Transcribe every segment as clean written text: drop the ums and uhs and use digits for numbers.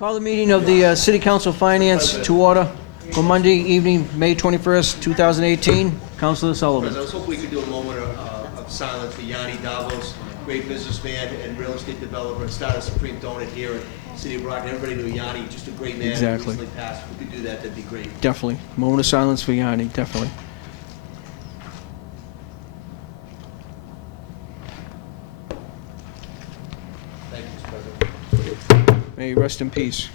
Call the meeting of the City Council Finance to order for Monday evening, May 21st, 2018. Councilor Sullivan. I was hoping we could do a moment of silence for Yanni Davos, great businessman and real estate developer, and started Supreme Donut here in the city of Brockton. Everybody knew Yanni, just a great man. Exactly. Recently passed. If we could do that, that'd be great. Definitely. Moment of silence for Yanni, definitely. Thank you, Mr. President. May he rest in peace.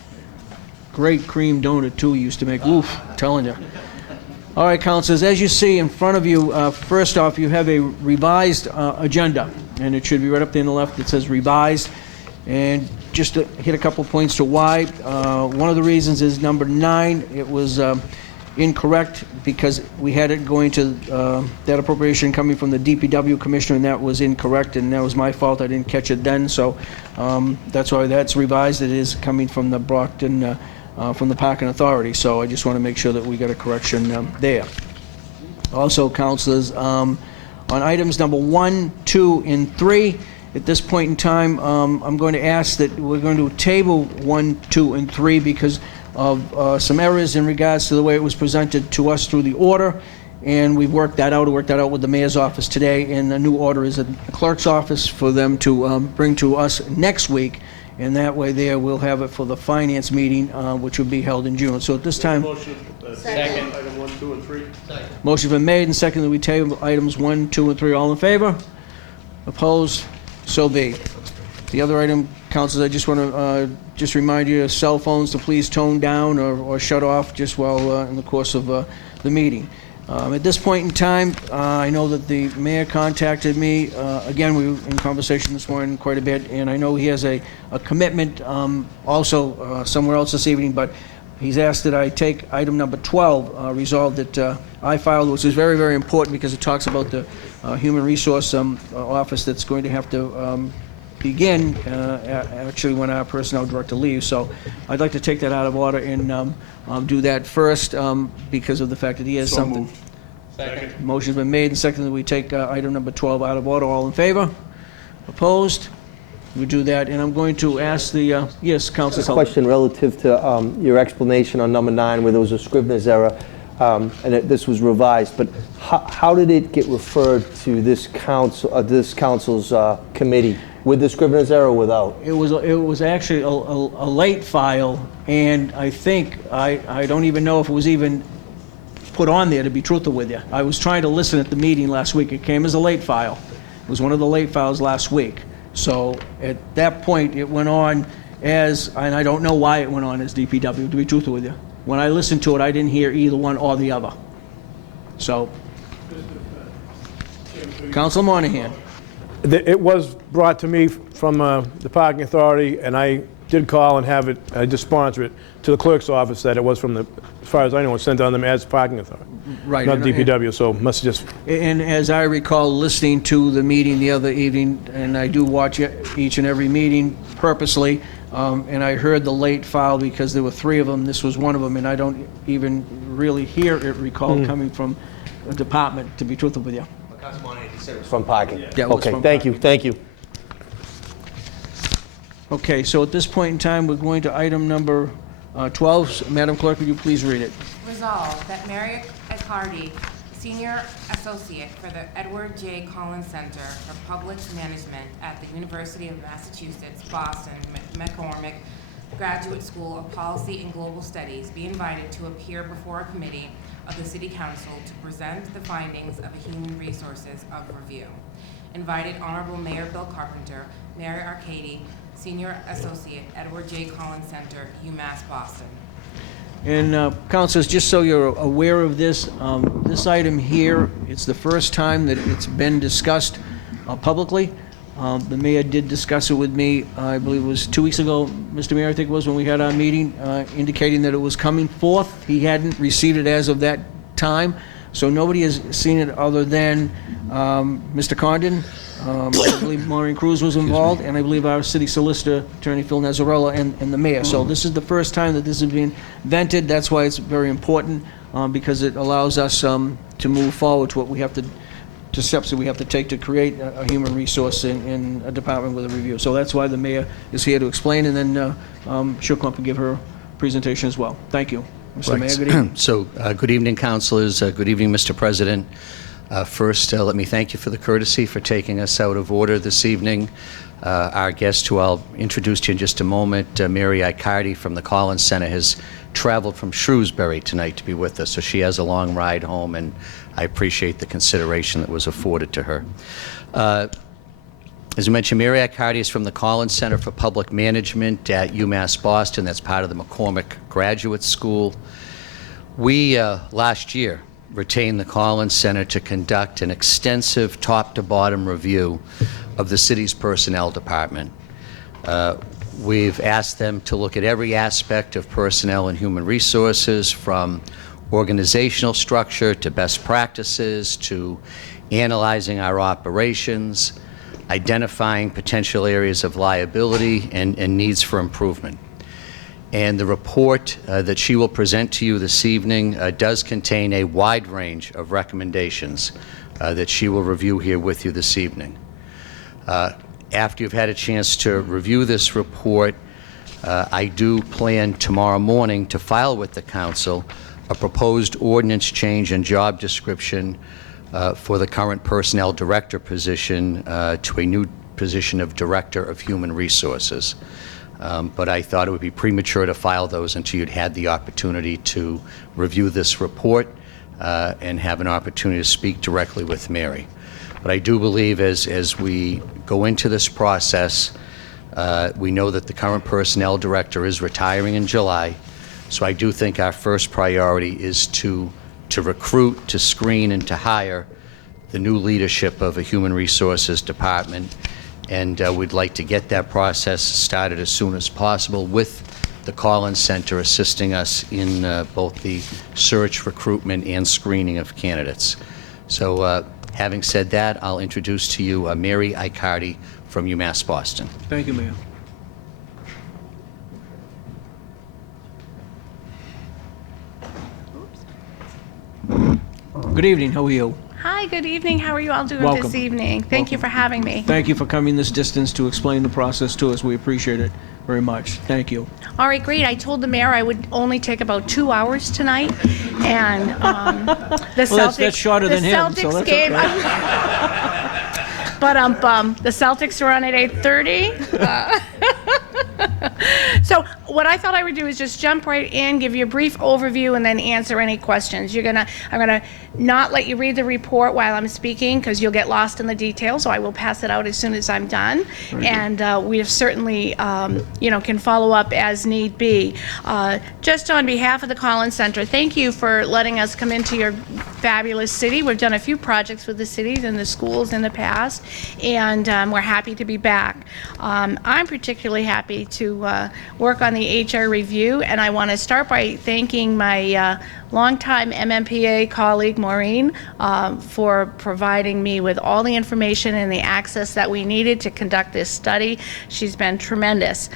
Great cream donut, too, he used to make. Oof, telling you. All right, councilors, as you see in front of you, first off, you have a revised agenda, and it should be right up there on the left. It says revised, and just to hit a couple points to why. One of the reasons is number 9. It was incorrect because we had it going to that appropriation coming from the DPW commissioner, and that was incorrect, and that was my fault. I didn't catch it then, so that's why that's revised. It is coming from the Brockton from the Parking Authority, so I just want to make sure that we got a correction there. Also, councilors, on items number 1, 2, and 3, at this point in time, I'm going to ask that we're going to table 1, 2, and 3 because of some errors in regards to the way it was presented to us through the order, and we've worked that out with the mayor's office today, and the new order is at the clerk's office for them to bring to us next week. And that way there, we'll have it for the finance meeting, which will be held in June. So at this time... Motion, second. Item 1, 2, and 3. Second. Motion's been made and seconded that we table items 1, 2, and 3. All in favor? Opposed? So be. The other item, councilors, I just want to just remind you, cell phones to please tone down or shut off just while in the course of the meeting. At this point in time, I know that the mayor contacted me. Again, we were in conversation this morning quite a bit, and I know he has a commitment also somewhere else this evening, but he's asked that I take item number 12, resolved that I filed, which is very, very important because it talks about the human resource office that's going to have to begin actually when our personnel director leaves. So I'd like to take that out of order and do that first because of the fact that he has something. Second. Motion's been made and seconded that we take item number 12 out of order. All in favor? Opposed? We do that, and I'm going to ask the yes, Councilor Sullivan. Question relative to your explanation on number 9 where there was a Scrivener's error and this was revised, but how did it get referred to this council's committee? With the Scrivener's error or without? It was actually a late file, and I think, I don't even know if it was even put on there, to be truthful with you. I was trying to listen at the meeting last week. It came as a late file. It was one of the late files last week. So at that point, it went on as, and I don't know why it went on as DPW, to be truthful with you. When I listened to it, I didn't hear either one or the other. So, Councilor Monahan. It was brought to me from the Parking Authority, and I did call and have it, I just sponsor it to the clerk's office that it was from the, as far as I know, it was sent on them as Parking Authority. Right. Not DPW, so must just... And as I recall listening to the meeting the other evening, and I do watch each and every meeting purposely, and I heard the late file because there were 3 of them. This was one of them, and I don't even really hear it recalled coming from a department, to be truthful with you. From parking? Yeah, it was okay, from thank you. Okay, so at this point in time, we're going to item number 12. Madam Clerk, would you please read it? Resolved that Mary Accardi, Senior Associate for the Edward J. Collins Center for Public Management at the University of Massachusetts, Boston, McCormick Graduate School of Policy and Global Studies, be invited to appear before a committee of the City Council to present the findings of a Human Resources of Review. Invited Honorable Mayor Bill Carpenter, Mary Arcady, Senior Associate, Edward J. Collins Center, UMass Boston. And councilors, just so you're aware of this, this item here, it's the first time that it's been discussed publicly. The mayor did discuss it with me, I believe it was 2 weeks ago, Mr. Mayor, I think it was, when we had our meeting, indicating that it was coming forth. He hadn't received it as of that time, so nobody has seen it other than Mr. Condon. I believe Maureen Cruz was involved, and I believe our city solicitor, Attorney Phil Nazarella, and the mayor. So this is the first time that this is being vented. That's why it's very important, because it allows us to move forward to what we have to to steps that we have to take to create a human resource in a department with a review. So that's why the mayor is here to explain, and then she'll come up and give her presentation as well. Thank you. Mr. Mayor, good evening. So, good evening, councilors. Good evening, Mr. President. First, let me thank you for the courtesy for taking us out of order this evening. Our guest, who I'll introduce to you in just a moment, Mary Icardi from the Collins Center, has traveled from Shrewsbury tonight to be with us, so she has a long ride home, and I appreciate the consideration that was afforded to her. As you mentioned, Mary Icardi is from the Collins Center for Public Management at UMass Boston. That's part of the McCormick Graduate School. We, last year, retained the Collins Center to conduct an extensive top-to-bottom review of the city's personnel department. We've asked them to look at every aspect of personnel and human resources, from organizational structure to best practices to analyzing our operations, identifying potential areas of liability and needs for improvement. And the report that she will present to you this evening does contain a wide range of recommendations that she will review here with you this evening. After you've had a chance to review this report, I do plan tomorrow morning to file with the council a proposed ordinance change and job description for the current personnel director position to a new position of Director of Human Resources. But I thought it would be premature to file those until you'd had the opportunity to review this report and have an opportunity to speak directly with Mary. But I do believe as we go into this process, we know that the current personnel director is retiring in July, so I do think our first priority is to recruit, to screen, and to hire the new leadership of a human resources department. And we'd like to get that process started as soon as possible, with the Collins Center assisting us in both the search, recruitment, and screening of candidates. So having said that, I'll introduce to you Mary Icardi from UMass Boston. Thank you, Mayor. Good evening. How are you? Hi, good evening. How are you all doing Welcome. this evening? Thank you for having me. Thank you for coming this distance to explain the process to us. We appreciate it very much. Thank you. All right, great. I told the mayor I would only take about 2 hours tonight, and the Celtics. That's shorter than him, so that's game. okay. But the Celtics are on at 8:30. So what I thought I would do is just jump right in, give you a brief overview, and then answer any questions. I'm gonna not let you read the report while I'm speaking, because you'll get lost in the details. So I will pass it out as soon as I'm done, and we have certainly, can follow up as need be. Just on behalf of the Collins Center, thank you for letting us come into your fabulous city. We've done a few projects with the cities and the schools in the past, and we're happy to be back. I'm particularly happy to work on the HR review, and I want to start by thanking my longtime MMPA colleague Maureen for providing me with all the information and the access that we needed to conduct this study. She's been tremendous.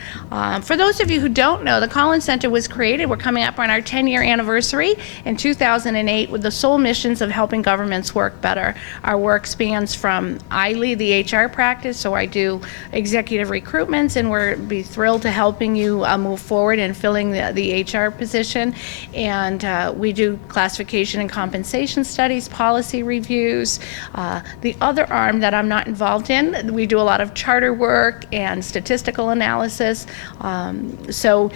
For those of you who don't know, the Collins Center was created, we're coming up on our 10-year anniversary in 2008, with the sole missions of helping governments work better. Our work spans from, I lead the HR practice, so I do executive recruitments, and we'll be thrilled to helping you move forward in filling the HR position. And we do classification and compensation studies, policy reviews. The other arm that I'm not involved in, we do a lot of charter work and statistical analysis. So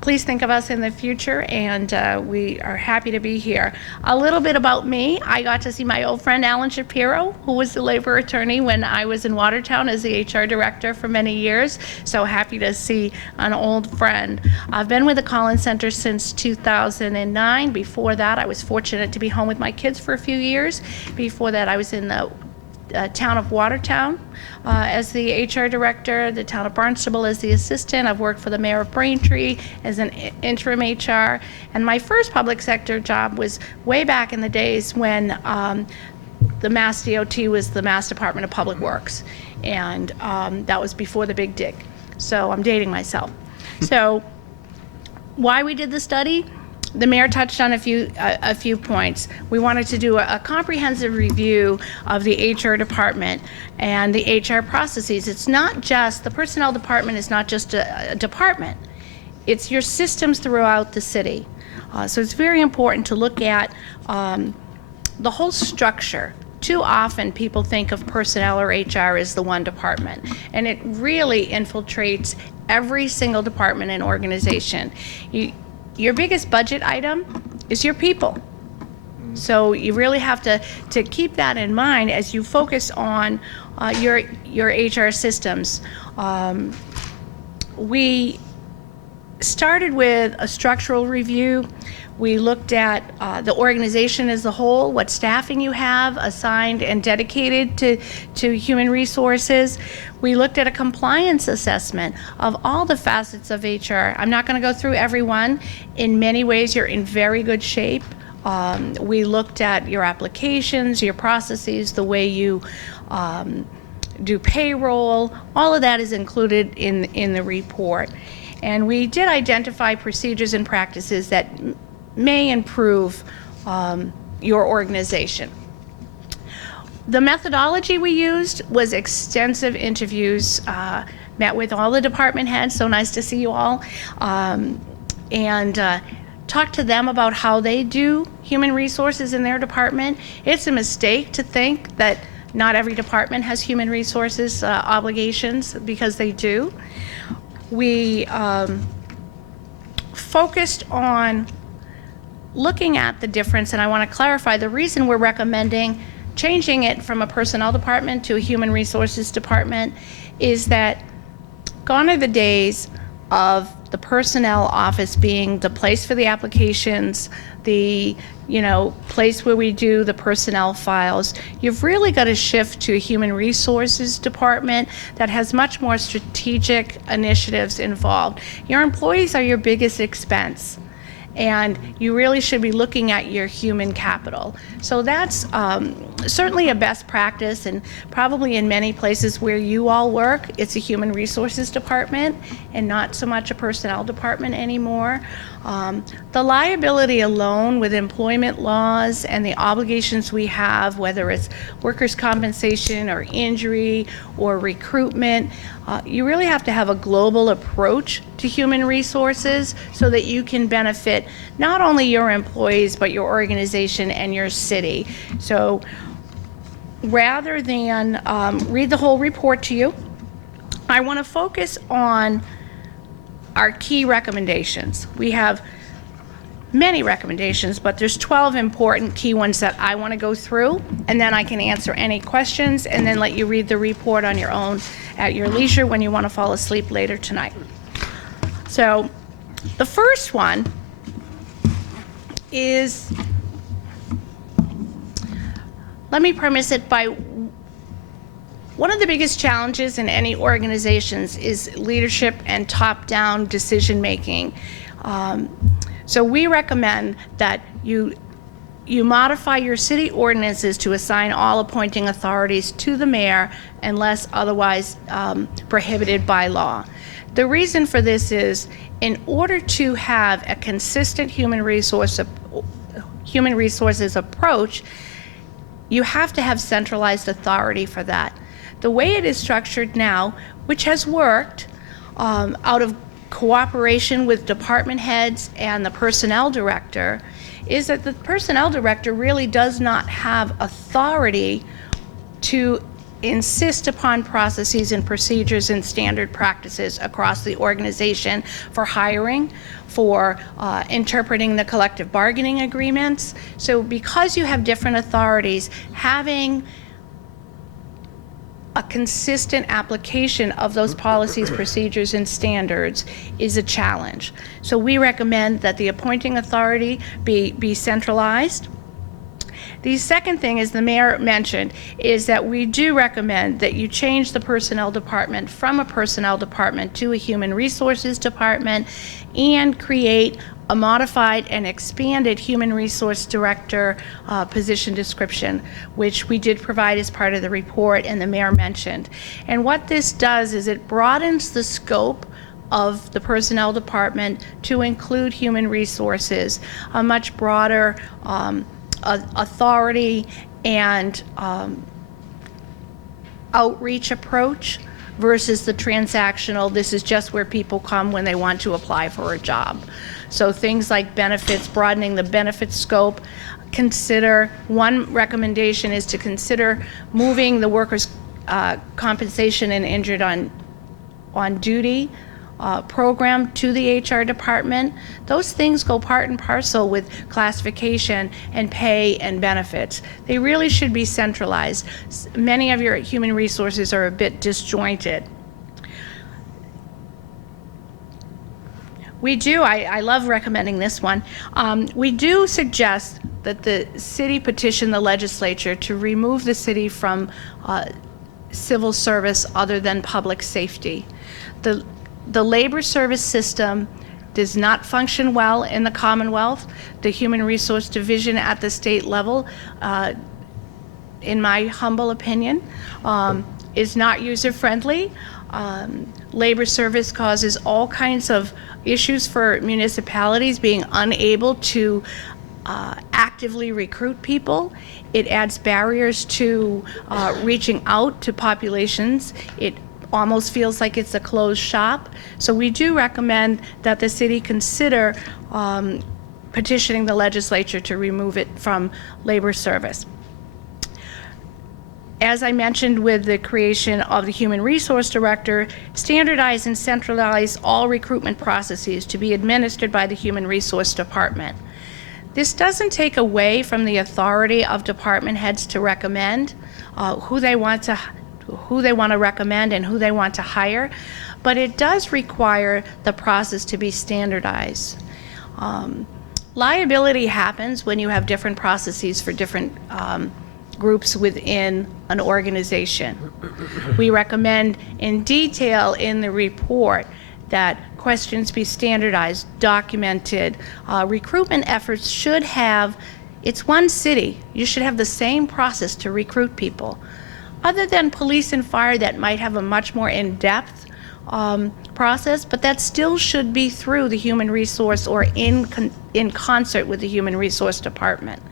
please think of us in the future, and we are happy to be here. A little bit about me. I got to see my old friend Alan Shapiro, who was the labor attorney when I was in Watertown as the HR director for many years. So happy to see an old friend. I've been with the Collins Center since 2009. Before that, I was fortunate to be home with my kids for a few years. Before that, I was in the town of Watertown as the HR director, the town of Barnstable as the assistant. I've worked for the mayor of Braintree as an interim HR. And my first public sector job was way back in the days when the Mass DOT was the Mass Department of Public Works. And that was before the big dig. So I'm dating myself. So why we did the study? The mayor touched on a few points. We wanted to do a comprehensive review of the HR department and the HR processes. It's not just, the personnel department is not just a department. It's your systems throughout the city. So it's very important to look at the whole structure. Too often people think of personnel or HR as the one department, and it really infiltrates every single department and organization. Your biggest budget item is your people. So you really have to keep that in mind as you focus on your HR systems. We started with a structural review. We looked at the organization as a whole, what staffing you have assigned and dedicated to human resources. We looked at a compliance assessment of all the facets of HR. I'm not going to go through every one. In many ways, you're in very good shape. We looked at your applications, your processes, the way you do payroll. All of that is included in the report. And we did identify procedures and practices that may improve your organization. The methodology we used was extensive interviews, met with all the department heads, so nice to see you all, and talked to them about how they do human resources in their department. It's a mistake to think that not every department has human resources obligations, because they do. We focused on looking at the difference, and I want to clarify the reason we're recommending changing it from a personnel department to a human resources department is that gone are the days of the personnel office being the place for the applications, the place where we do the personnel files. You've really got to shift to a human resources department that has much more strategic initiatives involved. Your employees are your biggest expense, and you really should be looking at your human capital. So that's certainly a best practice, and probably in many places where you all work, it's a human resources department and not so much a personnel department anymore. The liability alone with employment laws and the obligations we have, whether it's workers' compensation or injury or recruitment, you really have to have a global approach to human resources so that you can benefit not only your employees but your organization and your city. So rather than read the whole report to you, I want to focus on our key recommendations. We have many recommendations, but there's 12 important key ones that I want to go through, and then I can answer any questions and then let you read the report on your own at your leisure when you want to fall asleep later tonight. So the first one is, let me premise it by, one of the biggest challenges in any organizations is leadership and top-down decision-making. So we recommend that you modify your city ordinances to assign all appointing authorities to the mayor unless otherwise prohibited by law. The reason for this is, in order to have a consistent human resources approach, you have to have centralized authority for that. The way it is structured now, which has worked out of cooperation with department heads and the personnel director, is that the personnel director really does not have authority to insist upon processes and procedures and standard practices across the organization for hiring, for interpreting the collective bargaining agreements. So because you have different authorities, having a consistent application of those policies, procedures, and standards is a challenge. So we recommend that the appointing authority be centralized. The second thing, as the mayor mentioned, is that we do recommend that you change the personnel department from a personnel department to a human resources department and create a modified and expanded human resource director position description, which we did provide as part of the report and the mayor mentioned. And what this does is it broadens the scope of the personnel department to include human resources, a much broader authority and outreach approach versus the transactional, this is just where people come when they want to apply for a job. So things like benefits, broadening the benefit scope, one recommendation is to consider moving the workers' compensation and injured on duty program to the HR department. Those things go part and parcel with classification and pay and benefits. They really should be centralized. Many of your human resources are a bit disjointed. We do, I love recommending this one. We do suggest that the city petition the legislature to remove the city from civil service other than public safety. The labor service system does not function well in the Commonwealth. The Human Resource Division at the state level, in my humble opinion, is not user-friendly. Labor service causes all kinds of issues for municipalities being unable to actively recruit people. It adds barriers to reaching out to populations. It almost feels like it's a closed shop. So we do recommend that the city consider petitioning the legislature to remove it from labor service. As I mentioned with the creation of the Human Resource Director, standardize and centralize all recruitment processes to be administered by the Human Resource Department. This doesn't take away from the authority of department heads to recommend who they want to recommend and who they want to hire, but it does require the process to be standardized. Liability happens when you have different processes for different groups within an organization. We recommend in detail in the report that questions be standardized, documented. Recruitment efforts should have, it's one city, you should have the same process to recruit people. Other than police and fire that might have a much more in-depth process, but that still should be through the human resource or in concert with the Human Resource Department.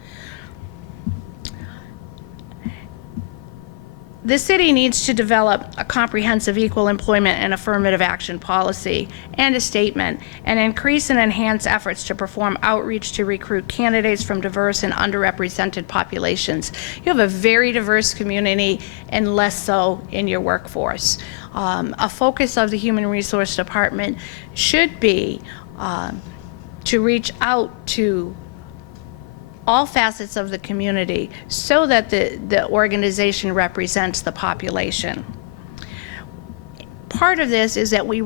The city needs to develop a comprehensive equal employment and affirmative action policy and a statement, and increase and enhance efforts to perform outreach to recruit candidates from diverse and underrepresented populations. You have a very diverse community and less so in your workforce. A focus of the Human Resource Department should be to reach out to all facets of the community so that the organization represents the population. Part of this is that we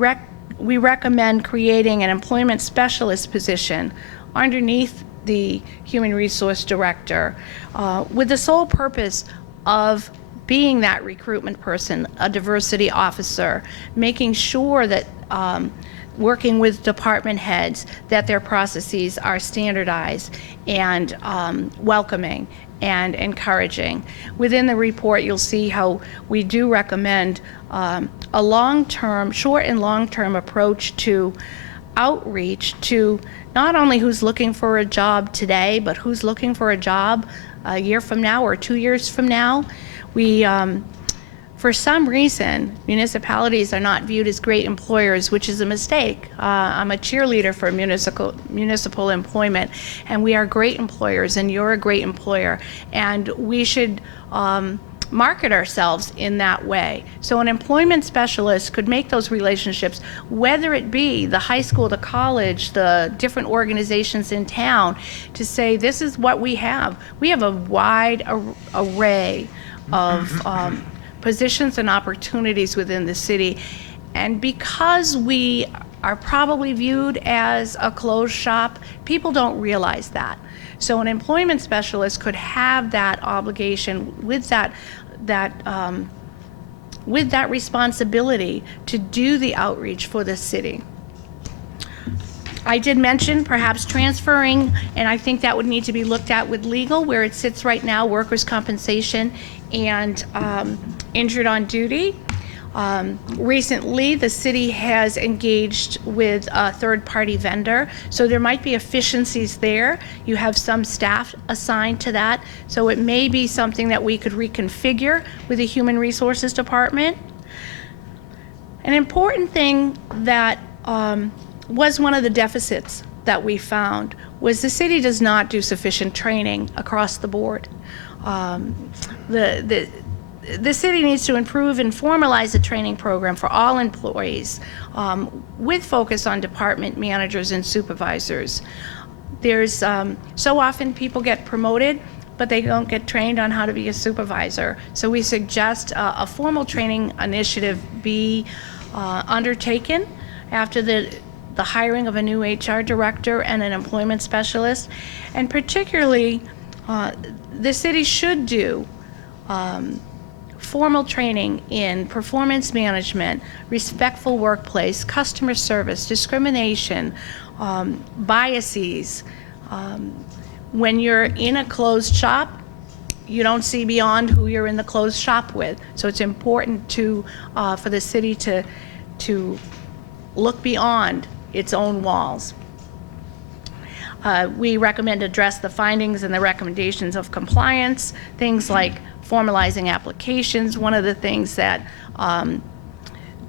recommend creating an employment specialist position underneath the Human Resource Director with the sole purpose of being that recruitment person, a diversity officer, making sure that working with department heads that their processes are standardized and welcoming and encouraging. Within the report, you'll see how we do recommend a long-term, short and long-term approach to outreach to not only who's looking for a job today, but who's looking for a job a year from now or 2 years from now. For some reason, municipalities are not viewed as great employers, which is a mistake. I'm a cheerleader for municipal employment, and we are great employers, and you're a great employer, and we should market ourselves in that way. So an employment specialist could make those relationships, whether it be the high school, the college, the different organizations in town, to say this is what we have. We have a wide array of positions and opportunities within the city, and because we are probably viewed as a closed shop, people don't realize that. So an employment specialist could have that obligation with that responsibility to do the outreach for the city. I did mention perhaps transferring, and I think that would need to be looked at with legal, where it sits right now, workers' compensation and injured on duty. Recently, the city has engaged with a third-party vendor, so there might be efficiencies there. You have some staff assigned to that, so it may be something that we could reconfigure with the Human Resources Department. An important thing that was one of the deficits that we found was the city does not do sufficient training across the board. The city needs to improve and formalize a training program for all employees with focus on department managers and supervisors. There's so often people get promoted, but they don't get trained on how to be a supervisor. So we suggest a formal training initiative be undertaken after the hiring of a new HR director and an employment specialist. And particularly, the city should do formal training in performance management, respectful workplace, customer service, discrimination, biases. When you're in a closed shop, you don't see beyond who you're in the closed shop with. So it's important for the city to look beyond its own walls. We recommend address the findings and the recommendations of compliance, things like formalizing applications. One of the things that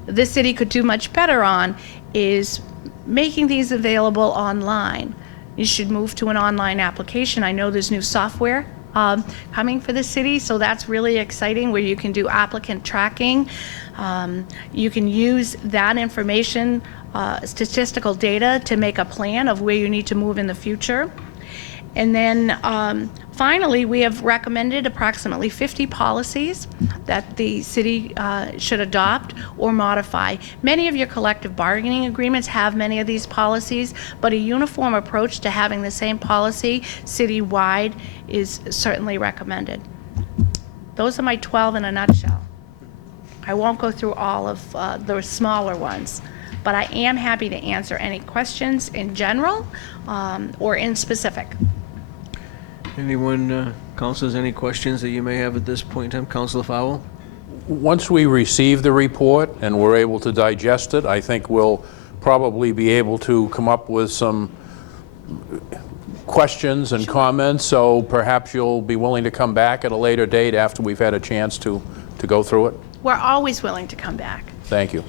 this city could do much better on is making these available online. You should move to an online application. I know there's new software coming for the city, so that's really exciting, where you can do applicant tracking. You can use that information, statistical data, to make a plan of where you need to move in the future. And then finally, we have recommended approximately 50 policies that the city should adopt or modify. Many of your collective bargaining agreements have many of these policies, but a uniform approach to having the same policy citywide is certainly recommended. Those are my 12 in a nutshell. I won't go through all of the smaller ones, but I am happy to answer any questions in general or in specific. Anyone, councilors, any questions that you may have at this point in time? Councilor Fowle? Once we receive the report and we're able to digest it, I think we'll probably be able to come up with some questions and comments, so perhaps you'll be willing to come back at a later date after we've had a chance to go through it. We're always willing to come back. Thank you.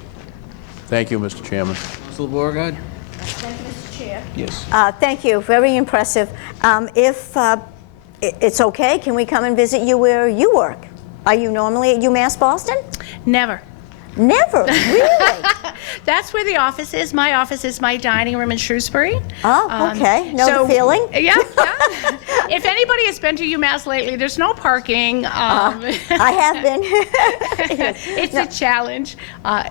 Thank you, Mr. Chairman. Councilor Beauregard? Thank you, Mr. Chair. Yes. Thank you, very impressive. If it's okay, can we come and visit you where you work? Are you normally at UMass Boston? Never. Never, really? That's where the office is. My office is my dining room in Shrewsbury. Oh, okay. Know the feeling? Yeah. If anybody has been to UMass lately, there's no parking. I have been. It's a challenge.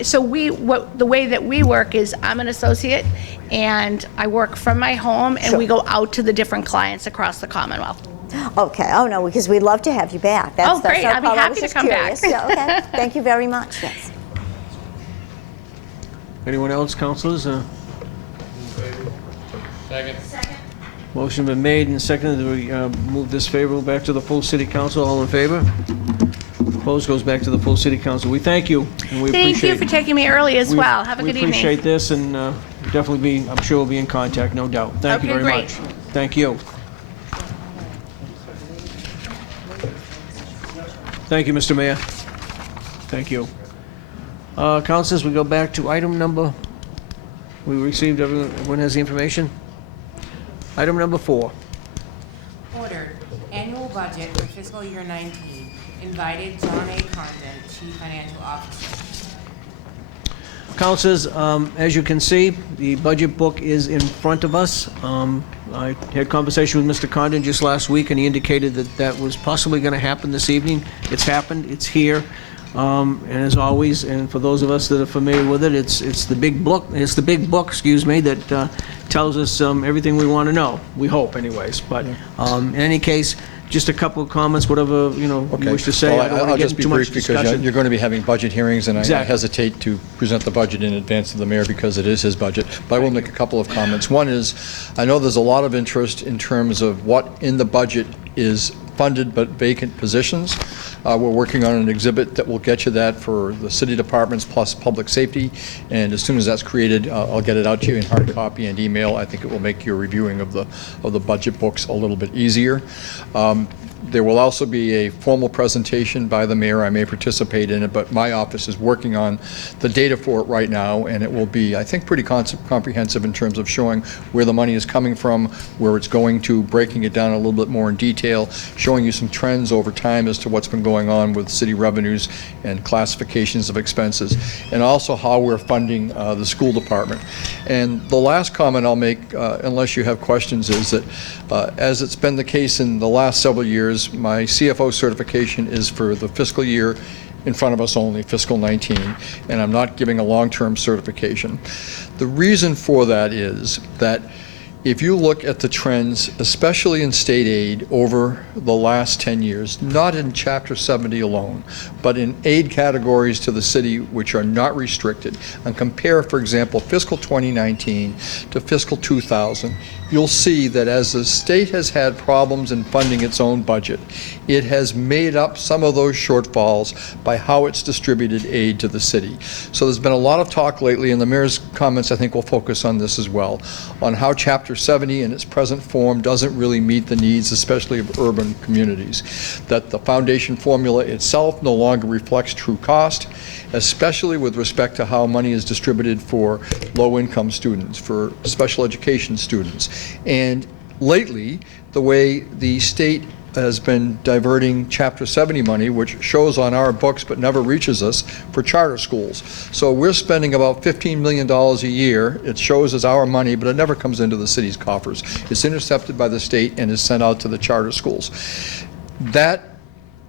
So the way that we work is I'm an associate, and I work from my home, and we go out to the different clients across the Commonwealth. Okay. Oh, no, because we'd love to have you back. Oh, great. our I'd be call. I happy was to just come back. curious. Yeah, okay. Thank you very much. Yes. Anyone else, councilors? Second. Motion been made and seconded that we move this favorable back to the full city council. All in favor? Opposed, goes back to the full city council. We thank you, and we Thank appreciate you for taking me early as well. Have a good We evening. appreciate this, and definitely be, I'm sure we'll be in contact, no doubt. Thank you Okay, very great. much. Thank you. Thank you, Mr. Mayor. Thank you. Councilors, we go back to item number, we received, everyone has the information? Item number 4. Ordered, annual budget for fiscal year 19. Invited John A. Condon, Chief Financial Officer. Councilors, as you can see, the budget book is in front of us. I had conversation with Mr. Condon just last week, and he indicated that that was possibly going to happen this evening. It's happened, it's here. And as always, and for those of us that are familiar with it, it's the big book. It's the big book, excuse me, that tells us everything we want to know. We hope, anyways. But in any case, just a couple of comments, whatever you wish to say. Well, I don't want I'll to get just be too much brief because discussion. you're going to be having budget hearings, and I Exactly. hesitate to present the budget in advance to the mayor because it is his budget. But I will make a couple of comments. One is, I know there's a lot of interest in terms of what in the budget is funded but vacant positions. We're working on an exhibit that will get you that for the city departments plus public safety, and as soon as that's created, I'll get it out to you in hard copy and email. I think it will make your reviewing of the budget books a little bit easier. There will also be a formal presentation by the mayor. I may participate in it, but my office is working on the data for it right now, and it will be, I think, pretty comprehensive in terms of showing where the money is coming from, where it's going to, breaking it down a little bit more in detail, showing you some trends over time as to what's been going on with city revenues and classifications of expenses, and also how we're funding the school department. And the last comment I'll make, unless you have questions, is that as it's been the case in the last several years, my CFO certification is for the fiscal year in front of us only, fiscal 19, and I'm not giving a long-term certification. The reason for that is that if you look at the trends, especially in state aid over the last 10 years, not in Chapter 70 alone, but in aid categories to the city which are not restricted, and compare, for example, fiscal 2019 to fiscal 2000, you'll see that as the state has had problems in funding its own budget, it has made up some of those shortfalls by how it's distributed aid to the city. So there's been a lot of talk lately, and the mayor's comments I think will focus on this as well, on how Chapter 70 in its present form doesn't really meet the needs, especially of urban communities. That the foundation formula itself no longer reflects true cost, especially with respect to how money is distributed for low-income students, for special education students. And lately, the way the state has been diverting Chapter 70 money, which shows on our books but never reaches us, for charter schools. So we're spending about $15 million a year. It shows as our money, but it never comes into the city's coffers. It's intercepted by the state and is sent out to the charter schools. That,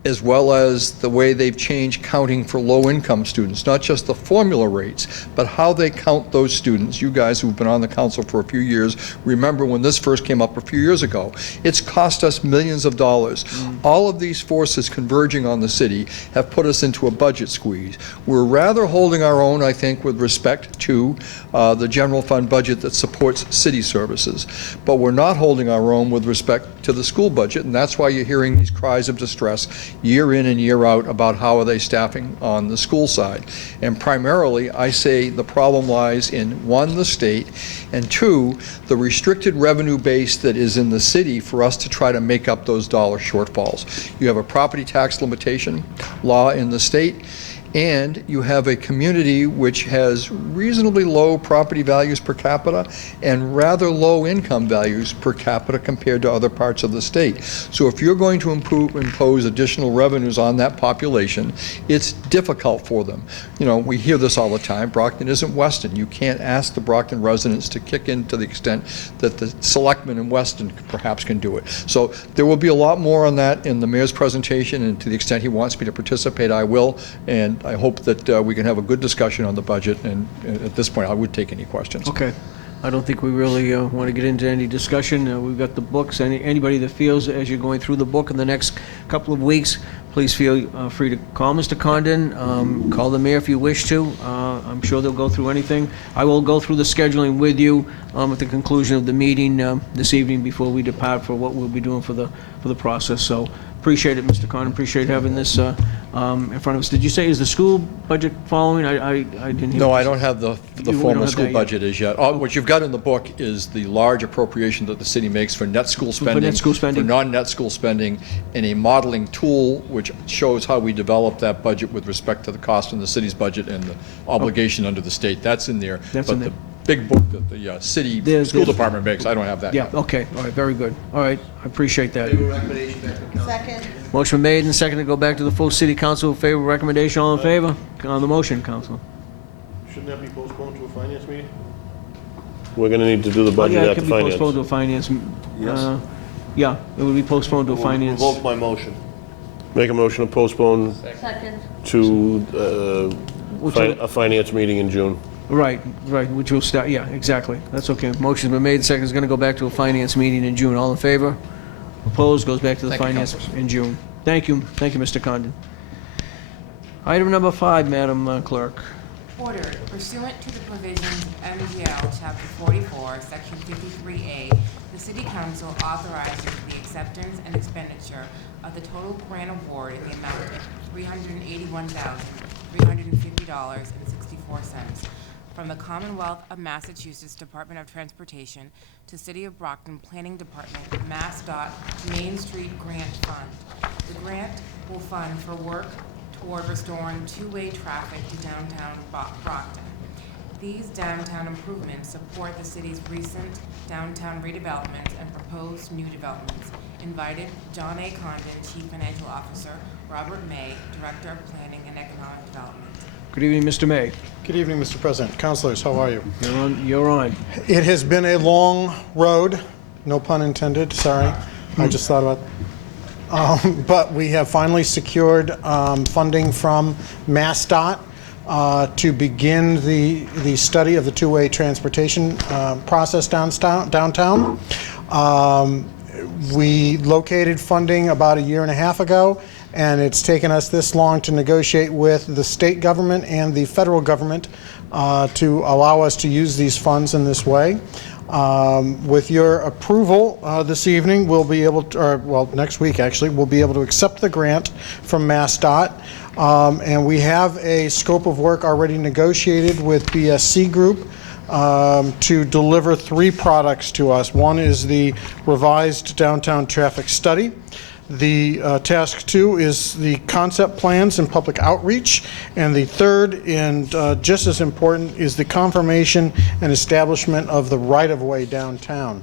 as well as the way they've changed counting for low-income students, not just the formula rates, but how they count those students. You guys who've been on the council for a few years remember when this first came up a few years ago. It's cost us millions of dollars. All of these forces converging on the city have put us into a budget squeeze. We're rather holding our own, I think, with respect to the general fund budget that supports city services, but we're not holding our own with respect to the school budget, and that's why you're hearing these cries of distress year in and year out about how are they staffing on the school side. And primarily, I say the problem lies in, one, the state, and two, the restricted revenue base that is in the city for us to try to make up those dollar shortfalls. You have a property tax limitation law in the state, and you have a community which has reasonably low property values per capita and rather low income values per capita compared to other parts of the state. So if you're going to impose additional revenues on that population, it's difficult for them. You know, we hear this all the time. Brockton isn't Weston. You can't ask the Brockton residents to kick in to the extent that the selectmen in Weston perhaps can do it. So there will be a lot more on that in the mayor's presentation, and to the extent he wants me to participate, I will. And I hope that we can have a good discussion on the budget, and at this point, I would take any questions. Okay. I don't think we really want to get into any discussion. We've got the books. Anybody that feels as you're going through the book in the next couple of weeks, please feel free to call Mr. Condon, call the mayor if you wish to. I'm sure they'll go through anything. I will go through the scheduling with you at the conclusion of the meeting this evening before we depart for what we'll be doing for the process. So appreciate it, Mr. Condon. Appreciate having this in front of us. Did you say, is the school budget following? I didn't hear. No, I don't have the formal have school that yet. budget as yet. What you've got in the book is the large appropriation that the city makes for net school spending, net school spending. for non-net school spending, and a modeling tool which shows how we develop that budget with respect to the cost in the city's budget and the obligation under the state. That's in there. That's but in there. the big book that the city school department makes, I don't have that Yeah, yet. okay, all right, very good. All right, I appreciate that. Favor recommendation back to council. Second. Motion made and seconded to go back to the full city council. Favor recommendation, all in favor? On the motion, council. Shouldn't that be postponed to a finance meeting? We're gonna need to do the budget Yeah, it at the can be postponed to finance. a finance. Yeah, it would be postponed to a finance. Revoke my motion. Make a motion to postpone Second. to a finance meeting in June. Right, which will start, yeah, exactly. That's okay. Motion's been made, second's going to go back to a finance meeting in June. All in favor? Opposed? Goes back to the Thank you, finance councilors. in June. Thank you, Mr. Condon. Item number 5, Madam Clerk. Ordered pursuant to the provisions of MGL Chapter 44, Section 53A, the City Council authorizes the acceptance and expenditure of the total grant award in the amount of $381,350.64 from the Commonwealth of Massachusetts Department of Transportation to City of Brockton Planning Department MassDOT Main Street Grant Fund. The grant will fund for work toward restoring two-way traffic to downtown Brockton. These downtown improvements support the city's recent downtown redevelopments and proposed new developments. Invited, John A. Condon, Chief Financial Officer, Robert May, Director of Planning and Economic Development. Good evening, Mr. May. Good evening, Mr. President. Councilors, how are you? You're on. It has been a long road, no pun intended, sorry. I just thought about but we have finally secured funding from MassDOT to begin the study of the two-way transportation process downtown. We located funding about a year and a half ago, and it's taken us this long to negotiate with the state government and the federal government to allow us to use these funds in this way. With your approval this evening, we'll be able to, or well, next week actually, we'll be able to accept the grant from MassDOT. And we have a scope of work already negotiated with BSC Group to deliver 3 products to us. One is the revised downtown traffic study. The task 2 is the concept plans and public outreach. And the third, and just as important, is the confirmation and establishment of the right-of-way downtown.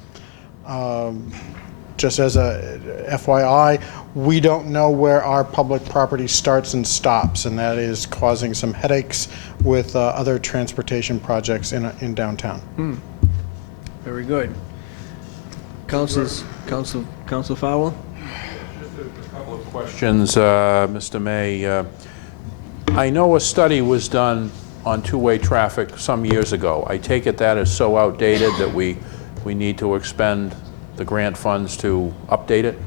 Just as a FYI, we don't know where our public property starts and stops, and that is causing some headaches with other transportation projects in downtown. Very good. Council Fowler? Questions, Mr. May. I know a study was done on two-way traffic some years ago. I take it that is so outdated that we need to expend the grant funds to update it?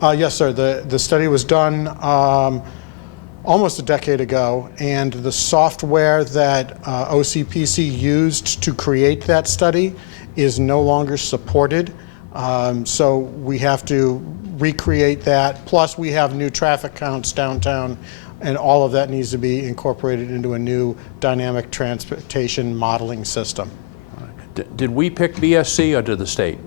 Yes, sir. The study was done almost a decade ago, and the software that OCPC used to create that study is no longer supported. So we have to recreate that. Plus, we have new traffic counts downtown, and all of that needs to be incorporated into a new dynamic transportation modeling system. Did we pick BSC or did the state?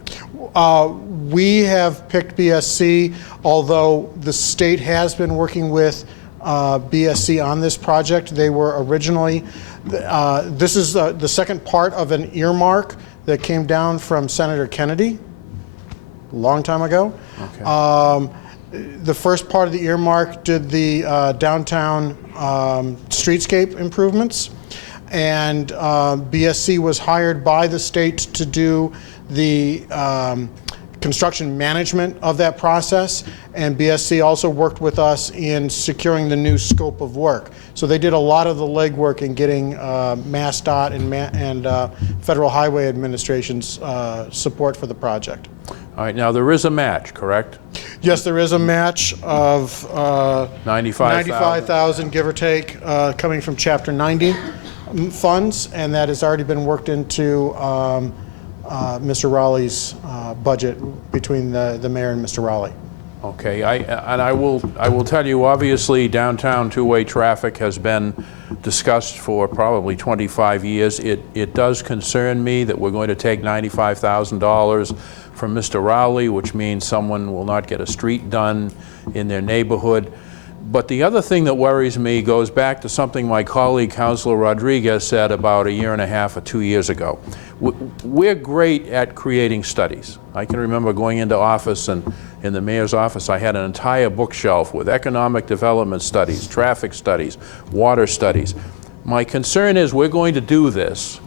We have picked BSC, although the state has been working with BSC on this project. They were originally, this is the second part of an earmark that came down from Senator Kennedy a long time ago. Okay. The first part of the earmark did the downtown streetscape improvements, and BSC was hired by the state to do the construction management of that process, and BSC also worked with us in securing the new scope of work. So they did a lot of the legwork in getting MassDOT and Federal Highway Administration's support for the project. All right, now there is a match, correct? Yes, there is a match of $95,000, give or take, coming from Chapter 90 funds, and that has already been worked into Mr. Raleigh's budget between the mayor and Mr. Raleigh. Okay, I will tell you, obviously, downtown two-way traffic has been discussed for probably 25 years. It does concern me that we're going to take $95,000 from Mr. Raleigh, which means someone will not get a street done in their neighborhood. But the other thing that worries me goes back to something my colleague, Councilor Rodriguez, said about a year and a half or 2 years ago. We're great at creating studies. I can remember going into office, and in the mayor's office, I had an entire bookshelf with economic development studies, traffic studies, water studies. My concern is we're going to do this,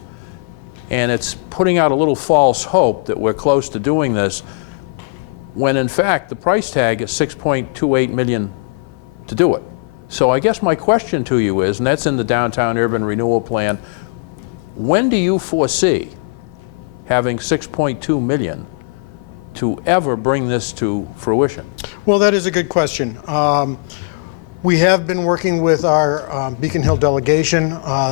and it's putting out a little false hope that we're close to doing this, when in fact the price tag is $6.28 million to do it. So I guess my question to you is, and that's in the Downtown Urban Renewal Plan, when do you foresee having $6.2 million to ever bring this to fruition? Well, that is a good question. We have been working with our Beacon Hill delegation.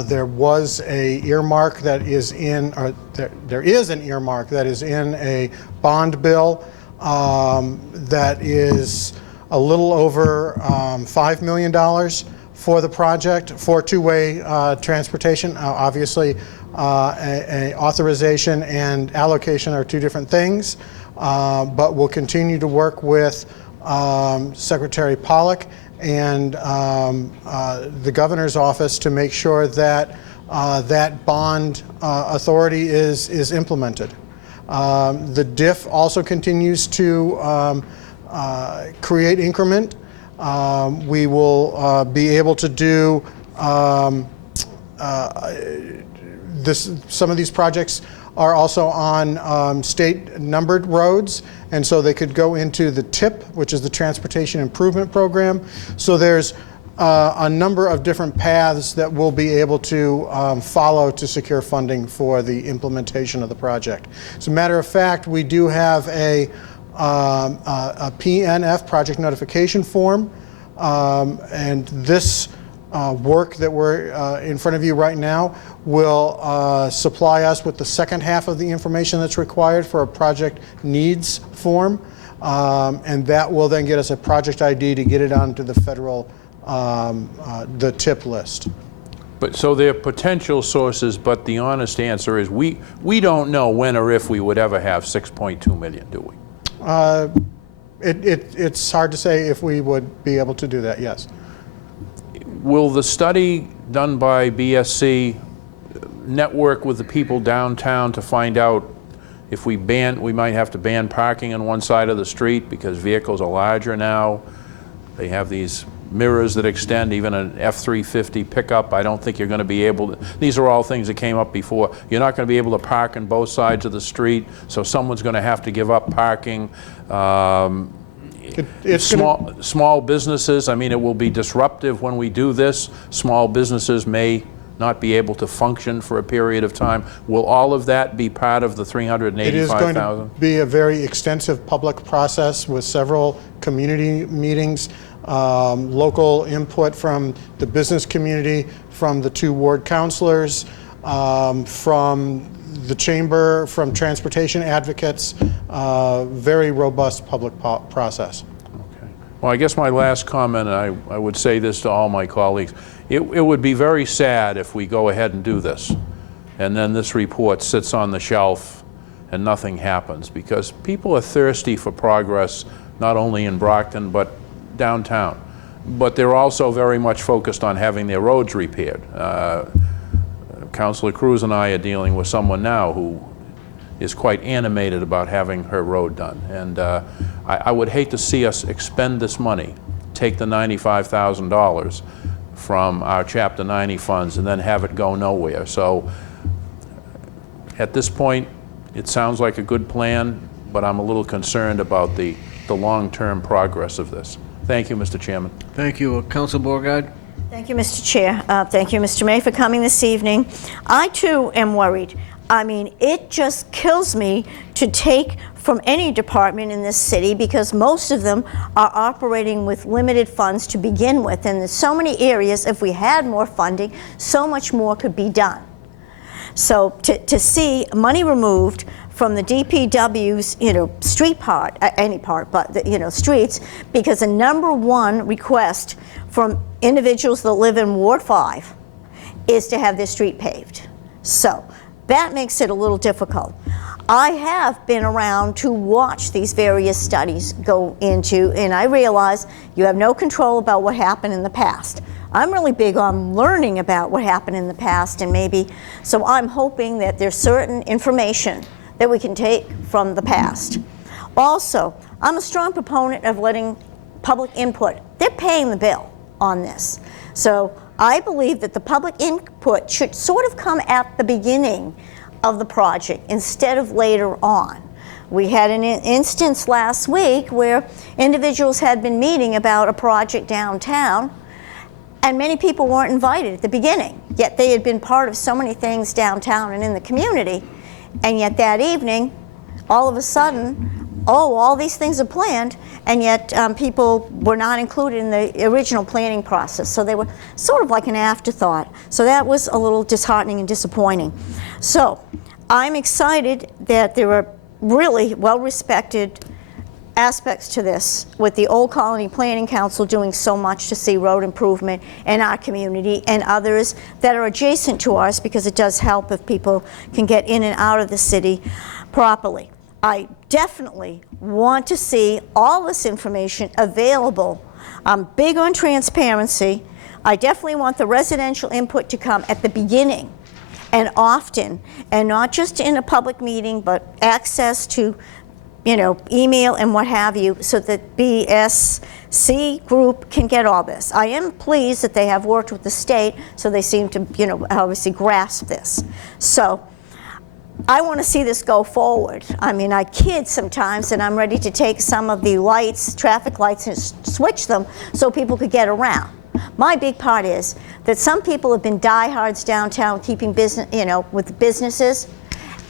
There was a earmark that is in, or there is an earmark that is in a bond bill that is a little over $5 million for the project for two-way transportation. Obviously, a authorization and allocation are two different things, but we'll continue to work with Secretary Pollock and the governor's office to make sure that that bond authority is implemented. The DIF also continues to create increment. We will be able to do some of these projects are also on state numbered roads, and so they could go into the TIP, which is the Transportation Improvement Program. So there's a number of different paths that we'll be able to follow to secure funding for the implementation of the project. As a matter of fact, we do have a PNF, project notification form, and this work that we're in front of you right now will supply us with the second half of the information that's required for a project needs form, and that will then get us a project ID to get it onto the federal, the TIP list. But so they're potential sources, but the honest answer is we don't know when or if we would ever have 6.2 million, do we? It's hard to say if we would be able to do that, yes. Will the study done by BSC network with the people downtown to find out if we might have to ban parking on one side of the street because vehicles are larger now? They have these mirrors that extend, even an F-350 pickup. I don't think you're going to be able to, these are all things that came up before. You're not going to be able to park on both sides of the street, so someone's going to have to give up parking. Small businesses, I mean, it will be disruptive when we do this. Small businesses may not be able to function for a period of time. Will all of that be part of the 385,000? It is going to be a very extensive public process with several community meetings, local input from the business community, from the 2 ward councilors, from the chamber, from transportation advocates, very robust public process. Okay. Well, I guess my last comment, and I would say this to all my colleagues, it would be very sad if we go ahead and do this, and then this report sits on the shelf and nothing happens, because people are thirsty for progress, not only in Brockton, but downtown. But they're also very much focused on having their roads repaired. Councilor Cruz and I are dealing with someone now who is quite animated about having her road done. And I would hate to see us expend this money, take the $95,000 from our Chapter 90 funds and then have it go nowhere. So at this point, it sounds like a good plan, but I'm a little concerned about the long-term progress of this. Thank you, Mr. Chairman. Thank you. Councilor Beauregard? Thank you, Mr. Chair. Thank you, Mr. May, for coming this evening. I, too, am worried. I mean, it just kills me to take from any department in this city, because most of them are operating with limited funds to begin with. And there's so many areas, if we had more funding, so much more could be done. So to see money removed from the DPW's, street part, any part, but streets, because the #1 request from individuals that live in Ward 5 is to have their street paved. So that makes it a little difficult. I have been around to watch these various studies go into, and I realize you have no control about what happened in the past. I'm really big on learning about what happened in the past, and maybe, so I'm hoping that there's certain information that we can take from the past. Also, I'm a strong proponent of letting public input. They're paying the bill on this. So I believe that the public input should sort of come at the beginning of the project instead of later on. We had an instance last week where individuals had been meeting about a project downtown, and many people weren't invited at the beginning, yet they had been part of so many things downtown and in the community, and yet that evening, all of a sudden, oh, all these things are planned, and yet people were not included in the original planning process. So they were sort of like an afterthought. So that was a little disheartening and disappointing. So I'm excited that there are really well-respected aspects to this, with the Old Colony Planning Council doing so much to see road improvement in our community, and others that are adjacent to us, because it does help if people can get in and out of the city properly. I definitely want to see all this information available. I'm big on transparency. I definitely want the residential input to come at the beginning and often, and not just in a public meeting, but access to, you know, email and what have you, so that BSC group can get all this. I am pleased that they have worked with the state, so they seem to, you know, obviously grasp this. So I want to see this go forward. I mean, I kid sometimes, and I'm ready to take some of the lights, traffic lights, and switch them so people could get around. My big part is that some people have been diehards downtown, keeping business, you know, with businesses.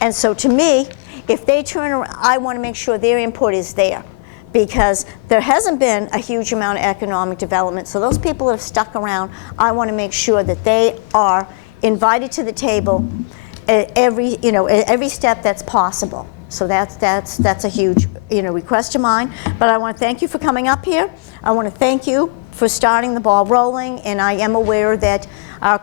And so to me, if they turn around, I want to make sure their input is there, because there hasn't been a huge amount of economic development. So those people that have stuck around, I want to make sure that they are invited to the table at every step that's possible. So that's a huge, you know, request of mine. But I want to thank you for coming up here. I want to thank you for starting the ball rolling, and I am aware that our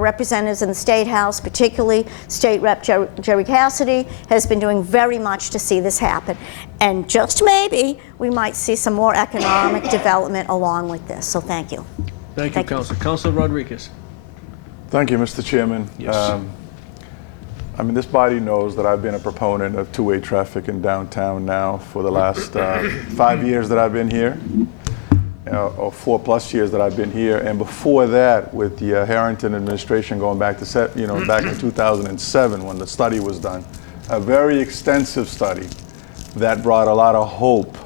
representatives in the State House, particularly State Rep Jerry Cassidy, has been doing very much to see this happen. And just maybe we might see some more economic development along with this. So thank you. Thank you, Councilor. Councilor Rodriguez. Thank you, Mr. Chairman. Yes. I mean, this body knows that I've been a proponent of two-way traffic in downtown now for the last 5 years that I've been here, or 4+ years that I've been here. And before that, with the Harrington administration going back to, back in 2007 when the study was done, a very extensive study that brought a lot of hope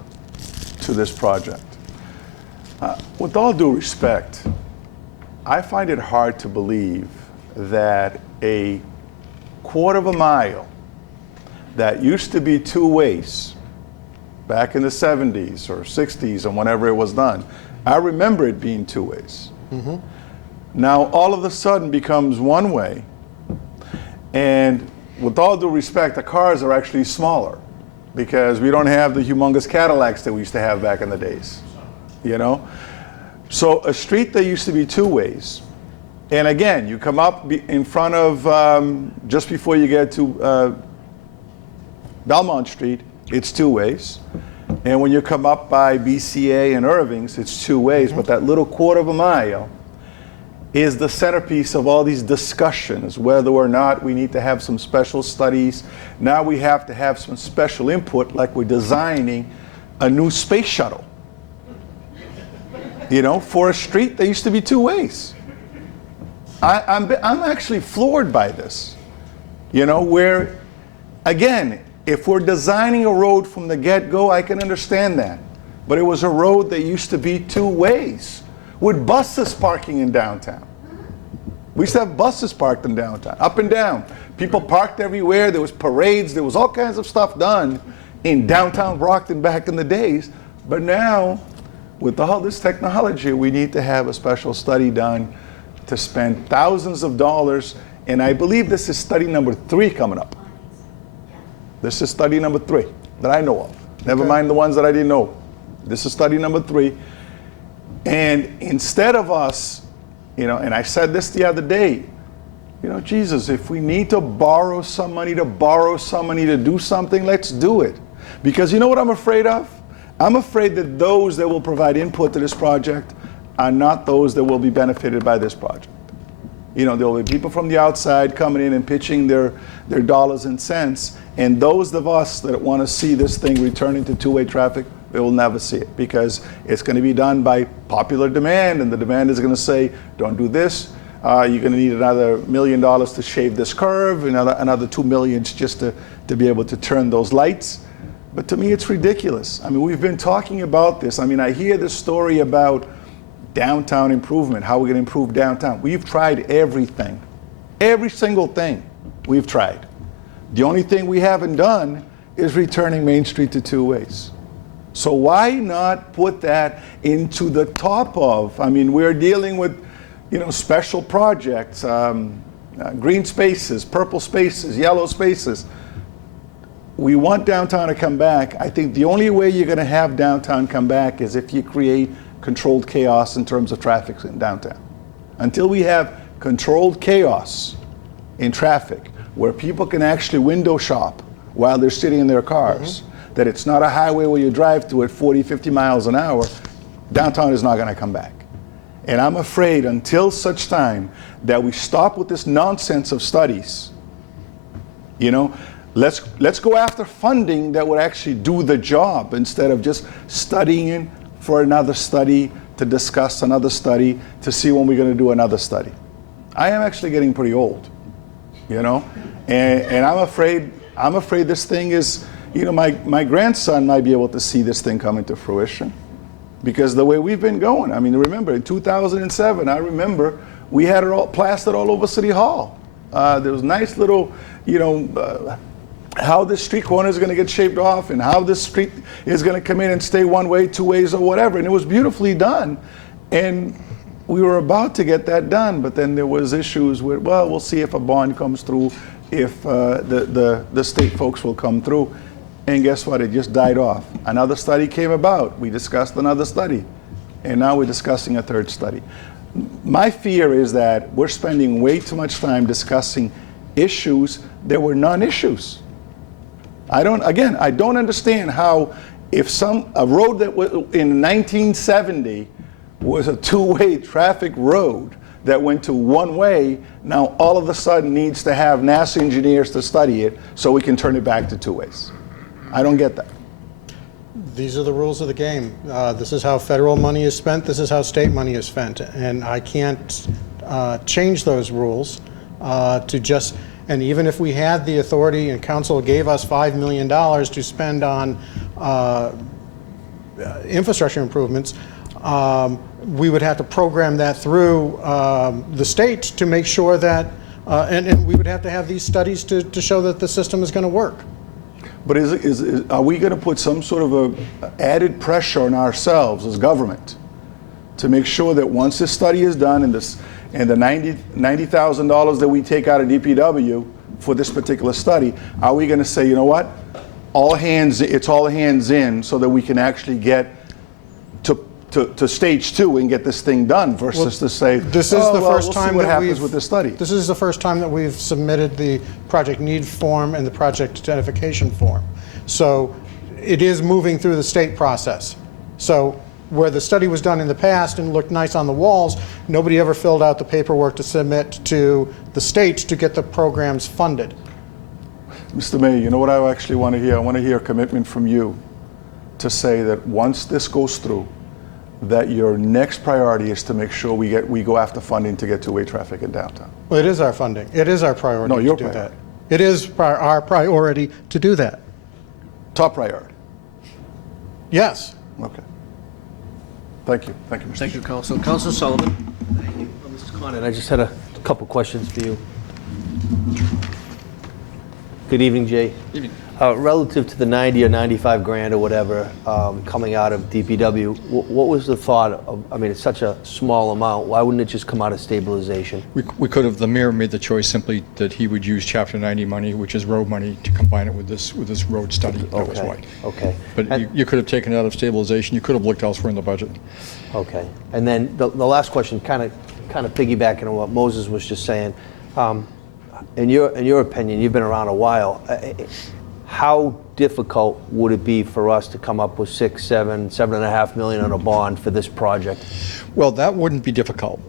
to this project. With all due respect, I find it hard to believe that a quarter of a mile that used to be two ways back in the 70s or 60s and whenever it was done, I remember it being two ways. Mm-hmm. Now all of a sudden becomes one way, and with all due respect, the cars are actually smaller because we don't have the humongous Cadillacs that we used to have back in the days, you know? So a street that used to be two ways, and again, you come up in front of, just before you get to Belmont Street, it's two ways. And when you come up by BCA and Irving's, it's two ways. Mm-hmm. But that little quarter of a mile is the centerpiece of all these discussions, whether or not we need to have some special studies. Now we have to have some special input, like we're designing a new space shuttle, you know, for a street that used to be two ways. I'm actually floored by this, you know, where, again, if we're designing a road from the get-go, I can understand that. But it was a road that used to be two ways, with buses parking in downtown. We used to have buses parked in downtown, up and down. People parked everywhere. There was parades. There was all kinds of stuff done in downtown Brockton back in the days. But now, with all this technology, we need to have a special study done to spend thousands of dollars, and I believe this is study number 3 coming up. This is study number 3 that I know of. Never mind the ones that I didn't know. This is study number 3. And instead of us, you know, and I said this the other day, you know, Jesus, if we need to borrow some money to do something, let's do it. Because you know what I'm afraid of? I'm afraid that those that will provide input to this project are not those that will be benefited by this project. You know, there will be people from the outside coming in and pitching their dollars and cents, and those of us that want to see this thing returning to two-way traffic, we will never see it, because it's going to be done by popular demand, and the demand is going to say, don't do this, you're going to need another $1 million to shave this curve, another $2 million just to be able to turn those lights. But to me, it's ridiculous. I mean, we've been talking about this. I mean, I hear this story about downtown improvement, how we're going to improve downtown. We've tried everything. Every single thing we've tried. The only thing we haven't done is returning Main Street to two ways. So why not put that into the top of? I mean, we're dealing with, special projects, green spaces, purple spaces, yellow spaces. We want downtown to come back. I think the only way you're going to have downtown come back is if you create controlled chaos in terms of traffic in downtown. Until we have controlled chaos in traffic, where people can actually window shop while they're sitting in their cars, that it's not a highway where you drive to at 40, 50 miles an hour, downtown is not going to come back. And I'm afraid until such time that we stop with this nonsense of studies, let's go after funding that would actually do the job instead of just studying for another study, to discuss another study, to see when we're going to do another study. I am actually getting pretty old, and I'm afraid this thing is, my grandson might be able to see this thing come into fruition, because the way we've been going. I mean, remember in 2007, I remember we had it all plastered all over City Hall. There was nice little, how this street corner is going to get shaped off, and how this street is going to come in and stay one way, two ways, or whatever. And it was beautifully done. And we were about to get that done, but then there was issues with, well, we'll see if a bond comes through, if the state folks will come through. And guess what? It just died off. Another study came about. We discussed another study. And now we're discussing a third study. My fear is that we're spending way too much time discussing issues that were non-issues. I don't understand how, if a road that was in 1970 was a two-way traffic road that went to one way, now all of a sudden needs to have NASA engineers to study it so we can turn it back to two ways. I don't get that. These are the rules of the game. This is how federal money is spent. This is how state money is spent. And I can't change those rules to just, and even if we had the authority and council gave us $5 million to spend on infrastructure improvements, we would have to program that through the state to make sure that, and we would have to have these studies to show that the system is going to work. But are we going to put some sort of a added pressure on ourselves as government to make sure that once this study is done and the $90,000 that we take out of DPW for this particular study, are we going to say, you know what, it's all hands in so that we can actually get to stage two and get this thing done versus to say, this is the first time what that happens with this study. This is the first time that we've submitted the project need form and the project identification form. So it is moving through the state process. So where the study was done in the past and looked nice on the walls, nobody ever filled out the paperwork to submit to the state to get the programs funded. Mr. Mayor, you know what I actually want to hear? I want to hear a commitment from you to say that once this goes through, that your next priority is to make sure we go after funding to get two-way traffic in downtown. Well, it is our funding. It is our priority No, your to do priority. that. It is our priority to do that. Top priority. Yes. Okay. Thank you. Thank you, Mr. Thank you, Council. Council Sullivan. Mr. Conant, I just had a couple questions for you. Good evening, Jay. Evening. Relative to the 90 or 95 grand or whatever coming out of DPW, what was the thought of, I mean, it's such a small amount, why wouldn't it just come out of stabilization? We could have, the mayor made the choice simply that he would use Chapter 90 money, which is road money, to combine it with this road study. That was why. Okay. But you could have taken it out of stabilization. You could have looked elsewhere in the budget. Okay. And then the last question, kind of piggybacking on what Moses was just saying. In your opinion, you've been around a while. How difficult would it be for us to come up with $7.5 million on a bond for this project? Well, that wouldn't be difficult.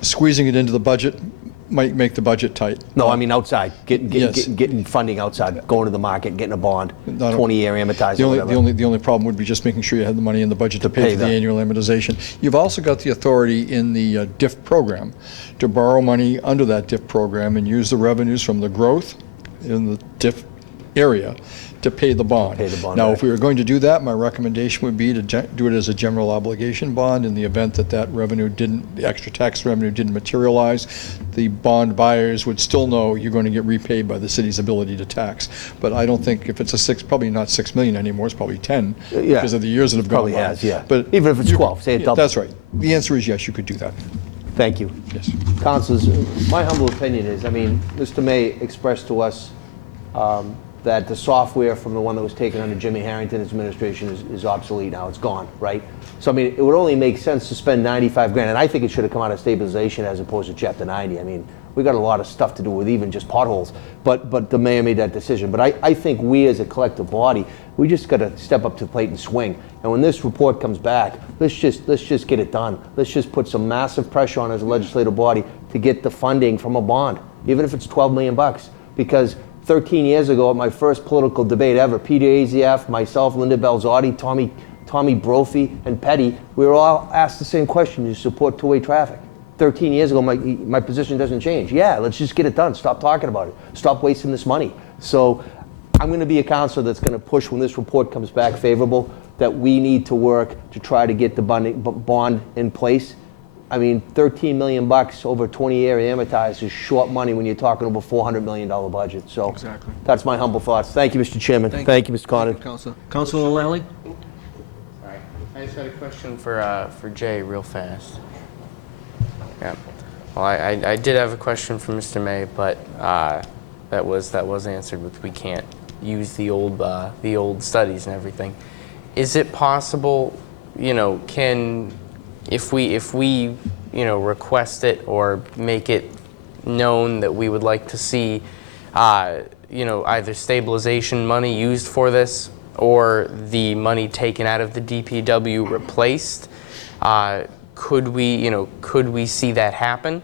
Squeezing it into the budget might make the budget tight. No, I mean outside, Yes. getting funding outside, going to the market, getting a bond, Not a- 20-year amortizing, whatever. The only problem would be just making sure you had the money in the budget to pay for the that. annual amortization. You've also got the authority in the DIF program to borrow money under that DIF program and use the revenues from the growth in the DIF area to pay the bond. Pay the bond Now, back. if we were going to do that, my recommendation would be to do it as a general obligation bond in the event that that revenue didn't, the extra tax revenue didn't materialize. The bond buyers would still know you're going to get repaid by the city's ability to tax. But I don't think if it's probably not 6 million anymore, it's probably 10 because of the years that have gone by. Probably has, yeah. But Even if it's 12, say it double. That's right. The answer is yes, you could do that. Thank you. Yes. Councilors, my humble opinion is, I mean, Mr. May expressed to us that the software from the one that was taken under Jimmy Harrington's administration is obsolete now. It's gone, right? So, I mean, it would only make sense to spend 95 grand, and I think it should have come out of stabilization as opposed to Chapter 90. I mean, we got a lot of stuff to do with even just potholes, but the mayor made that decision. But I think we as a collective body, we just got to step up to the plate and swing. And when this report comes back, let's just get it done. Let's just put some massive pressure on as a legislative body to get the funding from a bond, even if it's 12 million bucks, because 13 years ago, at my first political debate ever, Peter Azieff, myself, Linda Belzotti, Tommy Brophy, and Petty, we were all asked the same question: do you support two-way traffic? 13 years ago, my position doesn't change. Yeah, let's just get it done. Stop talking about it. Stop wasting this money. So I'm going to be a councilor that's going to push when this report comes back favorable that we need to work to try to get the bond in place. I mean, 13 million bucks over 20-year amortized is short money when you're talking over $400 million budget. So Exactly. that's my humble thoughts. Thank you, Mr. Chairman. Thank you, Mr. Condon. Councilor Lally? I just had a question for Jay real fast. Yeah. Well, I did have a question for Mr. May, but that was answered with we can't use the old studies and everything. Is it possible, if we request it or make it known that we would like to see either stabilization money used for this or the money taken out of the DPW replaced, could we see that happen?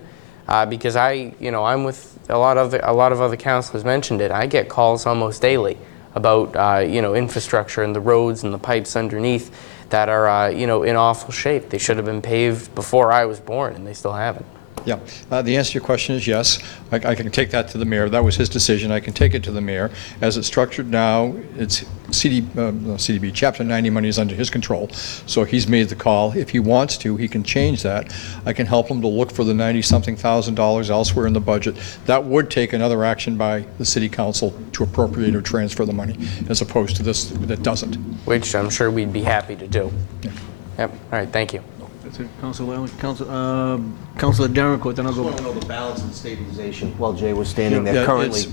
Because I'm with a lot of other councilors mentioned it. I get calls almost daily about infrastructure and the roads and the pipes underneath that are in awful shape. They should have been paved before I was born, and they still haven't. Yeah, the answer to your question is yes. I can take that to the mayor. That was his decision. I can take it to the mayor. As it's structured now, it's CDB, Chapter 90 money is under his control. So he's made the call. If he wants to, he can change that. I can help him to look for the $90-something thousand elsewhere in the budget. That would take another action by the city council to appropriate or transfer the money, as opposed to this that doesn't. Which I'm sure we'd be happy to do. Yeah. Yep. All right. Thank you. That's it. Councilor Lally. Councilor Derricourt, then I'll I just go. want to know the balance and stabilization. While Jay was standing Yeah, there currently. It's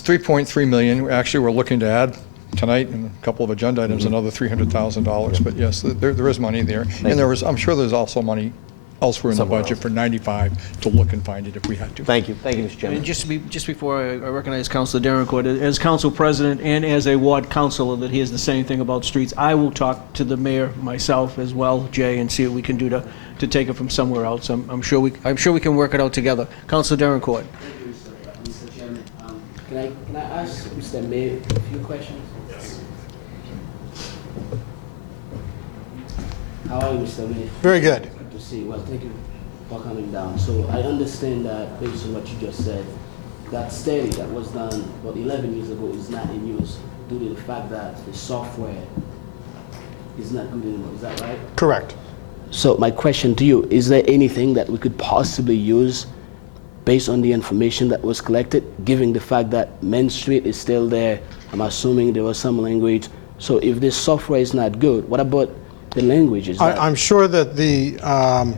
3.3 million. Actually, we're looking to add tonight in a couple of agenda items another $300,000. But yes, there is money there, and I'm sure there's also money elsewhere in the budget for 95 to look and find it if we had to. Thank you, Mr. Chairman. And just before I recognize Councilor Derricourt, as council president and as a ward councilor that hears the same thing about streets, I will talk to the mayor myself as well, Jay, and see what we can do to take it from somewhere else. I'm sure we can work it out together. Councilor Derricourt. Thank you, Mr. Chairman. Can I ask Mr. Mayor a few questions? Yes. How are you, Mr. Mayor? Very good. Good to see you. Well, thank you for coming down. So I understand that based on what you just said, that study that was done about 11 years ago is not in use due to the fact that the software is not good anymore. Is that right? Correct. So my question to you, is there anything that we could possibly use based on the information that was collected, given the fact that Main Street is still there? I'm assuming there was some language. So if this software is not good, what about the languages? I'm sure that the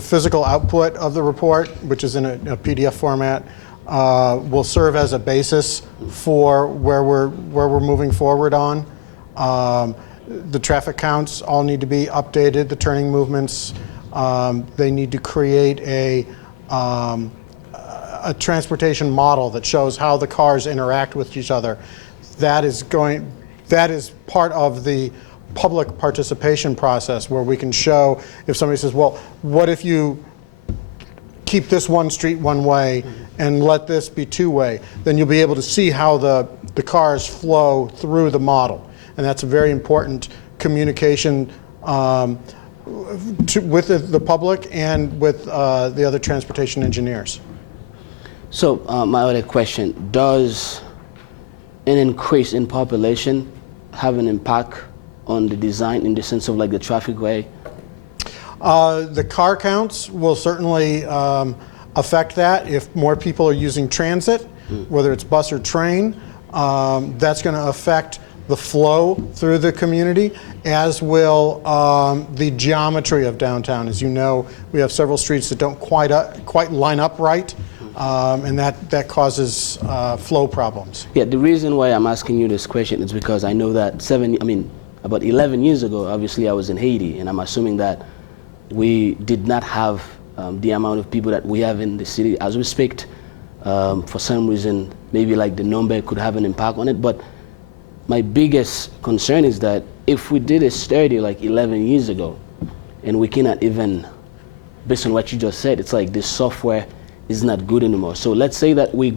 physical output of the report, which is in a PDF format, will serve as a basis for where we're moving forward on. The traffic counts all need to be updated, the turning movements. They need to create a transportation model that shows how the cars interact with each other. That is part of the public participation process, where we can show, if somebody says, well, what if you keep this one street one way and let this be two-way, then you'll be able to see how the cars flow through the model. And that's a very important communication with the public and with the other transportation engineers. So my other question, does an increase in population have an impact on the design in the sense of like the traffic way? The car counts will certainly affect that. If more people are using transit, whether it's bus or train, that's going to affect the flow through the community, as will the geometry of downtown. As you know, we have several streets that don't quite line up right, and that causes flow problems. Yeah, the reason why I'm asking you this question is because I know that about 11 years ago, obviously I was in Haiti, and I'm assuming that we did not have the amount of people that we have in the city as we speak. For some reason, maybe like the number could have an impact on it, but my biggest concern is that if we did a study like 11 years ago, and we cannot even, based on what you just said, it's like this software is not good anymore. So let's say that we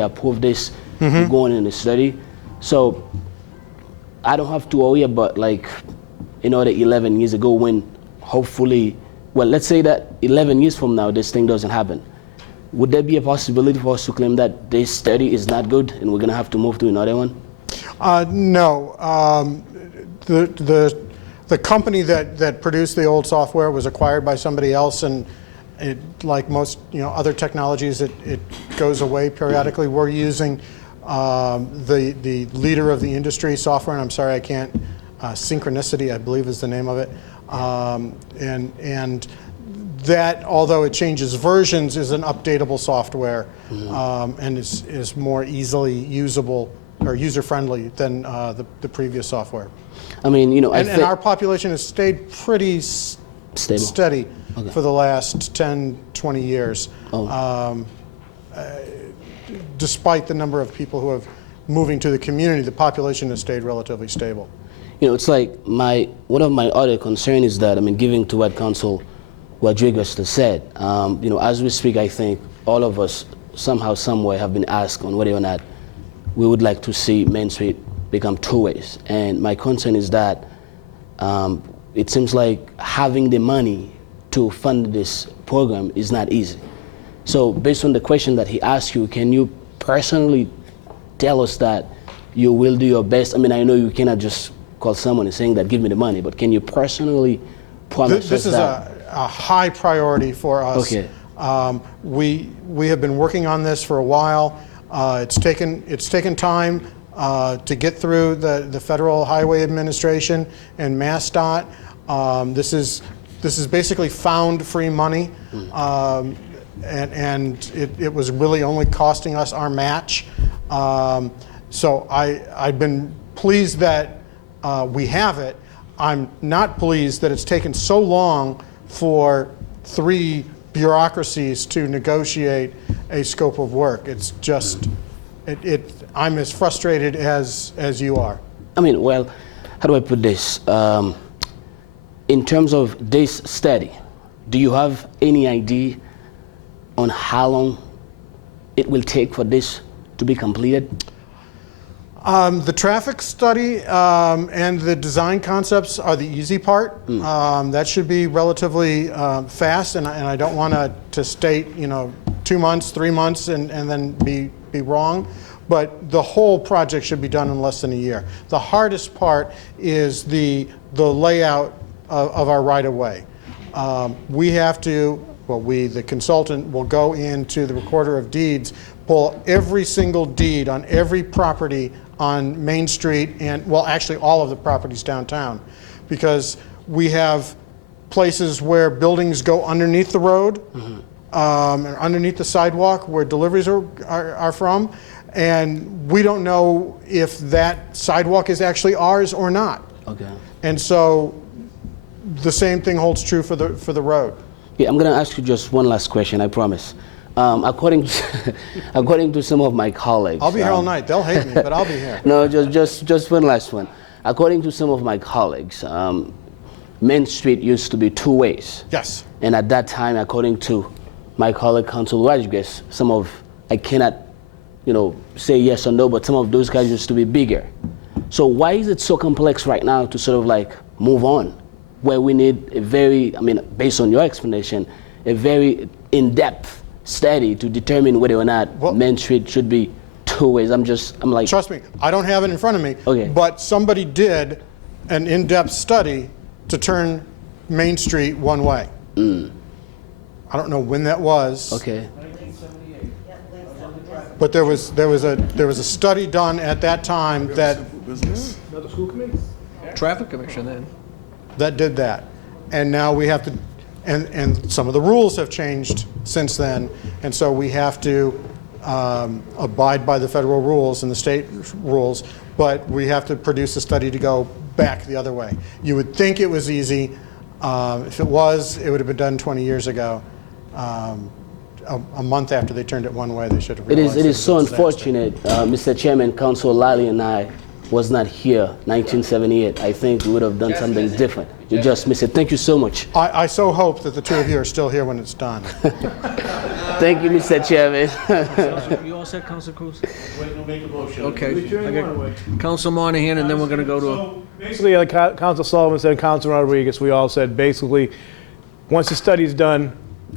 approve this, we go on in the study. So I don't have to worry about like another 11 years ago when hopefully, well, let's say that 11 years from now, this thing doesn't happen. Would there be a possibility for us to claim that this study is not good and we're gonna have to move to another one? No. The company that produced the old software was acquired by somebody else, and it, like most other technologies, it goes away periodically. We're using the leader of the industry software, and I'm sorry I can't, Synchronicity I believe is the name of it, and that, although it changes versions, is an updatable software, and is more easily usable or user-friendly than the previous software. I mean, and our population has stayed pretty steady for the last 10, 20 years, despite the number of people who have moving to the community. The population has stayed relatively stable. It's like one of my other concerns is that, giving to what Council Rodriguez has said, as we speak, I think all of us somehow, somewhere have been asked on whether or not we would like to see Main Street become two ways. And my concern is that it seems like having the money to fund this program is not easy. So based on the question that he asked you, can you personally tell us that you will do your best? I know you cannot just call someone and saying that, give me the money, but can you personally promise this us that? This is a high priority for us. Okay. We have been working on this for a while. It's taken time to get through the Federal Highway Administration and MassDOT. This is basically found free money, and it was really only costing us our match. So I've been pleased that we have it. I'm not pleased that it's taken so long for 3 bureaucracies to negotiate a scope of work. It's just, I'm as frustrated as you are. Well, how do I put this? In terms of this study, do you have any idea on how long it will take for this to be completed? The traffic study and the design concepts are the easy part. That should be relatively fast, and I don't want to state 2 months, 3 months, and then be wrong. But the whole project should be done in less than a year. The hardest part is the layout of our right-of-way. We have to, the consultant will go into the Recorder of Deeds, pull every single deed on every property on Main Street, and actually all of the properties downtown, because we have places where buildings go underneath the road, and underneath the sidewalk where deliveries are from, and we don't know if that sidewalk is actually ours or not. Okay. And so the same thing holds true for the road. Yeah, I'm going to ask you just one last question, I promise. According to some of my colleagues, I'll be here all night. They'll hate me, but I'll be here. No, just one last one. According to some of my colleagues, Main Street used to be 2 ways. Yes. And at that time, according to my colleague Council Rodriguez, I cannot, say yes or no, but some of those guys used to be bigger. So why is it so complex right now to sort of move on, where we need a very, based on your explanation, a very in-depth study to determine whether or not Main Street should be 2 two ways. I'm like. Trust me, I don't have it in front of me. Okay. But somebody did an in-depth study to turn Main Street one way. I don't know when that was. Okay. But there was a study done at that time that Traffic commission then. that did that. And now we have to, and some of the rules have changed since then, and so we have to abide by the federal rules and the state rules, but we have to produce a study to go back the other way. You would think it was easy. If it was, it would have been done 20 years ago. A month after they turned it one way, they should have realized It is so was a disaster. unfortunate, Mr. Chairman, Councilor Lally and I was not here 1978. I think we would have done something different. You just missed it. Thank you so much. I so hope that the two of you are still here when it's done. Thank you, Mr. Chairman. You all set, Councilor Cruz? Wait, no, make a motion. Okay. I got Councilor Monahan, and then we're going to go to Basically, like Council Sullivan said, Council Rodriguez, we all said, basically, once the study's done,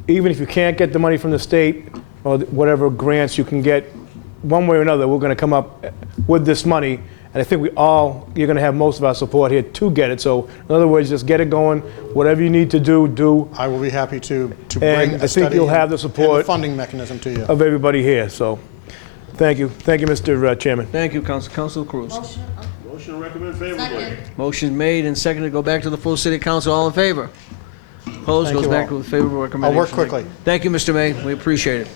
even if you can't get the money from the state or whatever grants you can get, one way or another, we're going to come up with this money. And I think you're going to have most of our support here to get it. So, in other words, just get it going. Whatever you need to do. I will be happy to And bring the I think study you'll have the and support the funding mechanism to you. of everybody here. So, thank you. Thank you, Mr. Chairman. Thank you, Councilor Cruz. Motion to recommend favorably. Motion made and seconded to go back to the full city council. All in favor? Opposed? Thank Goes you back all. to the favorable recommendation. I'll work quickly. Thank you, Mr. May. We appreciate it.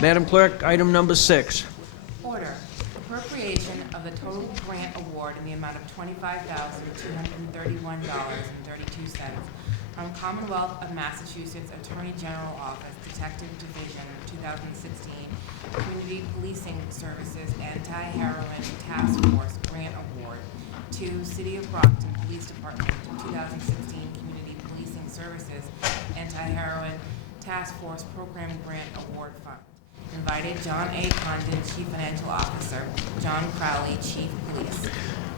Madam Clerk, item number 6. Order, appropriation of the total grant award in the amount of $25,231.32 from Commonwealth of Massachusetts Attorney General Office Detective Division 2016 Community Policing Services Anti-Heroin Task Force Grant Award to City of Brockton Police Department 2016 Community Policing Services Anti-Heroin Task Force Program Grant Award Fund. Invited John A. Condon, Chief Financial Officer, John Crowley, Chief Police.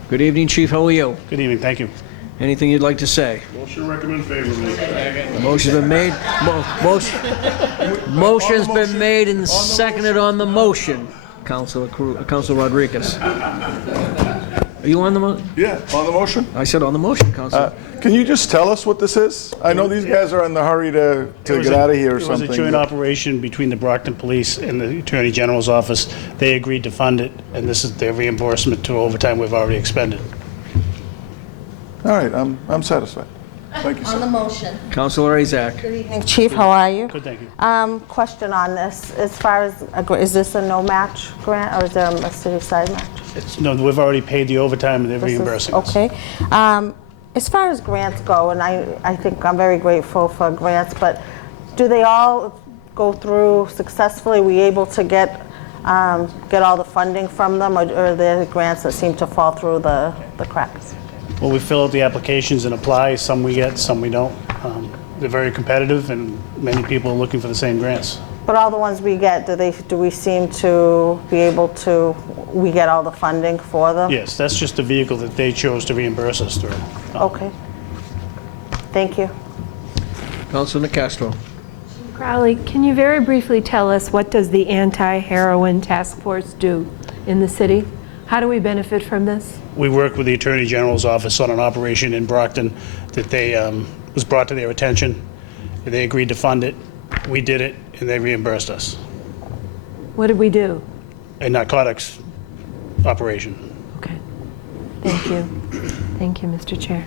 Good evening, Chief. How are you? Good evening, thank you. Anything you'd like to say? Motion to recommend favorably. Motion's been made. Motion's been made and seconded on the motion. Councilor Rodriguez. Are you on the motion? Yeah, on the motion? I said on the motion, Councilor. Can you just tell us what this is? I know these guys are in the hurry to get out of here or something. It was a joint operation between the Brockton Police and the Attorney General's office. They agreed to fund it, and this is their reimbursement to overtime we've already expended. All right, I'm satisfied. Thank you, On the sir. motion. Councilor Azak. Good evening, Chief. How are you? Good, thank you. Question on this. As far as, is this a no-match grant, or is there a city-side match? No, we've already paid the overtime, and they're This is- reimbursing us. Okay. As far as grants go, and I think I'm very grateful for grants, but do they all go through successfully? Are we able to get all the funding from them, or are there grants that seem to fall through the cracks? Well, we fill out the applications and apply. Some we get, some we don't. They're very competitive, and many people are looking for the same grants. But all the ones we get, do we seem to be able to, we get all the funding for them? Yes, that's just the vehicle that they chose to reimburse us through. Okay. Thank you. Councilor Castro. Crowley, can you very briefly tell us what does the anti-heroin task force do in the city? How do we benefit from this? We worked with the Attorney General's office on an operation in Brockton that they was brought to their attention. They agreed to fund it. We did it, and they reimbursed us. What did we do? A narcotics operation. Okay. Thank you. Thank you, Mr. Chair.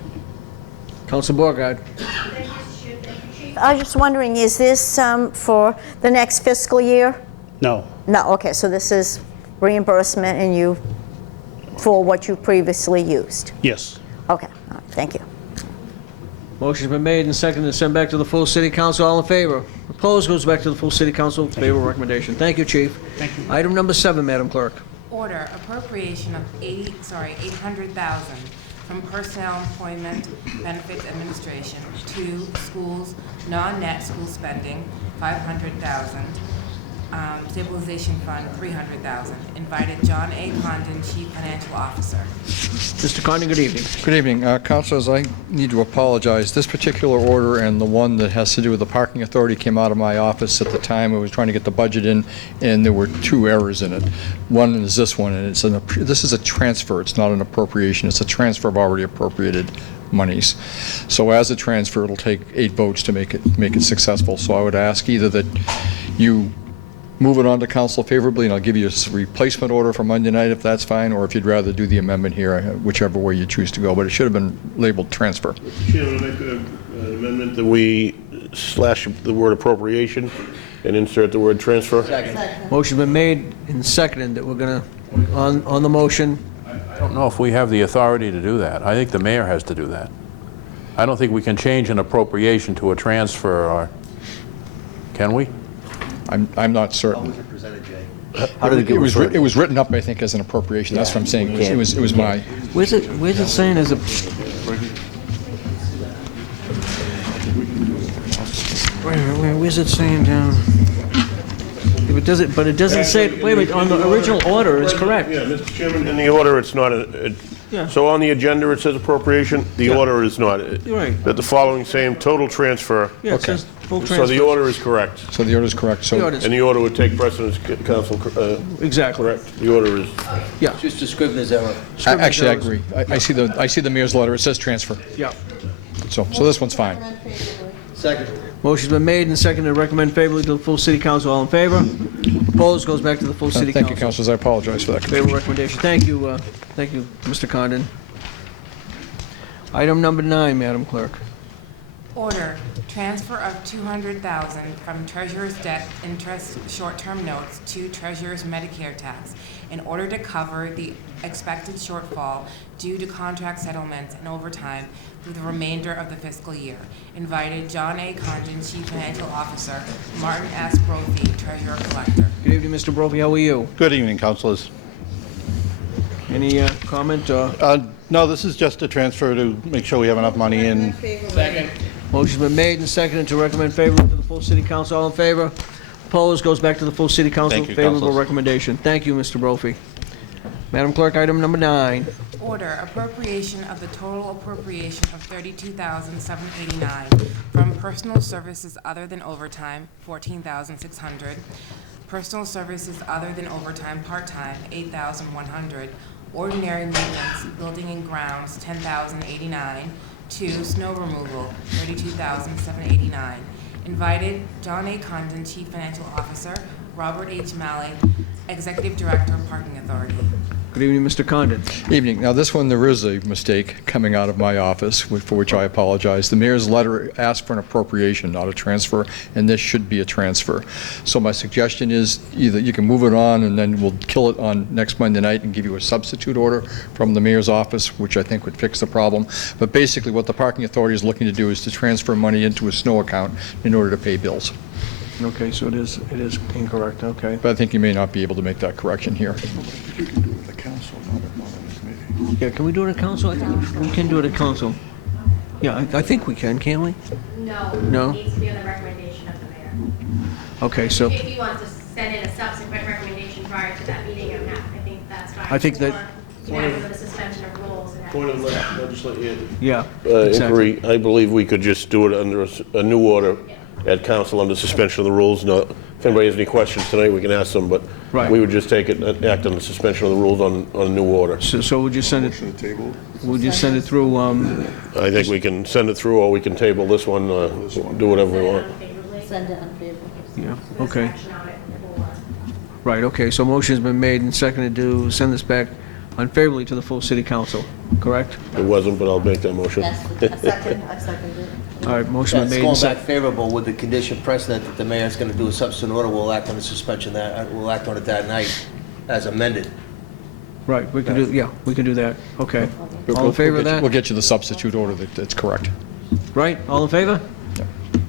Councilor Borgard. I was just wondering, is this for the next fiscal year? No. No, okay, so this is reimbursement and you, for what you previously used? Yes. Okay, all right, thank you. Motion's been made and seconded to send back to the full city council. All in favor? Opposed? Goes back to the full city council. Favorable recommendation. Thank you, Chief. Thank you. Item number 7, Madam Clerk. Order appropriation of $800,000 from Personnel Employment Benefits Administration to schools, non-net school spending, $500,000, Stabilization Fund, $300,000. Invited John A. Condon, Chief Financial Officer. Mr. Condon, good evening. Good evening. Councilors, I need to apologize. This particular order and the one that has to do with the parking authority came out of my office at the time I was trying to get the budget in, and there were 2 errors in it. One is this one, and this is a transfer. It's not an appropriation. It's a transfer of already appropriated monies. So as a transfer, it'll take 8 votes to make it successful. So I would ask either that you move it on to council favorably, and I'll give you a replacement order for Monday night if that's fine, or if you'd rather do the amendment here, whichever way you choose to go. But it should have been labeled transfer. Mr. Chairman, I make an amendment that we slash the word appropriation and insert the word transfer. Motion's been made and seconded that we're going to, on the motion. I don't know if we have the authority to do that. I think the mayor has to do that. I don't think we can change an appropriation to a transfer, or can we? I'm not certain. How was it presented, Jay? How did it get referred? It was written up, I think, as an appropriation. That's what I'm saying. It was my. Where's it saying as a? Where's it saying down? But it doesn't say. Wait a minute. On the original order, it's correct. Yeah, Mr. Chairman, in the order, it's not Yeah. so on the agenda, it says appropriation. The order is not. Right. That the following same total transfer. Yeah, it says full So transfer. the order is correct. So the order is correct. So The order is- And the order would take precedence, Council, Exactly. correct? The order is. Yeah. Just a Scrivener's error. actually, I agree. I see the mayor's letter. It says transfer. Yeah. So this one's fine. Second. Motion's been made and seconded to recommend favorably to the full city council. All in favor? Opposed? Goes back to the full city Thank council. you, councilors. I apologize for that. Favorable recommendation. Thank you, Mr. Condon. Item number 9, Madam Clerk. Order, transfer of $200,000 from treasurer's debt interest short-term notes to treasurer's Medicare tax in order to cover the expected shortfall due to contract settlements and overtime through the remainder of the fiscal year. Invited John A. Condon, Chief Financial Officer, Martin S. Brophy, Treasurer Collector. Good evening, Mr. Brophy. How are you? Good evening, councilors. Any comment? No, this is just a transfer to make sure we have enough money in. Second. Motion's been made and seconded to recommend favorably to the full city council. All in favor? Opposed? Goes back to the full city council. Thank you, Favorable councilors. recommendation. Thank you, Mr. Brophy. Madam Clerk, item number 9. Order, appropriation of the total appropriation of $32,789 from personal services other than overtime, $14,600, personal services other than overtime part-time, $8,100, ordinary maintenance, building and grounds, $10,089, to snow removal, $32,789. Invited, John A. Condon, Chief Financial Officer, Robert H. Malley, Executive Director, Parking Authority. Good evening, Mr. Condon. Evening. Now, this one, there is a mistake coming out of my office, for which I apologize. The mayor's letter asked for an appropriation, not a transfer, and this should be a transfer. So my suggestion is either you can move it on, and then we'll kill it on next Monday night and give you a substitute order from the mayor's office, which I think would fix the problem. But basically, what the parking authority is looking to do is to transfer money into a snow account in order to pay bills. Okay, so it is incorrect, okay. But I think you may not be able to make that correction here. Yeah, can we do it at council? I think we can do it at council. Yeah, I think we can, can't we? No. No? It needs to be on the recommendation of the mayor. Okay, so, If you want to send in a subsequent recommendation prior to that meeting, I think that's fine. I think that- You can have it with a suspension of rules. And Point of legislative yeah. inquiry, I believe we could just do it under a new order at council under suspension of the rules. Now, if anybody has any questions tonight, we can ask them, but Right. we would just take it, act on the suspension of the rules on a new order. So would you send it, would you send it through, I think we can send it through, or we can table this one, do whatever we want. Send it unfavorably. yeah, okay. Right, okay, so motion's been made and seconded to send this back unfavorably to the full city council, correct? It wasn't, but I'll make that motion. I second it. All right, motion been It's made going and back seconded. favorable with the condition precedent that the mayor's going to do a substitute order. We'll act on the suspension we'll act on it that night as amended. Right, we can do, yeah, we can do that, okay. But All in favor of that? We'll get you the substitute order that's correct. Right, all in favor?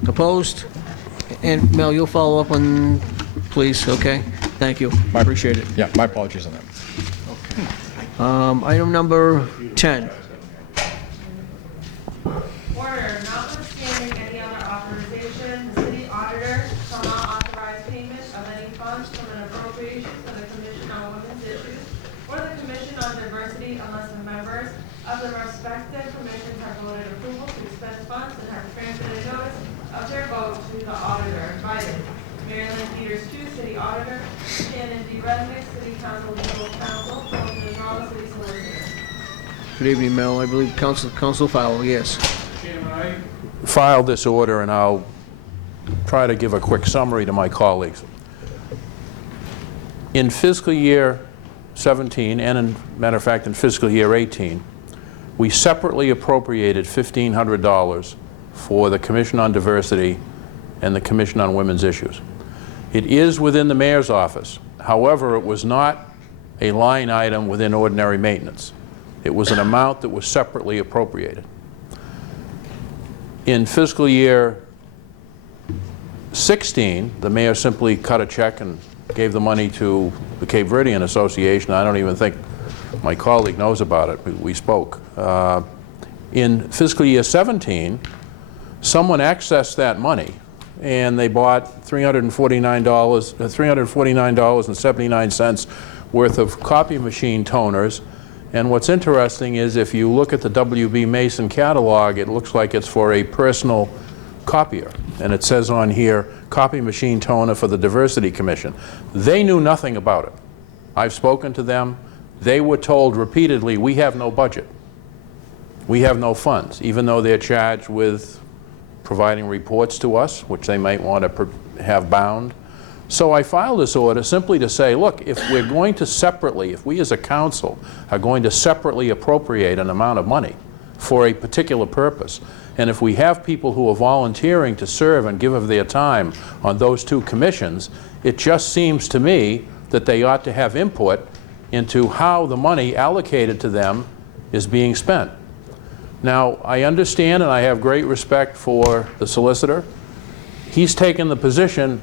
Opposed? And Mel, you'll follow up on, please, okay? Thank you, I appreciate it. Yeah, my apologies on that. Item number 10. Order, notwithstanding any other authorization, the city auditor shall not authorize payment of any funds city unless the members of the respective commissions have voted approval to expend funds and have transmitted notice of their vote to the auditor. Invited: Marilyn Peters, City Auditor; Shannon D. Resnick, City Council Legal Counsel; Philip Monroe, City Solicitor. Good evening, Mel. I believe Council Fowler, yes. Filed this order, and I'll try to give a quick summary to my colleagues. In fiscal year 17, and in matter of fact in fiscal year 18, we separately appropriated $1,500 for the Commission on Diversity and the Commission on Women's Issues. It is within the mayor's office. However, it was not a line item within ordinary maintenance. It was an amount that was separately appropriated. In fiscal year 16, the mayor simply cut a check and gave the money to the Cape Verdean Association. I don't even think my colleague knows about it. We spoke. In fiscal year 17, someone accessed that money and they bought $349.79 worth of copy machine toners. And what's interesting is if you look at the W.B. Mason catalog, it looks like it's for a personal copier. And it says on here, copy machine toner for the Diversity Commission. They knew nothing about it. I've spoken to them. They were told repeatedly, we have no budget. We have no funds, even though they're charged with providing reports to us, which they might want to have bound. So I filed this order simply to say, look, if we're going to separately, if we as a council are going to separately appropriate an amount of money for a particular purpose, and if we have people who are volunteering to serve and give of their time on those two commissions, it just seems to me that they ought to have input into how the money allocated to them is being spent. Now, I understand and I have great respect for the solicitor. He's taken the position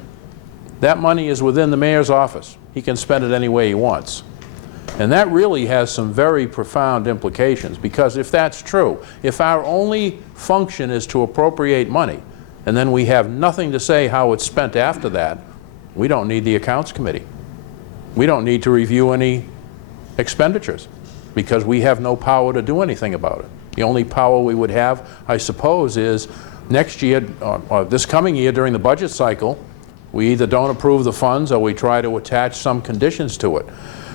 that money is within the mayor's office. He can spend it any way he wants. And that really has some very profound implications, because if that's true, if our only function is to appropriate money, and then we have nothing to say how it's spent after that, we don't need the accounts committee. We don't need to review any expenditures, because we have no power to do anything about it. The only power we would have, I suppose, is next year, or this coming year during the budget cycle, we either don't approve the funds or we try to attach some conditions to it.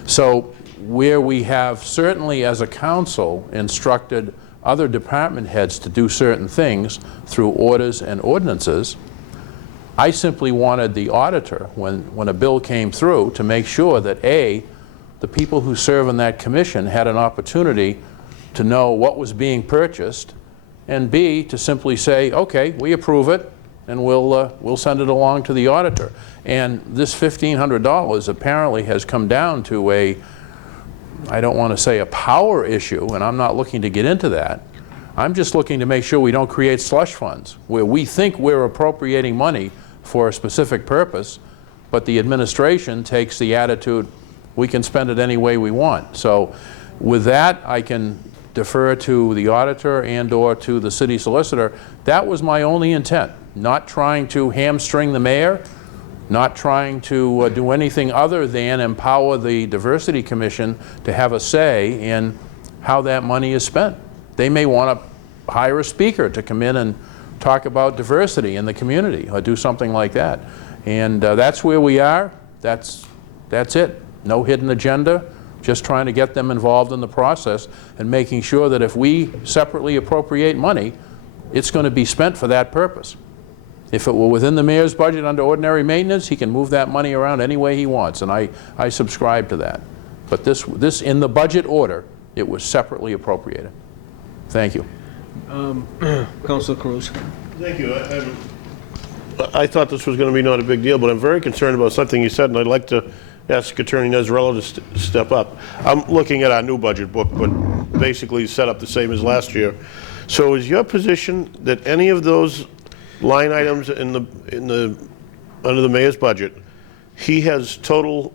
So where we have certainly as a council instructed other department heads to do certain things through orders and ordinances, I simply wanted the auditor, when a bill came through, to make sure that A, the people who serve in that commission had an opportunity to know what was being purchased, and B, to simply say, okay, we approve it, and we'll send it along to the auditor. And this $1,500 apparently has come down to a, I don't want to say a power issue, and I'm not looking to get into that. I'm just looking to make sure we don't create slush funds where we think we're appropriating money for a specific purpose, but the administration takes the attitude, we can spend it any way we want. So with that, I can defer to the auditor and or to the city solicitor. That was my only intent. Not trying to hamstring the mayor, not trying to do anything other than empower the Diversity Commission to have a say in how that money is spent. They may want to hire a speaker to come in and talk about diversity in the community or do something like that. And that's where we are. That's it. No hidden agenda, just trying to get them involved in the process and making sure that if we separately appropriate money, it's going to be spent for that purpose. If it were within the mayor's budget under ordinary maintenance, he can move that money around any way he wants, and I subscribe to that. But this in the budget order, it was separately appropriated. Thank you. Councilor Cruz. Thank you. I thought this was going to be not a big deal, but I'm very concerned about something you said, and I'd like to ask Attorney Nezarello to step up. I'm looking at our new budget book, but basically set up the same as last year. So is your position that any of those line items under the mayor's budget, he has total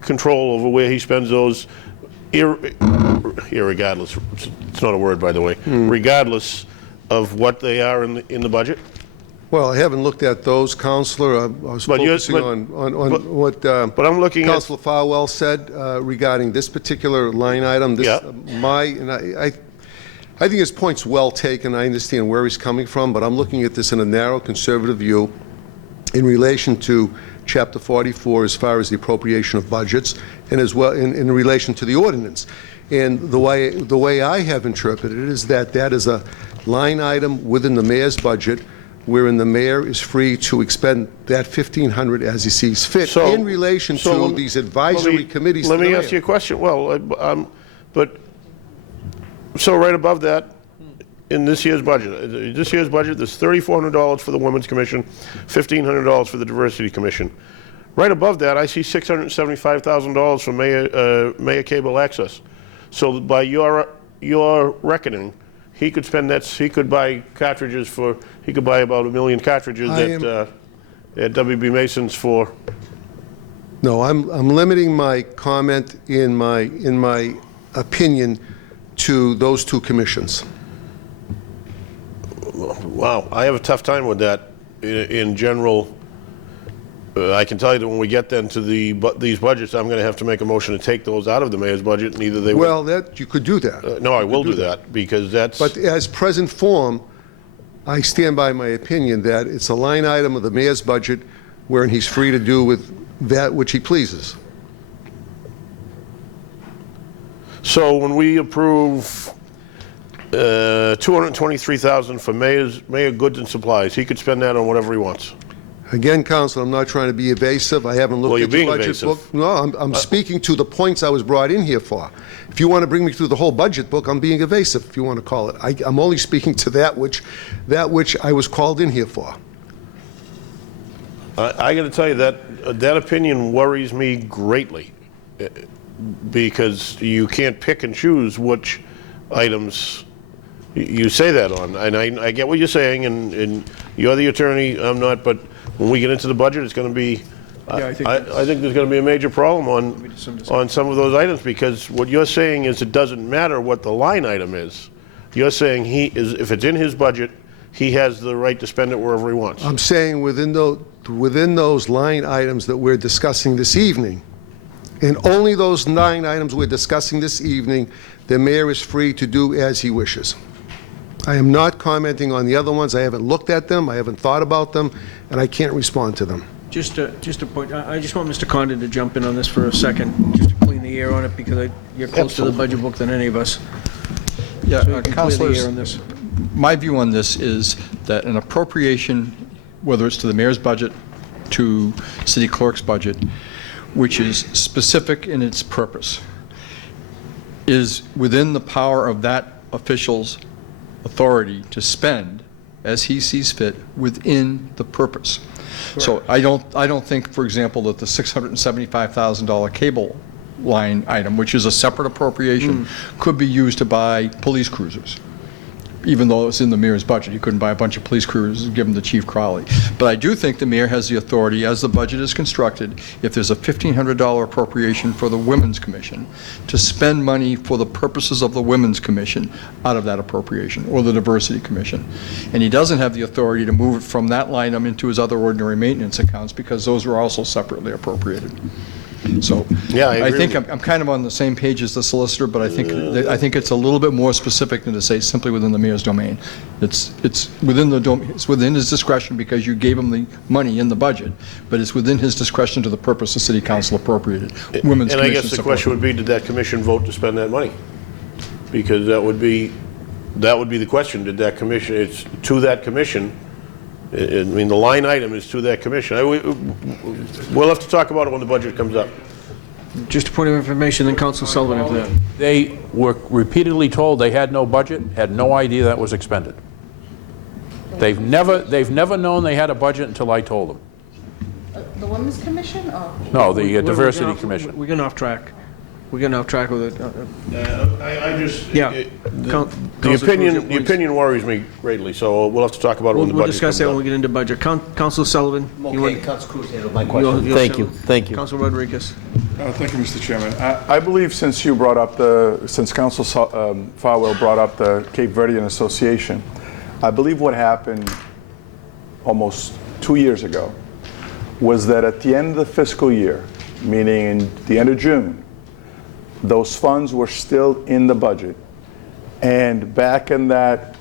control over where he spends those, irregardless, it's not a word, by the way, regardless of what they are in the budget? Well, I haven't looked at those, Counselor. I was focusing on what but I'm looking at Counselor Farwell said regarding this particular line item. This, I think his point's well taken. I understand where he's coming from, but I'm looking at this in a narrow, conservative view in relation to Chapter 44 as far as the appropriation of budgets, and as well in relation to the ordinance. And the way I have interpreted it is that that is a line item within the mayor's budget, wherein the mayor is free to expend that $1,500 as he sees fit in relation to these advisory committees. Let me ask you a question. Well, but so right above that, in this year's budget, there's $3,400 for the Women's Commission, $1,500 for the Diversity Commission. Right above that, I see $675,000 for Mayor Cable Access. So by your reckoning, he could spend that. He could buy cartridges for. He could buy about 1 million cartridges at WB Mason's for. No, I'm limiting my comment in my opinion to those two commissions. Wow, I have a tough time with that. In general, I can tell you that when we get then to these budgets, I'm going to have to make a motion to take those out of the mayor's budget, and either they well, that you could do that. No, I will do that because that's. But as present form, I stand by my opinion that it's a line item of the mayor's budget wherein he's free to do with that which he pleases. So when we approve $223,000 for mayor goods and supplies, he could spend that on whatever he wants. Again, Counsel, I'm not trying to be evasive. I haven't looked at the budget book. No, I'm speaking to the points I was brought in here for. If you want to bring me through the whole budget book, I'm being evasive, if you want to call it. I'm only speaking to that which I was called in here for. I got to tell you that opinion worries me greatly, because you can't pick and choose which items you say that on. And I get what you're saying, and you're the attorney, I'm not, but when we get into the budget, it's going to be, I think there's going to be a major problem on some of those items, because what you're saying is it doesn't matter what the line item is. You're saying if it's in his budget, he has the right to spend it wherever he wants. I'm saying within those line items that we're discussing this evening, and only those 9 items we're discussing this evening, the mayor is free to do as he wishes. I am not commenting on the other ones. I haven't looked at them, I haven't thought about them, and I can't respond to them. Just a point, I just want Mr. Condon to jump in on this for a second, just to clean the air on it, because you're closer to the budget book than any of us. Yeah, so Councilors, on this. My view on this is that an appropriation, whether it's to the mayor's budget, to city clerk's budget, which is specific in its purpose, is within the power of that official's authority to spend as he sees fit within the purpose. Correct. So I don't think, for example, that the $675,000 cable line item, which is a separate appropriation, could be used to buy police cruisers. Even though it's in the mayor's budget, he couldn't buy a bunch of police cruisers and give them to Chief Crowley. But I do think the mayor has the authority, as the budget is constructed, if there's a $1,500 appropriation for the Women's Commission, to spend money for the purposes of the Women's Commission out of that appropriation, or the Diversity Commission. And he doesn't have the authority to move it from that line item into his other ordinary maintenance accounts, because those are also separately appropriated. So yeah, I think I'm kind of on the same page as the solicitor, but I think it's a little bit more specific than to say simply within the mayor's domain. It's within his discretion, because you gave him the money in the budget, but it's within his discretion to the purpose the city council appropriated. Women's and I Commission guess the support. question would be, did that commission vote to spend that money? Because that would be the question. Did that commission? It's to that commission. I mean, the line item is to that commission. We'll have to talk about it when the budget comes up. Just a point of information, then Council Sullivan after that. They were repeatedly told they had no budget, had no idea that was expended. They've never known they had a budget until I told them. The Women's Commission? Or? No, the Diversity Commission. We're getting off track. We're getting off track with it. I just... Yeah. The opinion worries me greatly, so we'll have to talk about it when the budget comes up. We'll discuss that when we get into budget. Council Sullivan? Okay, Council Cruz handled my question. Thank you. Council Rodriguez. Thank you, Mr. Chairman. I believe since Council Farwell brought up the Cape Verdean Association, I believe what happened almost 2 years ago, was that at the end of the fiscal year, meaning in the end of June, those funds were still in the budget. And back in that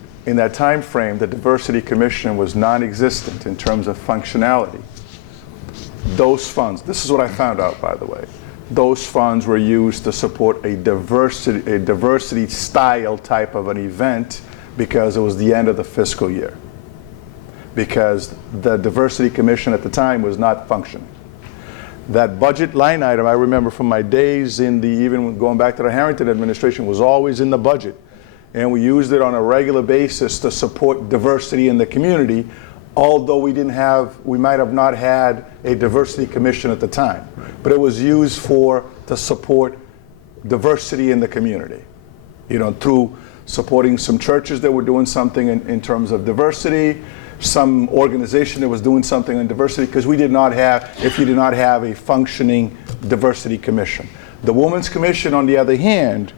time frame, the Diversity Commission was non-existent in terms of functionality. Those funds, this is what I found out, by the way, those funds were used to support a diversity style type of an event because it was the end of the fiscal year. Because the Diversity Commission at the time was not functioning. That budget line item, I remember from my days even going back to the Harrington administration, was always in the budget. And we used it on a regular basis to support diversity in the community, although we might have not had a diversity commission at the time. But it was used to support diversity in the community, through supporting some churches that were doing something in terms of diversity, some organization that was doing something on diversity, because if you did not have a functioning diversity commission. The Women's Commission, on the other hand,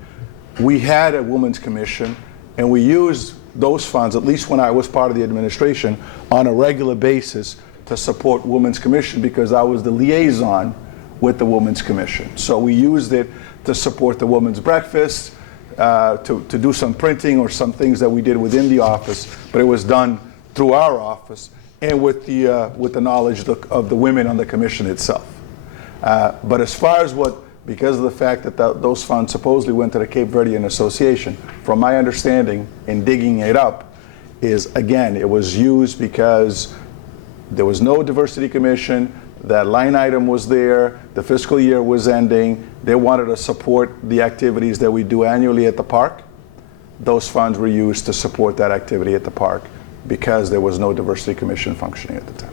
we had a Women's Commission, and we used those funds, at least when I was part of the administration, on a regular basis to support Women's Commission because I was the liaison with the Women's Commission. So we used it to support the Women's Breakfast, to do some printing or some things that we did within the office, but it was done through our office and with the knowledge of the women on the commission itself. But as far as because of the fact that those funds supposedly went to the Cape Verdean Association, from my understanding in digging it up, is again, it was used because there was no diversity commission, that line item was there, the fiscal year was ending, they wanted to support the activities that we do annually at the park. Those funds were used to support that activity at the park because there was no diversity commission functioning at the time.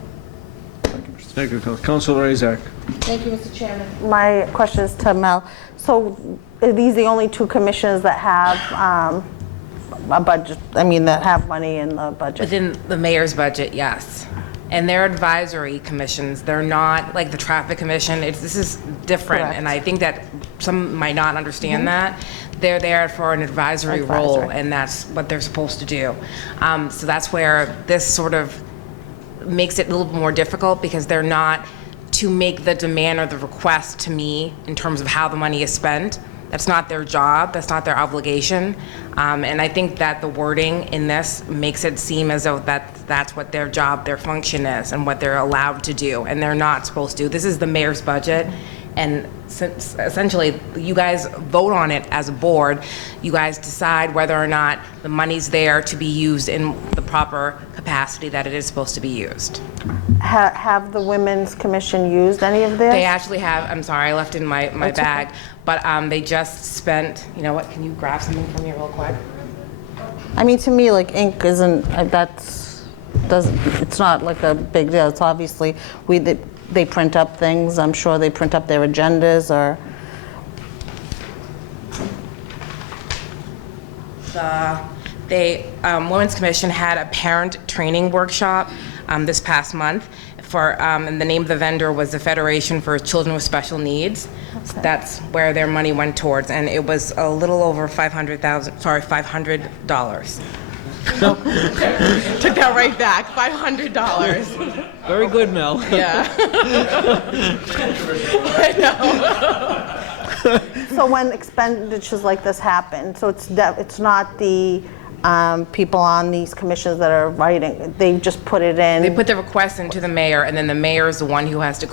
Thank you, Councilor Isaac. Thank you, Mr. Chairman. My question is to Mel. So are these the only two commissions that have a budget, that have money in the budget? Within the mayor's budget, yes. And they're advisory commissions. They're not like the traffic commission. This is different. Correct. And I think that some might not understand that. They're there for an advisory role, and that's what they're supposed to do. So that's where this sort of makes it a little more difficult, because they're not to make the demand or the request to me in terms of how the money is spent. That's not their job, that's not their obligation. And I think that the wording in this makes it seem as though that's what their job, their function is, and what they're allowed to do, and they're not supposed to. This is the mayor's budget, and since essentially you guys vote on it as a board, you guys decide whether or not the money's there to be used in the proper capacity that it is supposed to be used. Have the Women's Commission used any of this? They actually have. I'm sorry, I left it in my bag. Okay. But they just spent, you know what, can you grab something from me real quick? To me, like, ink isn't, it's not like a big deal. It's obviously, they print up things. I'm sure they print up their agendas or. Women's Commission had a parent training workshop this past month and the name of the vendor was the Federation for Children with Special Needs. Okay. So that's where their money went towards, and it was a little over $500. Took that right back, $500. Very good, Mel. Yeah. I know. So when expenditures like this happen, so it's not the people on these commissions that are writing, they just put it in? They put the request into the mayor, and then the mayor is the one who has to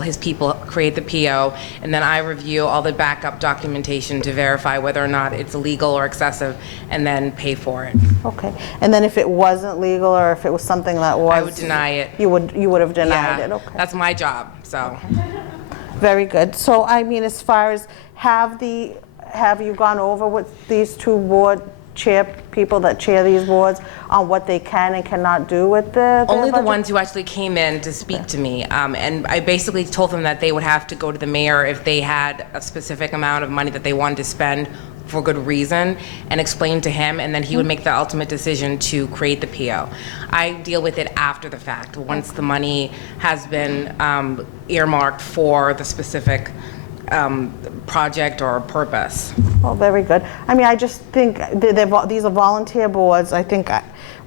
his people create the PO, and then I review all the backup documentation to verify whether or not it's illegal or excessive, and then pay for it. Okay. And then if it wasn't legal, or if it was something that was... I would deny it. You would have denied it, okay. That's my job, so. Okay. Very good. So, as far as, have you gone over with these two board people that chair these boards on what they can and cannot do with only the ones who actually came in to speak to me, and I basically told them that they would have to go to the mayor if they had a specific amount of money that they wanted to spend for good reason, and explain to him, and then he would make the ultimate decision to create the PO. I deal with it after the fact, once the money has been earmarked for the specific project or purpose. Oh, very good. I mean, I just think these are volunteer boards. I think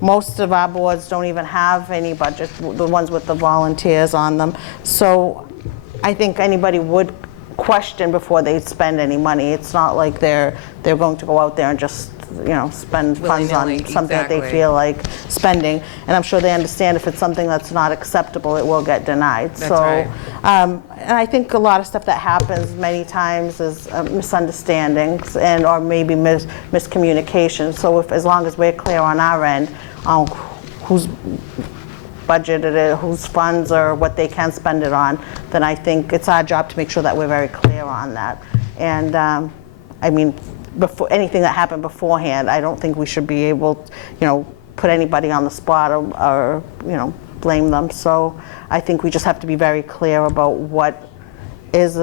most of our boards don't even have any budget, the ones with the volunteers on them. So I think anybody would question before they spend any money. It's not like they're going to go out there and just, you know, spend funds on Willy-nilly, something that they exactly. feel like spending. And I'm sure they understand if it's something that's not acceptable, it will get denied. That's so, right. and I think a lot of stuff that happens many times is misunderstandings and or maybe miscommunication. So as long as we're clear on our end on whose budget it is, whose funds or what they can spend it on, then I think it's our job to make sure that we're very clear on that. And I mean, before anything that happened beforehand, I don't think we should be able, you know, put anybody on the spot or you know, blame them. So I think we just have to be very clear about what is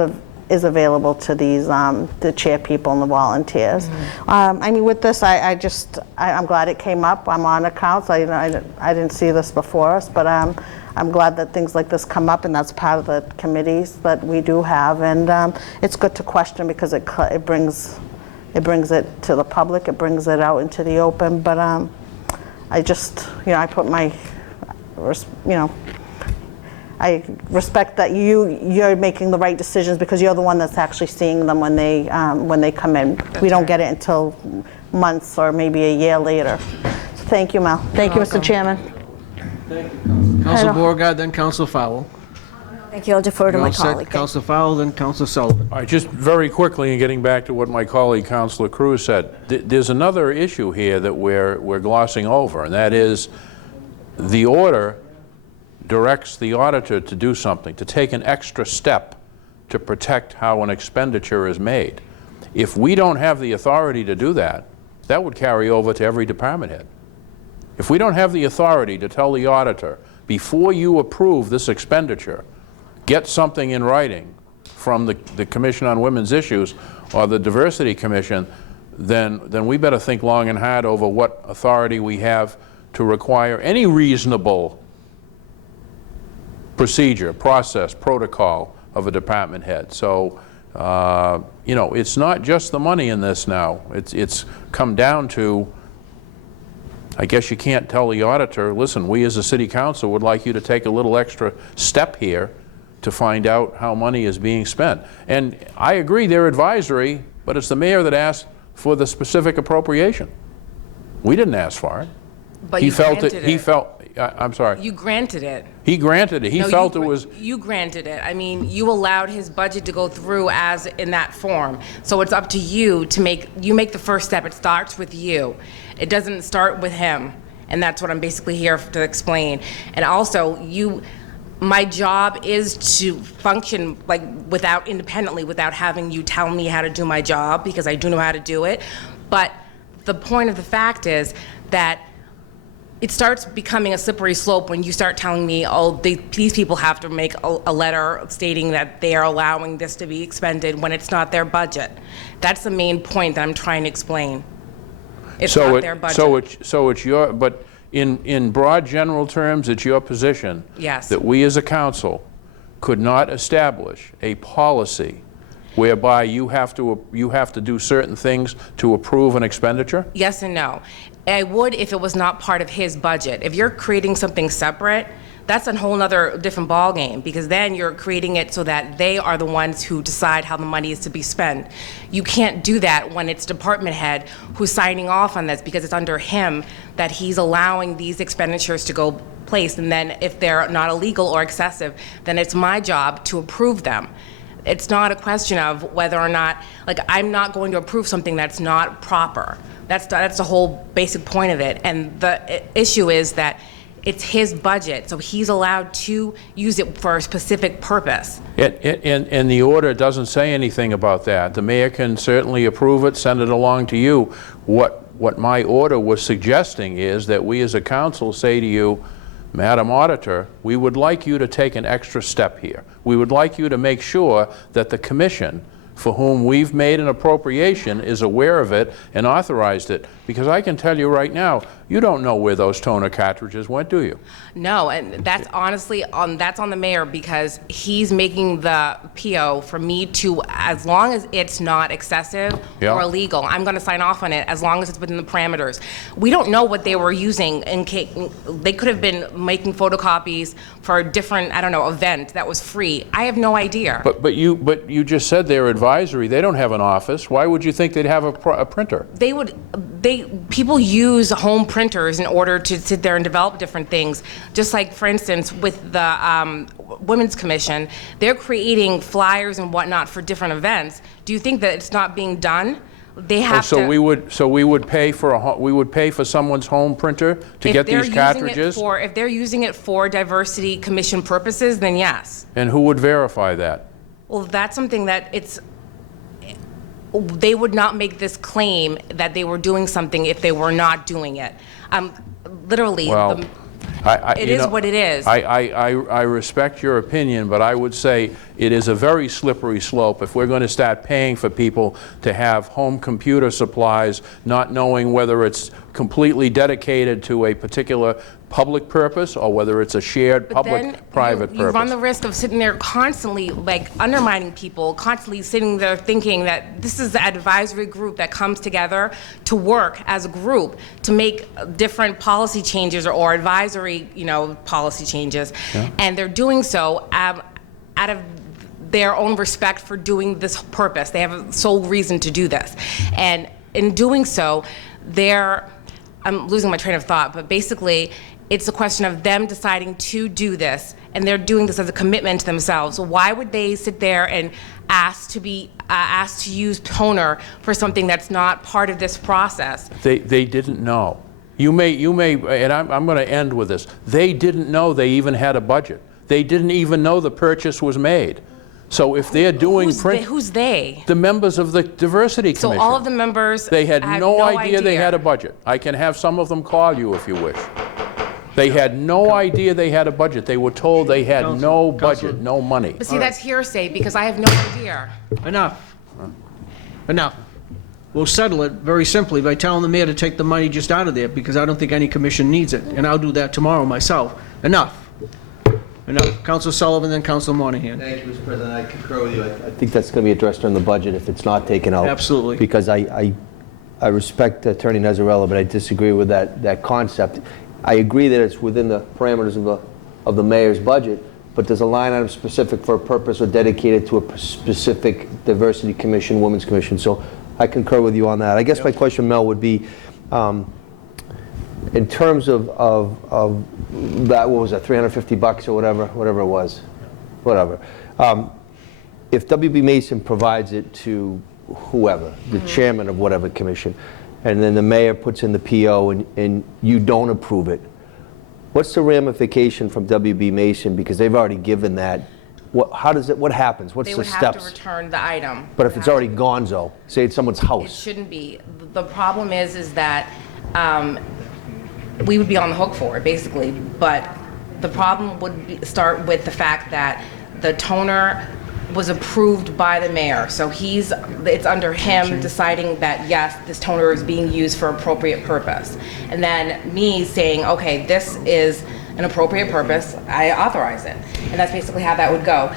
available to these the chair people and the volunteers. I mean, with this, I'm glad it came up. I'm on accounts. I didn't see this before us, but I'm glad that things like this come up, and that's part of the committees that we do have. And it's good to question because it brings it to the public. It brings it out into the open. But I just, you know, I put my, you know, I respect that you're making the right decisions because you're the one that's actually seeing them when they come in. We don't get it until months or maybe a year later. So thank you, Mel. Thank you, Mr. Chairman. Thank you, Council Beauregard, then Council Fowle. Thank you. I'll defer to You're my all set, colleague. Council Fowle, then Council Sullivan. All right, just very quickly, and getting back to what my colleague, Councilor Cruz, said, there's another issue here that we're glossing over, and that is the order directs the auditor to do something, to take an extra step to protect how an expenditure is made. If we don't have the authority to do that, that would carry over to every department head. If we don't have the authority to tell the auditor, before you approve this expenditure, get something in writing from the Commission on Women's Issues or the Diversity Commission, then we better think long and hard over what authority we have to require any reasonable procedure, process, protocol of a department head. So, you know, it's not just the money in this now. It's come down to, I guess you can't tell the auditor, listen, we as a city council would like you to take a little extra step here to find out how money is being spent. And I agree they're advisory, but it's the mayor that asked for the specific appropriation. We didn't ask for it. But he you felt granted He it. felt. I'm sorry. You granted it. He granted it. He No, felt you it was. You granted it. I mean, you allowed his budget to go through as in that form. So it's up to you to make the first step. It starts with you. It doesn't start with him. And that's what I'm basically here to explain. And also, my job is to function like independently without having you tell me how to do my job, because I do know how to do it. But the point of the fact is that it starts becoming a slippery slope when you start telling me, oh, these people have to make a letter stating that they are allowing this to be expended when it's not their budget. That's the main point that I'm trying to explain. It's not their budget. So it's your, but in broad general terms, it's your position Yes. that we as a council could not establish a policy whereby you have to do certain things to approve an expenditure? Yes and no. I would if it was not part of his budget. If you're creating something separate, that's a whole nother different ballgame, because then you're creating it so that they are the ones who decide how the money is to be spent. You can't do that when it's department head who's signing off on this, because it's under him that he's allowing these expenditures to go place. And then if they're not illegal or excessive, then it's my job to approve them. It's not a question of whether or not, like, I'm not going to approve something that's not proper. That's the whole basic point of it. And the issue is that it's his budget, so he's allowed to use it for a specific purpose. And the order doesn't say anything about that. The mayor can certainly approve it, send it along to you. What my order was suggesting is that we as a council say to you, Madam Auditor, we would like you to take an extra step here. We would like you to make sure that the commission for whom we've made an appropriation is aware of it and authorized it. Because I can tell you right now, you don't know where those toner cartridges went, do you? No, and that's honestly that's on the mayor, because he's making the PO for me to, as long as it's not excessive Yeah. or illegal, I'm going to sign off on it as long as it's within the parameters. We don't know what they were using in case they could have been making photocopies for a different, I don't know, event that was free. I have no idea. But you just said they're advisory. They don't have an office. Why would you think they'd have a printer? People use home printers in order to sit there and develop different things. Just like, for instance, with the Women's Commission, they're creating flyers and whatnot for different events. Do you think that it's not being done? They have so to. we would pay for someone's home printer to get these cartridges? If they're using it for Diversity Commission purposes, then yes. And who would verify that? Well, that's something that they would not make this claim that they were doing something if they were not doing it. Literally, Well, it is what it is. I respect your opinion, but I would say it is a very slippery slope if we're going to start paying for people to have home computer supplies, not knowing whether it's completely dedicated to a particular public purpose or whether it's a shared public-private purpose. You run the risk of sitting there constantly, like, undermining people, constantly sitting there thinking that this is an advisory group that comes together to work as a group to make different policy changes or advisory, policy changes. Yeah. And they're doing so out of their own respect for doing this purpose. They have a sole reason to do this. And in doing so, I'm losing my train of thought, but basically, it's a question of them deciding to do this, and they're doing this as a commitment to themselves. So why would they sit there and ask to use toner for something that's not part of this process? They didn't know. You may, and I'm going to end with this. They didn't know they even had a budget. They didn't even know the purchase was made. So if they're doing Who's they? The members of the Diversity Commission. So all of the members They had have no idea they had a budget. I can have some of them call you if you wish. They had no idea they had a budget. They were told they had no budget, no money. But see, that's hearsay, because I have no idea. Enough. Enough. We'll settle it very simply by telling the mayor to take the money just out of there, because I don't think any commission needs it, and I'll do that tomorrow myself. Enough. Enough. Council Sullivan, then Council Monahan. Thank you, Mr. President. I concur with you. I think that's going to be addressed in the budget if it's not taken out. Absolutely. Because I respect Attorney Nazarella, but I disagree with that concept. I agree that it's within the parameters of the mayor's budget, but there's a line item specific for a purpose or dedicated to a specific Diversity Commission, Women's Commission. So I concur with you on that. I guess my question, Mel, would be, in terms of that, what was that, $350 or whatever it was, whatever. If WB Mason provides it to whoever, the chairman of whatever commission, and then the mayor puts in the PO and you don't approve it, what's the ramification from WB Mason, because they've already given that? What happens? What's They the would steps? have to return the item. But if it's already gonzo, say it's someone's It house. shouldn't be. The problem is that we would be on the hook for it, basically. But the problem would start with the fact that the toner was approved by the mayor. So it's under him deciding that, yes, this toner is being used for appropriate purpose. And then me saying, okay, this is an appropriate purpose, I authorize it. And that's basically how that would go.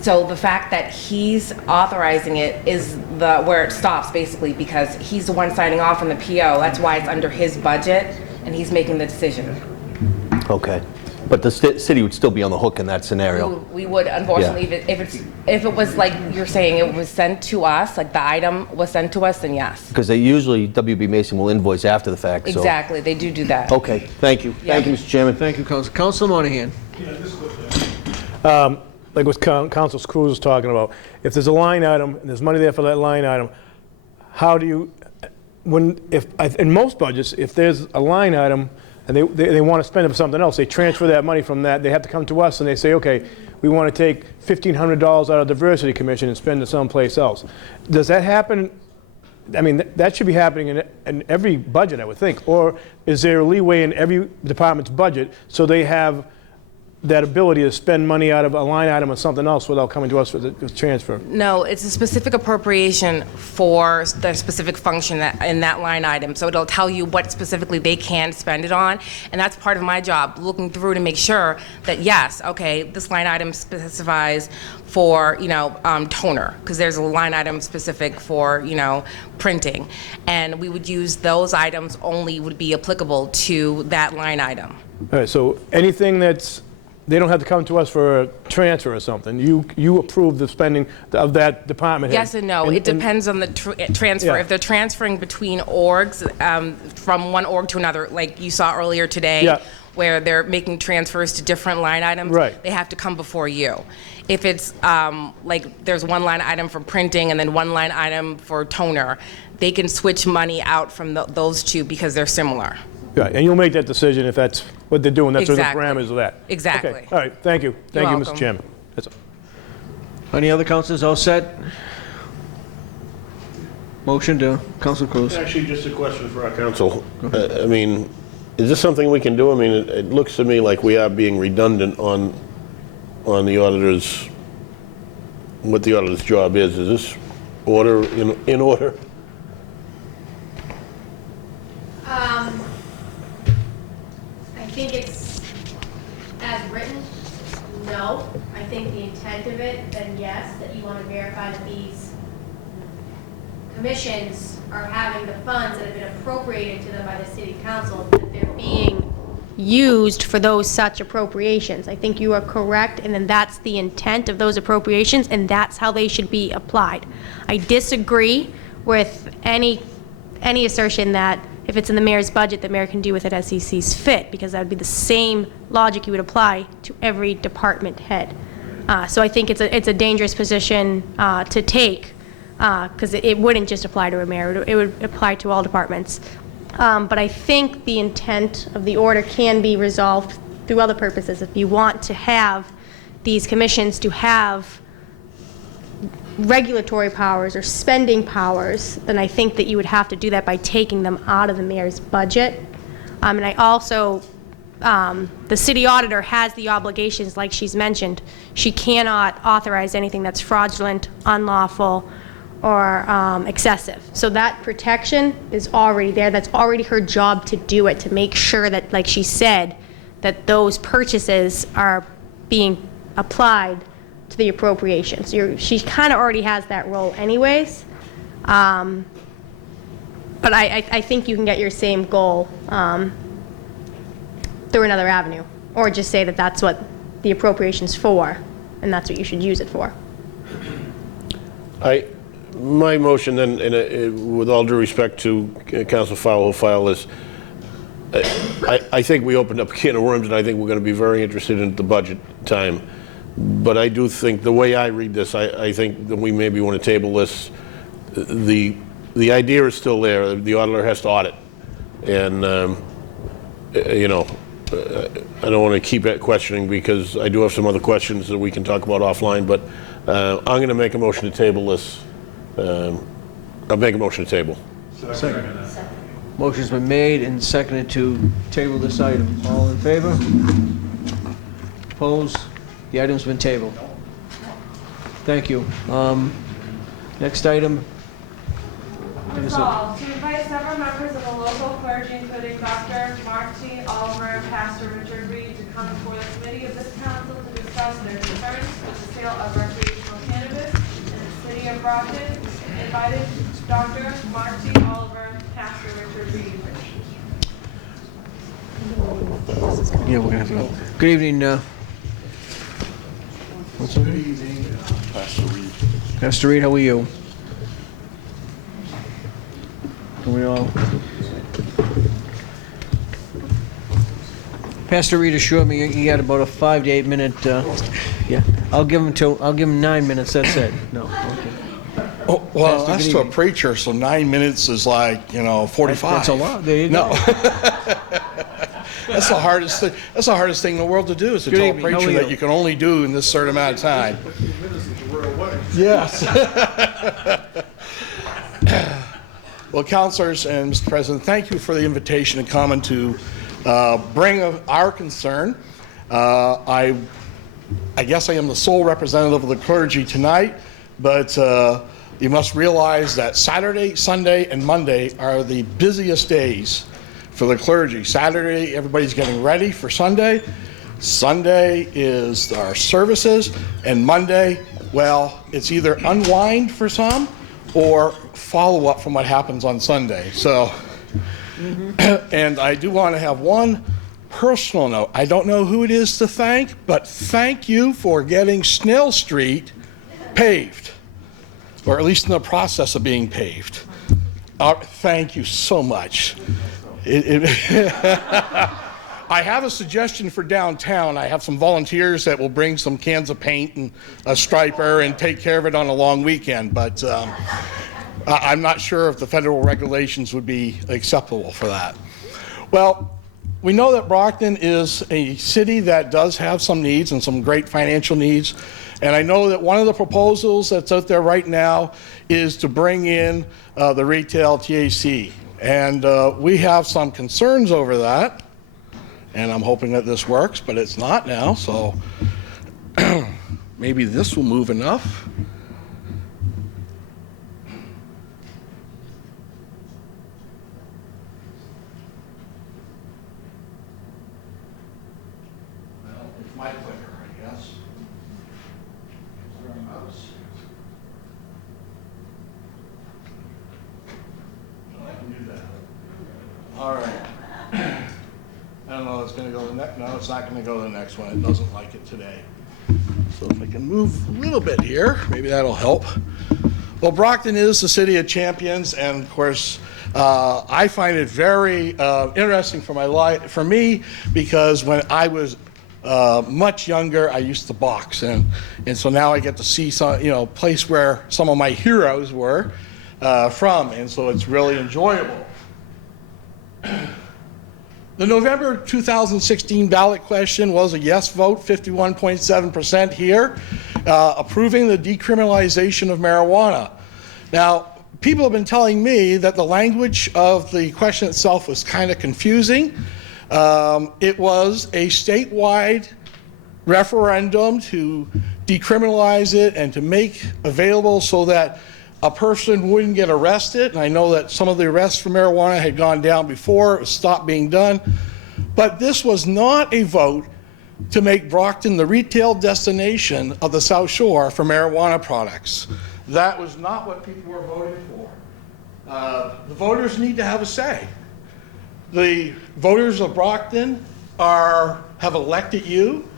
So the fact that he's authorizing it is where it stops, basically, because he's the one signing off on the PO. That's why it's under his budget, and he's making the decision. Okay. But the city would still be on the hook in that scenario. We would, unfortunately, if it was like you're saying, it was sent to us, like the item was sent to us, then yes. Because they usually, WB Mason will invoice after the fact. So. Exactly, they do that. Okay, thank you. Yeah. Thank you, Mr. Chairman. Thank you, Council. Council Monahan. Like what Council Cruz was talking about, if there's a line item and there's money there for that line item, how do you, in most budgets, if there's a line item and they want to spend it for something else, they transfer that money from that, they have to come to us and they say, okay, we want to take $1,500 out of Diversity Commission and spend it someplace else. Does that happen? I mean, that should be happening in every budget, I would think. Or is there leeway in every department's budget so they have that ability to spend money out of a line item or something else without coming to us for the transfer. No, it's a specific appropriation for the specific function in that line item. So it'll tell you what specifically they can spend it on. And that's part of my job, looking through to make sure that, yes, okay, this line item specifies for, toner, because there's a line item specific for, printing. And we would use those items only would be applicable to that line item. All right, so anything that's, they don't have to come to us for a transfer or something. You approve the spending of that department head. Yes and no. It depends on the transfer. Yeah. If they're transferring between orgs, from one org to another, like you saw earlier today, Yeah. where they're making transfers to different line items, Right. they have to come before you. If it's like there's one line item for printing and then one line item for toner, they can switch money out from those two because they're similar. Right, and you'll make that decision if that's what they're doing. That's Exactly. what the parameters of that. Exactly. Okay. All right, thank you. Thank you, Mr. welcome. Chairman. That's all. Any other councilors all set? Motion to Council Cruz. Actually, just a question for our council. I mean, is this something we can do? I mean, it looks to me like we are being redundant on the auditor's, what the auditor's job is. Is this order in order? I think it's as written, no. I think the intent of it, then yes, that you want to verify that these commissions are having the funds that have been appropriated to them by the city council, that they're being used for those such appropriations. I think you are correct, and then that's the intent of those appropriations, and that's how they should be applied. I disagree with any assertion that if it's in the mayor's budget, the mayor can do with it as he sees fit, because that would be the same logic you would apply to every department head. So I think it's a dangerous position to take, because it wouldn't just apply to a mayor, it would apply to all departments. But I think the intent of the order can be resolved through other purposes. If you want to have these commissions to have regulatory powers or spending powers, then I think that you would have to do that by taking them out of the mayor's budget. And I also, the city auditor has the obligations, like she's mentioned. She cannot authorize anything that's fraudulent, unlawful, or excessive. So that protection is already there. That's already her job to do it, to make sure that, like she said, that those purchases are being applied to the appropriations. She kind of already has that role anyways. But I think you can get your same goal through another avenue, or just say that that's what the appropriation's for, and that's what you should use it for. My motion then, with all due respect to Council Fowle, is I think we opened up a can of worms, and I think we're going to be very interested in the budget time. But I do think, the way I read this, I think that we maybe want to table this. The idea is still there. The auditor has to audit. And, I don't want to keep questioning, because I do have some other questions that we can talk about offline. But I'm going to make a motion to table this. I'll make a motion to table. Second. Motion's been made and seconded to table this item. All in favor? Opposed? The item's been tabled. Thank you. Next item. Resolved to invite several members of the local clergy, including Dr. Mark T. Oliver and Pastor Richard Reed, to come before the committee of this council to discuss their concerns with the sale of recreational cannabis in the city of Brockton. Invited Dr. Mark T. Oliver, Pastor Richard Reed. Yeah, we're gonna have to go. Good evening. What's up? Good evening, Pastor Reed. Pastor Reed, how are you? Can we all? Pastor Reed assured me he had about a 5 to 8 minute. Yeah, I'll give him 9 minutes. That's it. No. Okay. Oh, well, Pastor, that's good to a evening. preacher, so 9 minutes is like, 45. That's a lot. There you go. No. That's the hardest thing. That's the hardest thing in the world to do, is to Good tell evening. a How preacher are that you? you can only do in this certain amount of time. Yes. Well, councilors and Mr. President, thank you for the invitation to come and to bring our concern. I guess I am the sole representative of the clergy tonight, but you must realize that Saturday, Sunday, and Monday are the busiest days for the clergy. Saturday, everybody's getting ready for Sunday. Sunday is our services, and Monday, well, it's either unwind for some or follow up from what happens on Sunday. So, and I do want to have one personal note. I don't know who it is to thank, but thank you for getting Snell Street paved, or at least in the process of being paved. Thank you so much. I have a suggestion for downtown. I have some volunteers that will bring some cans of paint and a striper and take care of it on a long weekend, but I'm not sure if the federal regulations would be acceptable for that. Well, we know that Brockton is a city that does have some needs and some great financial needs, and I know that one of the proposals that's out there right now is to bring in the retail TAC, and we have some concerns over that. And I'm hoping that this works, but it's not now, so maybe this will move enough. Well, it's my clicker, I guess. Is there a mouse? No, I can do that. All right. I don't know, it's going to go to the next. No, it's not going to go to the next one. It doesn't like it today. So if I can move a little bit here, maybe that'll help. Well, Brockton is the city of champions, and of course, I find it very interesting for me, because when I was much younger, I used to box, and so now I get to see some, place where some of my heroes were from, and so it's really enjoyable. The November 2016 ballot question was a yes vote, 51.7% here, approving the decriminalization of marijuana. Now, people have been telling me that the language of the question itself was kind of confusing. It was a statewide referendum to decriminalize it and to make available so that a person wouldn't get arrested. And I know that some of the arrests for marijuana had gone down before, it stopped being done. But this was not a vote to make Brockton the retail destination of the South Shore for marijuana products. That was not what people were voting for. The voters need to have a say. The voters of Brockton have elected you,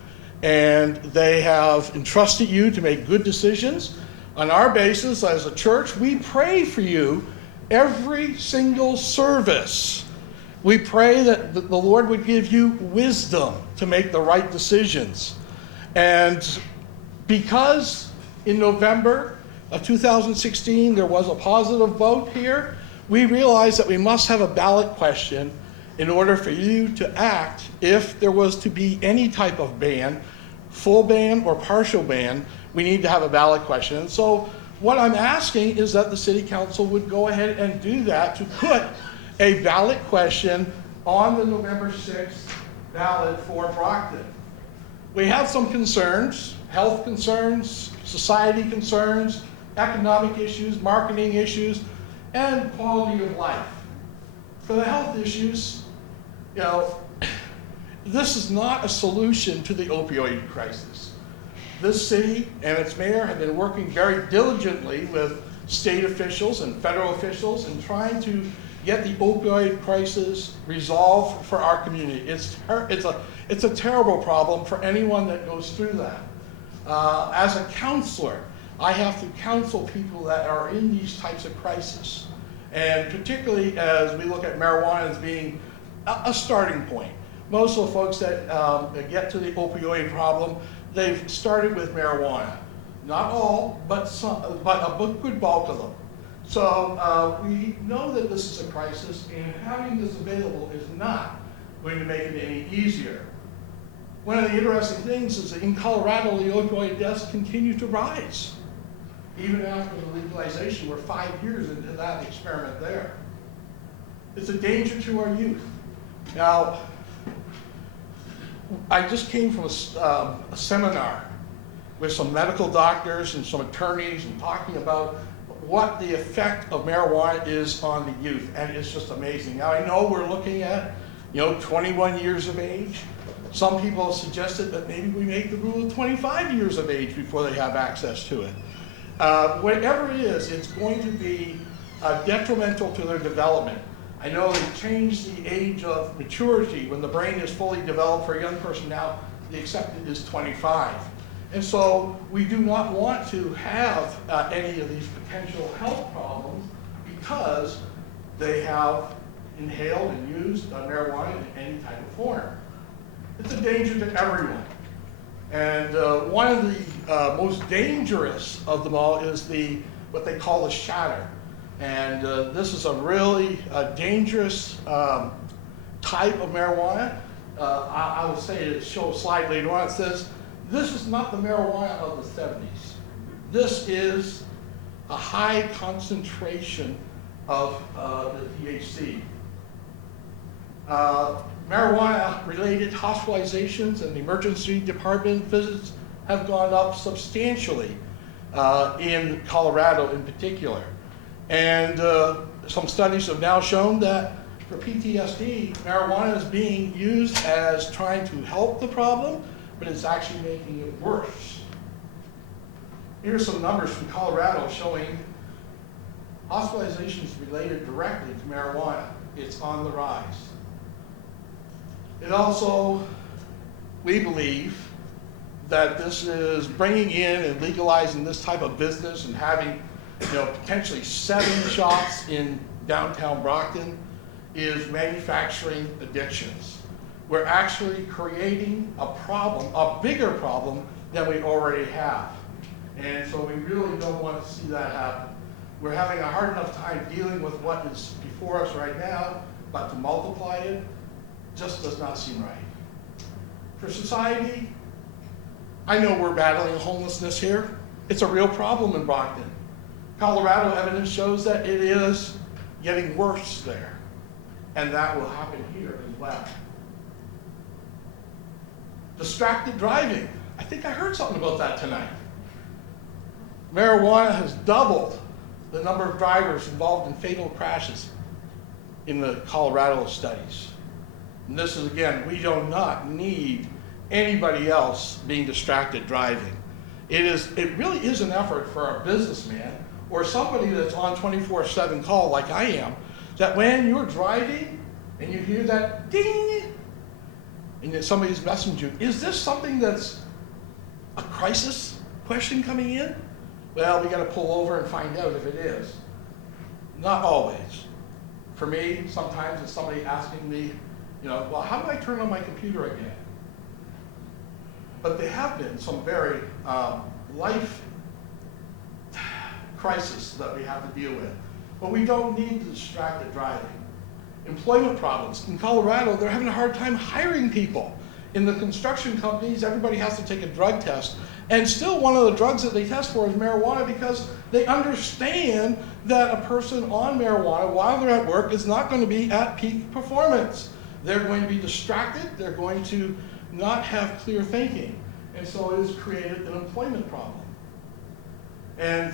and they have entrusted you to make good decisions. On our basis, as a church, we pray for you every single service. We pray that the Lord would give you wisdom to make the right decisions. And because in November of 2016 there was a positive vote here, we realized that we must have a ballot question in order for you to act if there was to be any type of ban, full ban or partial ban. We need to have a ballot question. And so what I'm asking is that the city council would go ahead and do that, to put a ballot question on the November 6th ballot for Brockton. We have some concerns, health concerns, society concerns, economic issues, marketing issues, and quality of life. For the health issues, this is not a solution to the opioid crisis. This city and its mayor have been working very diligently with state officials and federal officials in trying to get the opioid crisis resolved for our community. It's a terrible problem for anyone that goes through that. As a counselor, I have to counsel people that are in these types of crises, and particularly as we look at marijuana as being a starting point. Most of the folks that get to the opioid problem, they've started with marijuana. Not all, but a good bulk of them. So we know that this is a crisis, and having this available is not going to make it any easier. One of the interesting things is that in Colorado, the opioid deaths continue to rise. Even after the legalization, we're 5 years into that experiment there. It's a danger to our youth. Now, I just came from a seminar with some medical doctors and some attorneys and talking about what the effect of marijuana is on the youth, and it's just amazing. Now, I know we're looking at, 21 years of age. Some people have suggested that maybe we make the rule 25 years of age before they have access to it. Whatever it is, it's going to be detrimental to their development. I know they changed the age of maturity when the brain is fully developed for a young person. Now, the accepted is 25. And so we do not want to have any of these potential health problems because they have inhaled and used marijuana in any type of form. It's a danger to everyone. And one of the most dangerous of them all is what they call the shatter. And this is a really dangerous type of marijuana. I will say, it shows a slide later on, it says, this is not the marijuana of the 70s. This is a high concentration of the THC. Marijuana-related hospitalizations and emergency department visits have gone up substantially in Colorado in particular. And some studies have now shown that for PTSD, marijuana is being used as trying to help the problem, but it's actually making it worse. Here's some numbers from Colorado showing hospitalizations related directly to marijuana. It's on the rise. It also, we believe, that this is bringing in and legalizing this type of business and having, potentially 7 shops in downtown Brockton is manufacturing addictions. We're actually creating a problem, a bigger problem than we already have. And so we really don't want to see that happen. We're having a hard enough time dealing with what is before us right now, but to multiply it just does not seem right. For society, I know we're battling homelessness here. It's a real problem in Brockton. Colorado evidence shows that it is getting worse there, and that will happen here as well. Distracted driving. I think I heard something about that tonight. Marijuana has doubled the number of drivers involved in fatal crashes in the Colorado studies. And this is, again, we do not need anybody else being distracted driving. It really is an effort for a businessman or somebody that's on 24/7 call like I am, that when you're driving and you hear that ding, and somebody's messaging you, is this something that's a crisis question coming in? Well, we got to pull over and find out if it is. Not always. For me, sometimes it's somebody asking me, well, how do I turn on my computer again? But there have been some very life crisis that we have to deal with. But we don't need the distracted driving. Employment problems. In Colorado, they're having a hard time hiring people. In the construction companies, everybody has to take a drug test. And still one of the drugs that they test for is marijuana because they understand that a person on marijuana while they're at work is not going to be at peak performance. They're going to be distracted. They're going to not have clear thinking. And so it has created an employment problem. And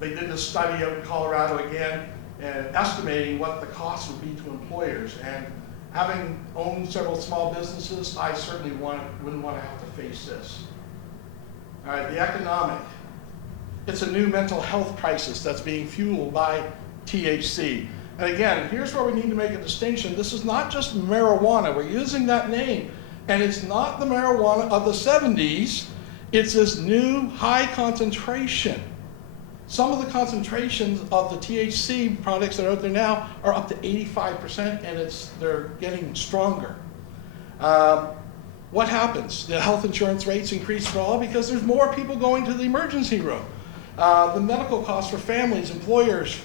they did this study out in Colorado again, and estimating what the cost would be to employers. And having owned several small businesses, I certainly wouldn't want to have to face this. All right, the economic. It's a new mental health crisis that's being fueled by THC. And again, here's where we need to make a distinction. This is not just marijuana. We're using that name. And it's not the marijuana of the 70s. It's this new high concentration. Some of the concentrations of the THC products that are out there now are up to 85%, and they're getting stronger. What happens? The health insurance rates increase for all because there's more people going to the emergency room. The medical costs for families, employers,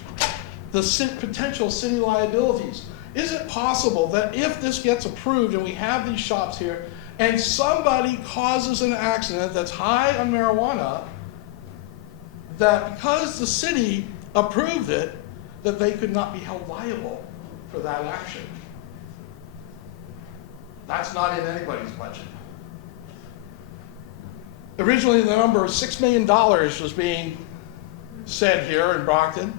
the potential city liabilities. Is it possible that if this gets approved and we have these shops here and somebody causes an accident that's high on marijuana, that because the city approved it, that they could not be held liable for that action? That's not in anybody's budget. Originally, the number of $6 million was being said here in Brockton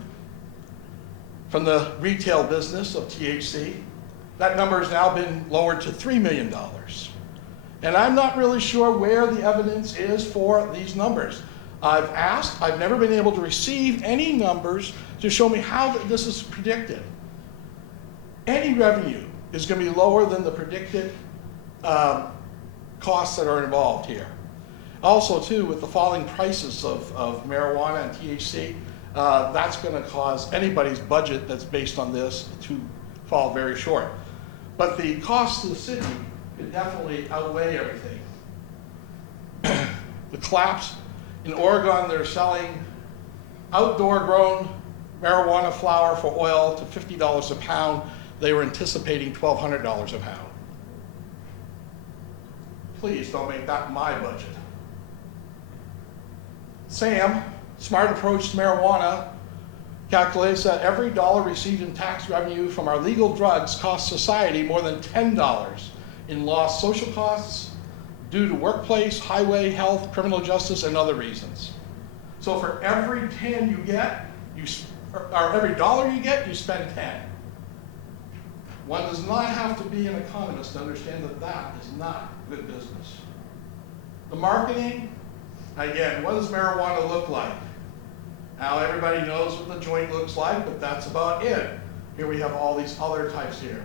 from the retail business of THC. That number has now been lowered to $3 million. And I'm not really sure where the evidence is for these numbers. I've asked, I've never been able to receive any numbers to show me how this is predicted. Any revenue is going to be lower than the predicted costs that are involved here. Also, too, with the falling prices of marijuana and THC, that's going to cause anybody's budget that's based on this to fall very short. But the cost to the city could definitely outweigh everything. The collapse in Oregon, they're selling outdoor grown marijuana flower for oil to $50 a pound. They were anticipating $1,200 a pound. Please don't make that my budget. Sam, Smart Approach to Marijuana, calculates that every dollar received in tax revenue from our legal drugs costs society more than $10 in lost social costs due to workplace, highway, health, criminal justice, and other reasons. So for every 10 you get, or every dollar you get, you spend 10. One does not have to be an economist to understand that that is not good business. The marketing, again, what does marijuana look like? Now everybody knows what the joint looks like, but that's about it. Here we have all these other types here.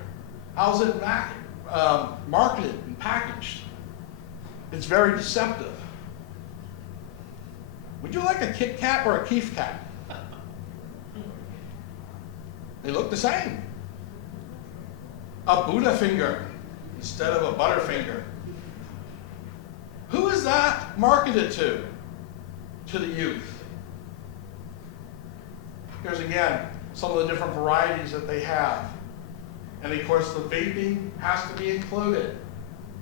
How's it marketed and packaged? It's very deceptive. Would you like a Kit Kat or a Keef Kat? They look the same. A Buddha finger instead of a Butterfinger. Who is that marketed to? To the youth. Here's again some of the different varieties that they have. And of course the vaping has to be included.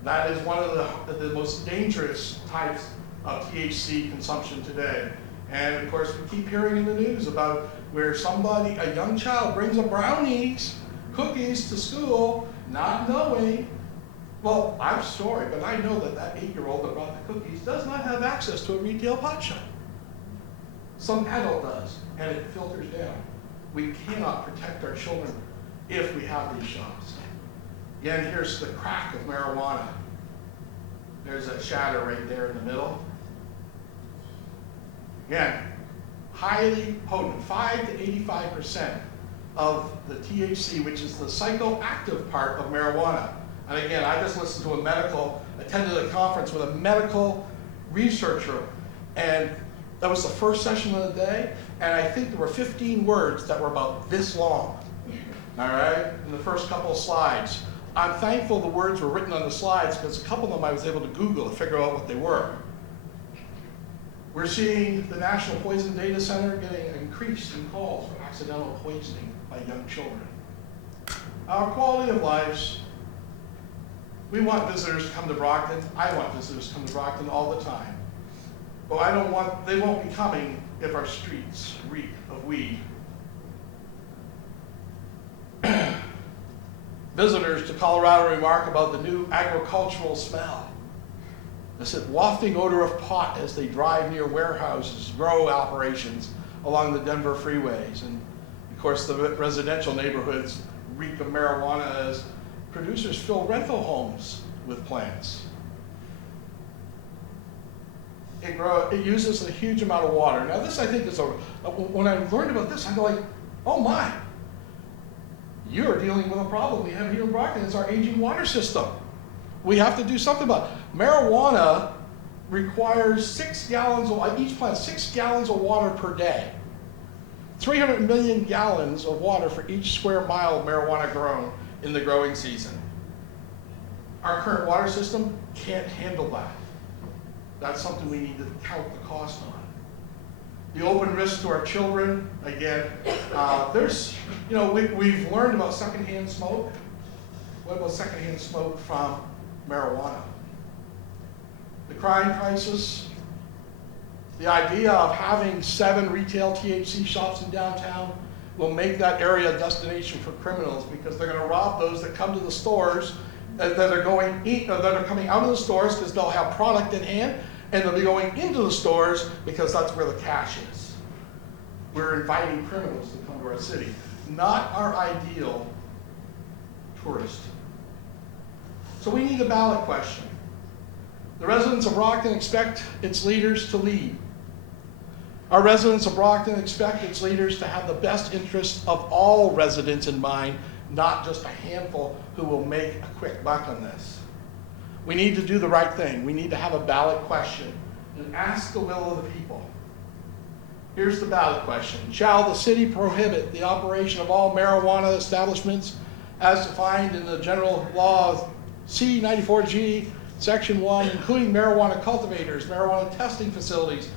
That is one of the most dangerous types of THC consumption today. And of course we keep hearing in the news about where somebody, a young child, brings a brownies, cookies to school, not knowing. Well, I'm sorry, but I know that that 8-year-old that brought the cookies does not have access to a retail pot shop. Some adult does, and it filters down. We cannot protect our children if we have these shops. Again, here's the crack of marijuana. There's a shadow right there in the middle. Again, highly potent, 5 to 85% of the THC, which is the psychoactive part of marijuana. And again, I just listened to attended a conference with a medical researcher, and that was the first session of the day, and I think there were 15 words that were about this long, all right, in the first couple of slides. I'm thankful the words were written on the slides because a couple of them I was able to Google to figure out what they were. We're seeing the National Poison Data Center getting an increase in calls for accidental poisoning by young children. Our quality of lives, we want visitors to come to Brockton. I want visitors to come to Brockton all the time. But they won't be coming if our streets reek of weed. Visitors to Colorado remark about the new agricultural smell. This wafting odor of pot as they drive near warehouses, grow operations along the Denver freeways. And of course, the residential neighborhoods reek of marijuana as producers fill rental homes with plants. It uses a huge amount of water. Now this I think is when I learned about this, I go like, oh my, you're dealing with a problem we have here in Brockton. It's our aging water system. We have to do something about it. Marijuana requires 6 gallons, each plant, 6 gallons of water per day. 300 million gallons of water for each square mile of marijuana grown in the growing season. Our current water system can't handle that. That's something we need to count the cost on. The open risk to our children, again, we've learned about secondhand smoke. What about secondhand smoke from marijuana? The crime crisis, the idea of having 7 retail THC shops in downtown will make that area a destination for criminals because they're going to rob those that come to the stores, that are going that are coming out of the stores because they'll have product in hand, and they'll be going into the stores because that's where the cash is. We're inviting criminals to come to our city, not our ideal tourist. So we need a ballot question. The residents of Brockton expect its leaders to lead. Our residents of Brockton expect its leaders to have the best interests of all residents in mind, not just a handful who will make a quick buck on this. We need to do the right thing. We need to have a ballot question and ask the will of the people. Here's the ballot question. Shall the city prohibit the operation of all marijuana establishments as defined in the general law C-94G, Section 1, including marijuana cultivators, marijuana testing facilities,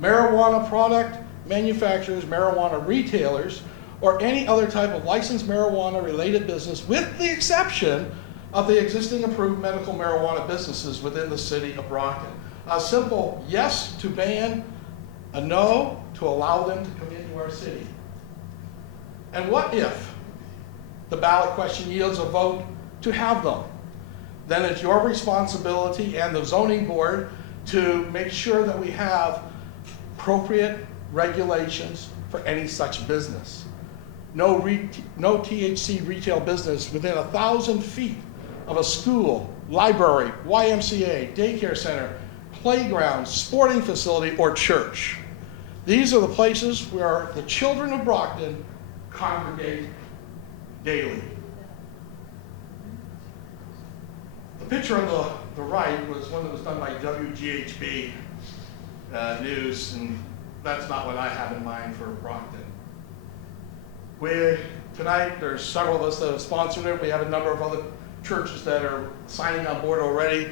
marijuana product manufacturers, marijuana retailers, or any other type of licensed marijuana-related business, with the exception of the existing approved medical marijuana businesses within the city of Brockton? A simple yes to ban, a no to allow them to come into our city. And what if the ballot question yields a vote to have them? Then it's your responsibility and the zoning board to make sure that we have appropriate regulations for any such business. No THC retail business within 1,000 feet of a school, library, YMCA, daycare center, playground, sporting facility, or church. These are the places where the children of Brockton congregate daily. The picture on the right was one that was done by WGHB News, and that's not what I have in mind for Brockton. Tonight, there's several of us that have sponsored it. We have a number of other churches that are signing on board already.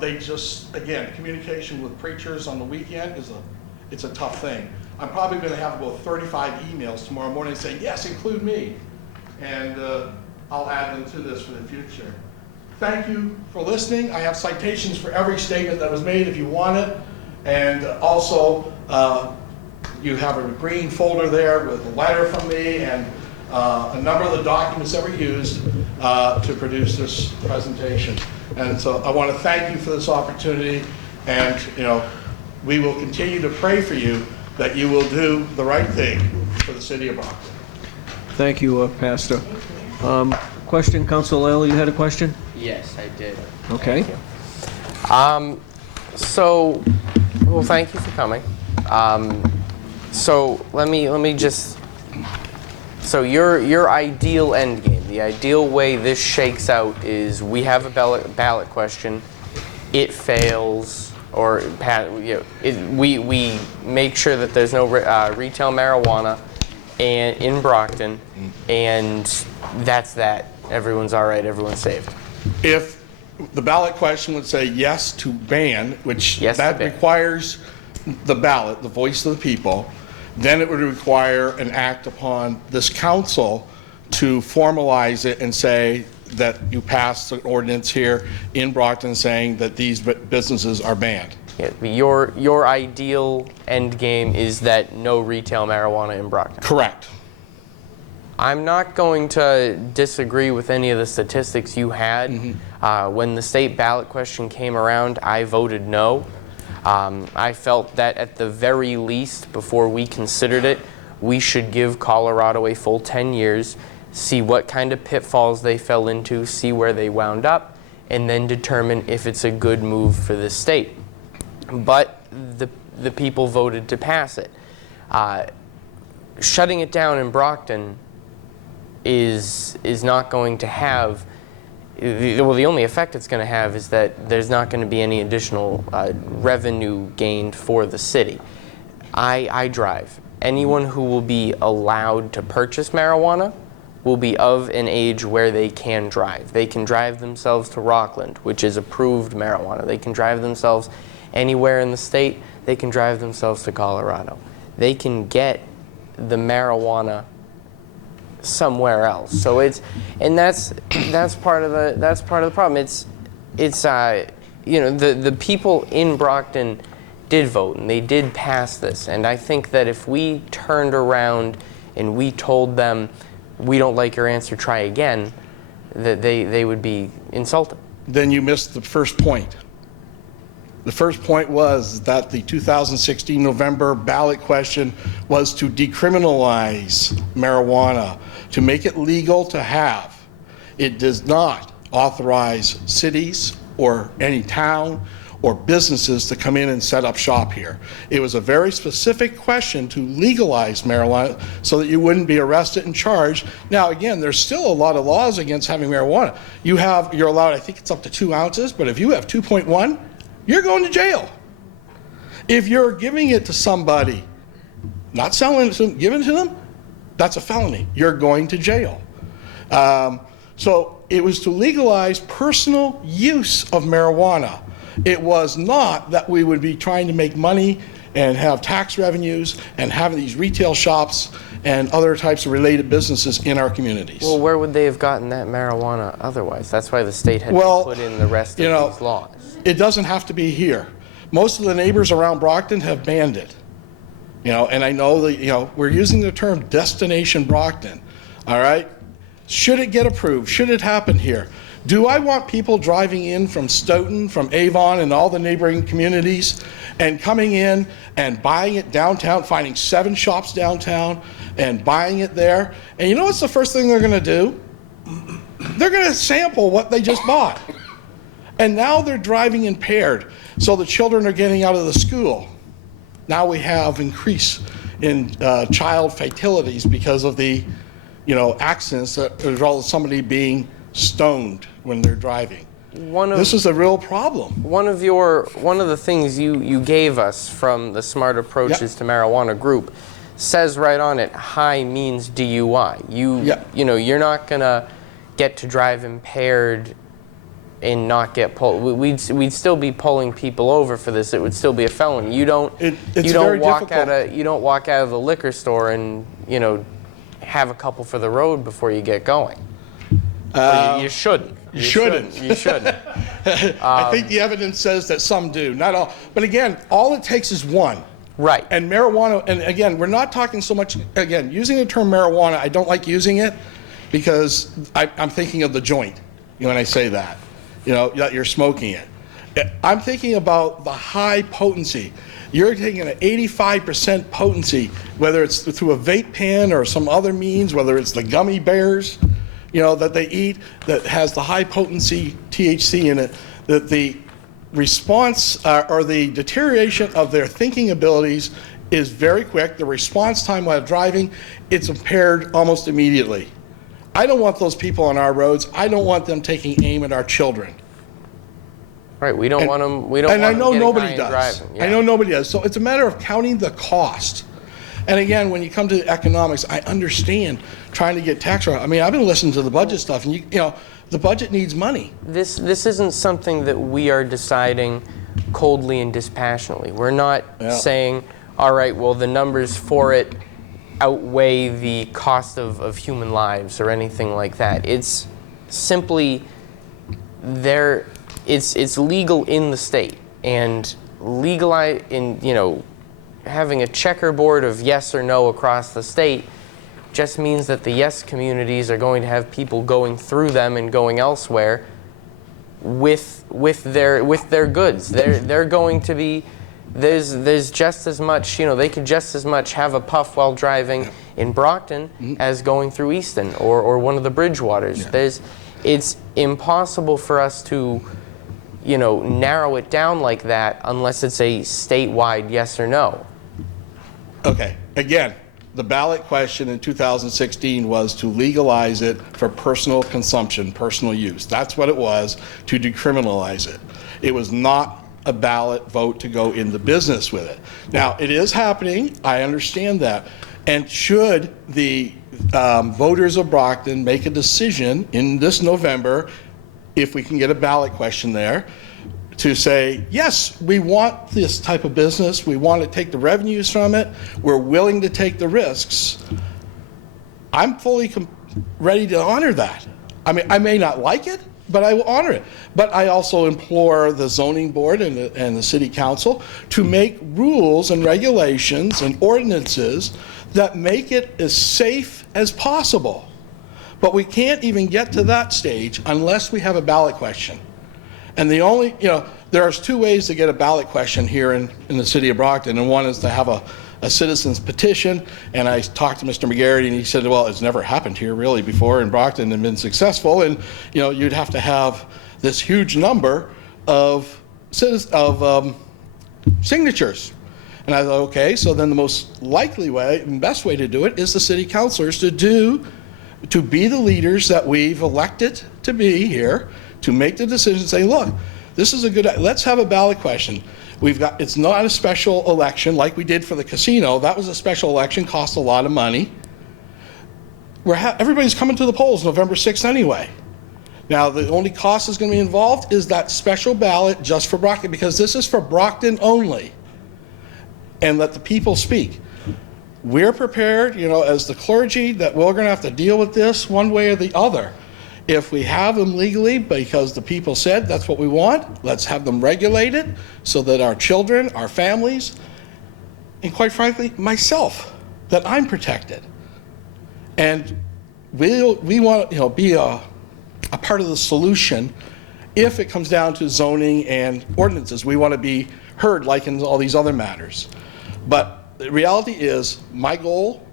They just, again, communication with preachers on the weekend it's a tough thing. I'm probably going to have about 35 emails tomorrow morning saying, yes, include me. And I'll add them to this for the future. Thank you for listening. I have citations for every statement that was made if you want it. And also, you have a green folder there with a letter from me and a number of the documents that were used to produce this presentation. And so I want to thank you for this opportunity, and we will continue to pray for you that you will do the right thing for the city of Brockton. Thank you, Pastor. Question, Councilor Laley, you had a question? Yes, I did. Okay. Well, thank you for coming. So let me just. So your ideal end game, the ideal way this shakes out is we have a ballot question, it fails, or we make sure that there's no retail marijuana in Brockton, and that's that. Everyone's all right. Everyone's saved. If the ballot question would say yes to ban, which that requires the ballot, the voice of the people, then it would require an act upon this council to formalize it and say that you passed an ordinance here in Brockton saying that these businesses are banned. Yeah, your ideal end game is that no retail marijuana in Brockton. Correct. I'm not going to disagree with any of the statistics you had. When the state ballot question came around, I voted no. I felt that at the very least, before we considered it, we should give Colorado a full 10 years, see what kind of pitfalls they fell into, see where they wound up, and then determine if it's a good move for this state. But the people voted to pass it. Shutting it down in Brockton is not going to have, well, the only effect it's going to have is that there's not going to be any additional revenue gained for the city. I drive. Anyone who will be allowed to purchase marijuana will be of an age where they can drive. They can drive themselves to Rockland, which is approved marijuana. They can drive themselves anywhere in the state. They can drive themselves to Colorado. They can get the marijuana somewhere else. So that's part of the problem. It's the people in Brockton did vote and they did pass this, and I think that if we turned around and we told them we don't like your answer, try again, that they would be insulted. Then you missed the first point. The first point was that the 2016 November ballot question was to decriminalize marijuana, to make it legal to have. It does not authorize cities or any town or businesses to come in and set up shop here. It was a very specific question to legalize marijuana so that you wouldn't be arrested and charged. Now, again, there's still a lot of laws against having marijuana. You're allowed, I think it's up to 2 ounces, but if you have 2.1, you're going to jail. If you're giving it to somebody, not selling it to them, giving it to them, that's a felony. You're going to jail. So it was to legalize personal use of marijuana. It was not that we would be trying to make money and have tax revenues and have these retail shops and other types of related businesses in our communities. Well, where would they have gotten that marijuana otherwise? That's why the state had to put in the rest of these laws. It doesn't have to be here. Most of the neighbors around Brockton have banned it. And I know that, we're using the term Destination Brockton, all right? Should it get approved? Should it happen here? Do I want people driving in from Stoughton, from Avon, and all the neighboring communities, and coming in and buying it downtown, finding 7 shops downtown, and buying it there? And you know what's the first thing they're gonna do? They're gonna sample what they just bought. And now they're driving impaired, so the children are getting out of the school. Now we have increase in child fatalities because of the accidents that result in somebody being stoned when they're driving. This is a real problem. One of the things you gave us from the Smart Approaches to Marijuana group says right on it, high means DUI. You're not gonna get to drive impaired and not get pulled. We'd still be pulling people over for this. It would still be a felony. You don't walk out of the liquor store and have a couple for the road before you get going. You shouldn't. You shouldn't. You shouldn't. I think the evidence says that some do, not all. But again, all it takes is one. Right. And marijuana, and again, we're not talking so much, again, using the term marijuana, I don't like using it because I'm thinking of the joint when I say that, that you're smoking it. I'm thinking about the high potency. You're taking an 85% potency, whether it's through a vape pen or some other means, whether it's the gummy bears, that they eat that has the high potency THC in it, that the response or the deterioration of their thinking abilities is very quick. The response time while driving, it's impaired almost immediately. I don't want those people on our roads. I don't want them taking aim at our children. Right, we don't want them. We don't. And want I know them nobody driving. does. Yeah. I know nobody does. So it's a matter of counting the cost. And again, when you come to economics, I understand trying to get tax revenue. I mean, I've been listening to the budget stuff, and the budget needs money. This isn't something that we are deciding coldly and dispassionately. We're not saying, all right, well, the numbers for it outweigh the cost of human lives or anything like that. It's simply there. It's legal in the state, and having a checkerboard of yes or no across the state just means that the yes communities are going to have people going through them and going elsewhere with their goods. They're going to be there's just as much, they could just as much have a puff while driving in Brockton as going through Easton or one of the Bridgewaters. It's impossible for us to narrow it down like that unless it's a statewide yes or no. Okay, again, the ballot question in 2016 was to legalize it for personal consumption, personal use. That's what it was, to decriminalize it. It was not a ballot vote to go into business with it. Now, it is happening, I understand that. And should the voters of Brockton make a decision in this November, if we can get a ballot question there, to say, yes, we want this type of business, we want to take the revenues from it, we're willing to take the risks, I'm fully ready to honor that. I mean, I may not like it, but I will honor it. But I also implore the zoning board and the city council to make rules and regulations and ordinances that make it as safe as possible. But we can't even get to that stage unless we have a ballot question. And the only, there's two ways to get a ballot question here in the city of Brockton, and one is to have a citizen's petition, and I talked to Mr. McGarity, and he said, well, it's never happened here really before in Brockton and been successful, and you'd have to have this huge number of signatures. And I thought, okay, so then the most likely way and best way to do it is the city councilors to be the leaders that we've elected to be here, to make the decision, say, look, this is a good, let's have a ballot question. It's not a special election like we did for the casino. That was a special election, cost a lot of money. Everybody's coming to the polls November 6th anyway. Now, the only cost that's going to be involved is that special ballot just for Brockton, because this is for Brockton only. And let the people speak. We're prepared, as the clergy, that we're going to have to deal with this one way or the other. If we have them legally because the people said that's what we want, let's have them regulated so that our children, our families, and quite frankly, myself, that I'm protected. And we want to be a part of the solution if it comes down to zoning and ordinances. We want to be heard like in all these other matters. But the reality is, my goal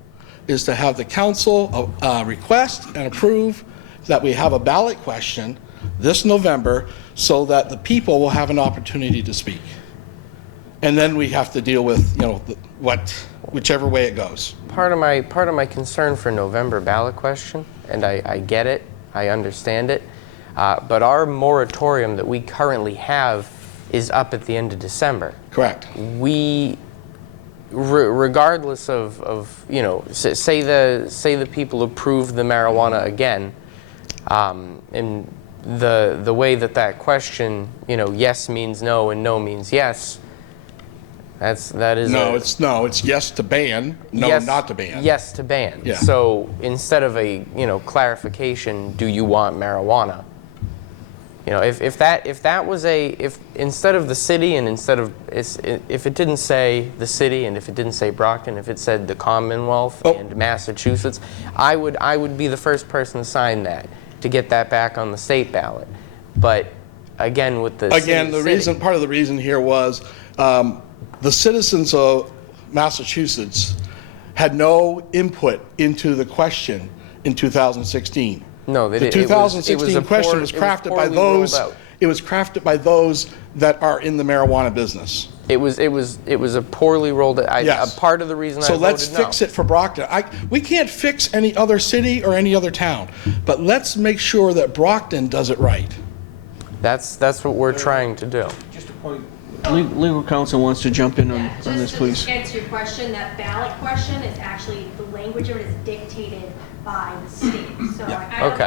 is to have the council request and approve that we have a ballot question this November so that the people will have an opportunity to speak. And then we have to deal with, whichever way it goes. Part of my concern for November ballot question, and I get it, I understand it, but our moratorium that we currently have is up at the end of December. Correct. Regardless of say the people approve the marijuana again, and the way that question, yes means no and no means yes, that is it's yes to ban, no yes, not to ban. Yes to ban. Yeah. So instead of a clarification, do you want marijuana? If that was if instead of the city and if it didn't say the city and if it didn't say Brockton, if it said the Commonwealth and Massachusetts, I would be the first person to sign that, to get that back on the state ballot. But again, with the part of the reason here was the citizens of Massachusetts had no input into the question in 2016. No, the 2016 question was crafted by those. It was crafted by those that are in the marijuana business. It was a poorly rolled. Yes. A part of the reason. So I let's voted fix it for Brockton. We can't fix any other city or any other town, but let's make sure that Brockton does it right. That's what we're trying to do. Just a point. Legal counsel wants to jump in on this, please. Just to answer your question, that ballot question is actually, the language of it is dictated by the state. So I don't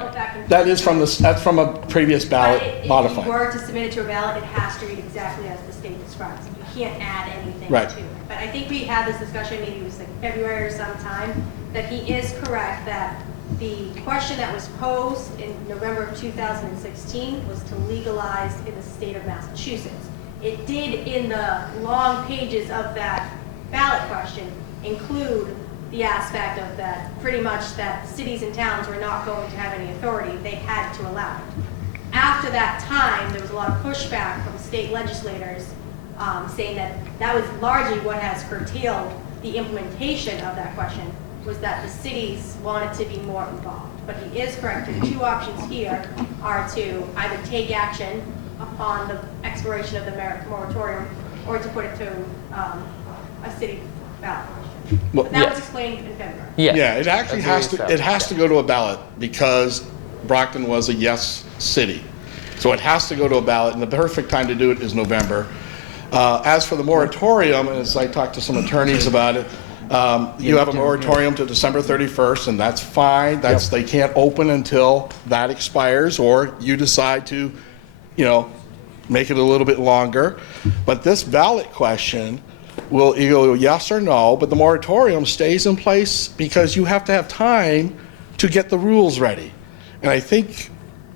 know if that's from a previous ballot modified. If you were to submit it to a ballot, it has to read exactly as the state describes it. You can't add anything Right. to it. But I think we had this discussion, maybe it was like February or sometime, that he is correct that the question that was posed in November of 2016 was to legalize in the state of Massachusetts. It did, in the long pages of that ballot question, include the aspect of that, pretty much that cities and towns were not going to have any authority, they had to allow it. After that time, there was a lot of pushback from state legislators saying that that was largely what has curtailed the implementation of that question, was that the cities wanted to be more involved. But he is correct, the two options here are to either take action upon the expiration of the moratorium or to put it to a city ballot question. But that was explained in February. Yeah, it actually has to go to a ballot because Brockton was a yes city. So it has to go to a ballot, and the perfect time to do it is November. As for the moratorium, as I talked to some attorneys about it, you have a moratorium to December 31st, and that's fine. They can't open until that expires, or you decide to, make it a little bit longer. But this ballot question will either go yes or no, but the moratorium stays in place because you have to have time to get the rules ready. And I think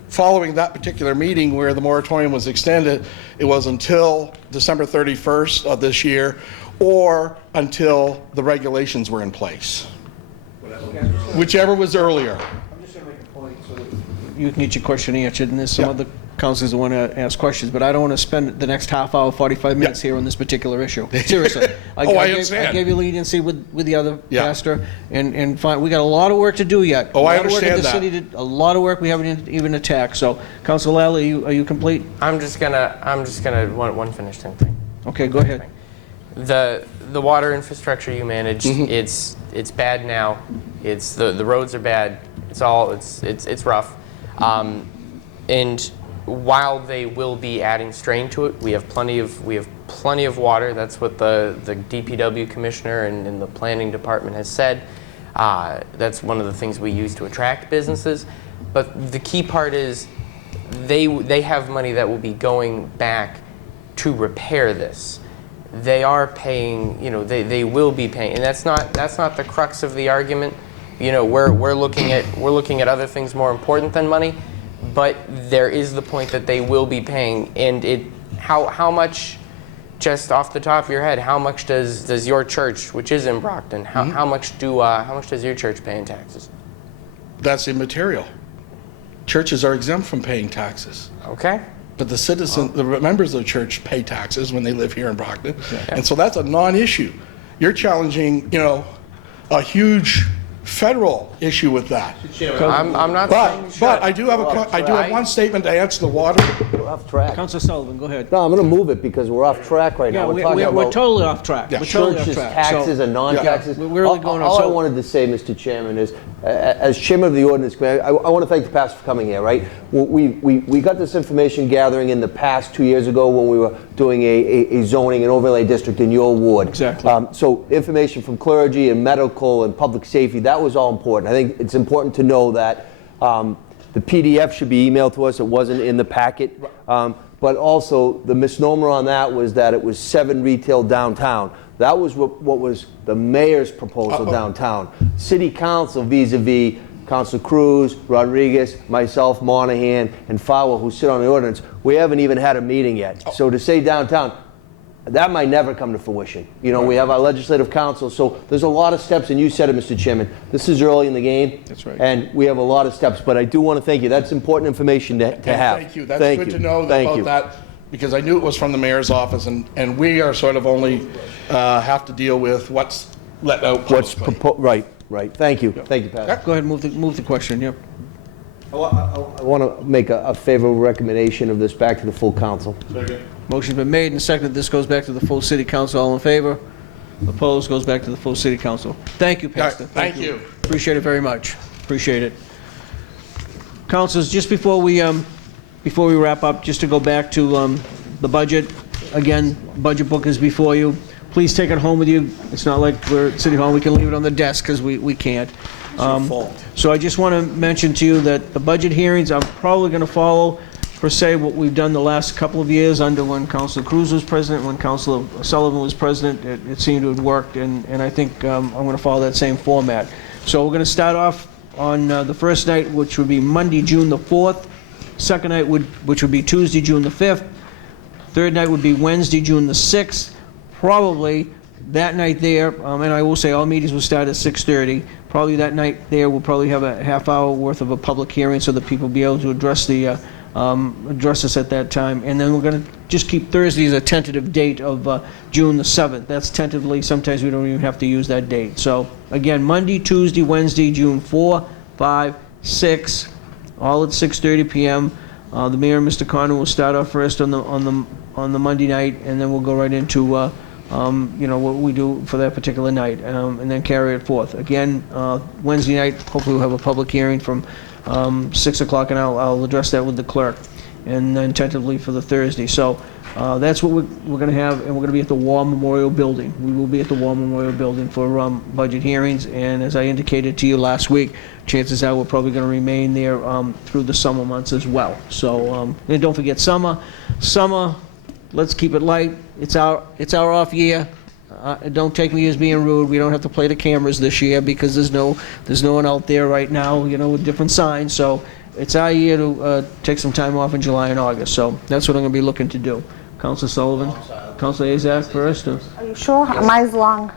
following that particular meeting where the moratorium was extended, it was until December 31st of this year or until the regulations were in place. Whichever was earlier. I'm just going to make a point so that you can get your question answered, and there's some other councilors that want to ask questions, but I don't want to spend the next half hour, 45 minutes here on this particular issue. Seriously. I understand. I gave you leniency with the other pastor, and fine, we got a lot of work to do yet. Oh, I understand that. A lot of work we haven't even attacked. So, Councilor Lally, are you complete? I'm just gonna one finished thing. Okay, go ahead. The water infrastructure you manage, it's bad now. It's the roads are bad. It's rough. And while they will be adding strain to it, we have plenty of water. That's what the DPW commissioner and the planning department has said. That's one of the things we use to attract businesses. But the key part is they have money that will be going back to repair this. They are paying, they will be paying, and that's not the crux of the argument. We're looking at other things more important than money, but there is the point that they will be paying. And how much, just off the top of your head, how much does your church, which is in Brockton, how much does your church pay in taxes? That's immaterial. Churches are exempt from paying taxes. Okay. But the members of the church pay taxes when they live here in Brockton. And so that's a non-issue. You're challenging, a huge federal issue with that. I'm not saying. But I do have one statement to answer the water. We're off track. Councilor Sullivan, go ahead. No, I'm going to move it because we're off track right now. We're talking about totally off track. We're totally off churches, track. taxes, and non-taxes. We're really going all I wanted to say, Mr. Chairman, is as chairman of the ordinance committee, I want to thank the pastor for coming here. Right, we got this information gathering in the past 2 years ago when we were doing a zoning and overlay district in your ward. Exactly. So information from clergy and medical and public safety, that was all important. I think it's important to know that the PDF should be emailed to us. It wasn't in the packet. But also, the misnomer on that was that it was 7 retail downtown. That was what was the mayor's proposal downtown. City council vis-a-vis Councilor Cruz, Rodriguez, myself, Monahan, and Fowler, who sit on the ordinance, we haven't even had a meeting yet. So to say downtown, that might never come to fruition. We have our legislative council, so there's a lot of steps, and you said it, Mr. Chairman. This is early in the game. That's right. And we have a lot of steps, but I do want to thank you. That's important information to have. Thank you. That's good to know about that, because I knew it was from the mayor's office, and we are sort of only have to deal with what's let out publicly. Right. Thank you. Thank you, Pat. Go ahead, move the question. Yep. I want to make a favorable recommendation of this back to the full council. Motion's been made and seconded. This goes back to the full city council. All in favor? Opposed? Goes back to the full city council. Thank you, Pastor. Thank you. Appreciate it very much. Appreciate it. Councilors, just before we wrap up, just to go back to the budget. Again, budget book is before you. Please take it home with you. It's not like we're at City Hall. We can leave it on the desk because we can't. So I just want to mention to you that the budget hearings, I'm probably going to follow, per se, what we've done the last couple of years under when Councilor Cruz was president, when Councilor Sullivan was president. It seemed to have worked, and I think I'm going to follow that same format. So we're going to start off on the first night, which would be Monday, June the 4th. Second night, which would be Tuesday, June the 5th. Third night would be Wednesday, June the 6th. Probably that night there, and I will say all meetings will start at 6:30. Probably that night there, we'll probably have a half hour worth of a public hearing so that people will be able to address us at that time. And then we're going to just keep Thursday as a tentative date of June the 7th. That's tentatively. Sometimes we don't even have to use that date. So again, Monday, Tuesday, Wednesday, June 4, 5, 6, all at 6:30 p.m. The mayor and Mr. Connor will start off first on the Monday night, and then we'll go right into what we do for that particular night, and then carry it forth. Again, Wednesday night, hopefully we'll have a public hearing from 6 o'clock, and I'll address that with the clerk, and then tentatively for the Thursday. So that's what we're going to have, and we're going to be at the War Memorial Building. We will be at the War Memorial Building for budget hearings, and as I indicated to you last week, chances are we're probably going to remain there through the summer months as well. So, and don't forget summer. Let's keep it light. It's our off year. Don't take me as being rude. We don't have to play the cameras this year because there's no one out there right now, with different signs. So it's our year to take some time off in July and August. So that's what I'm going to be looking to do. Councilor Sullivan, Councilor Azak first. Are you sure? Mine's long.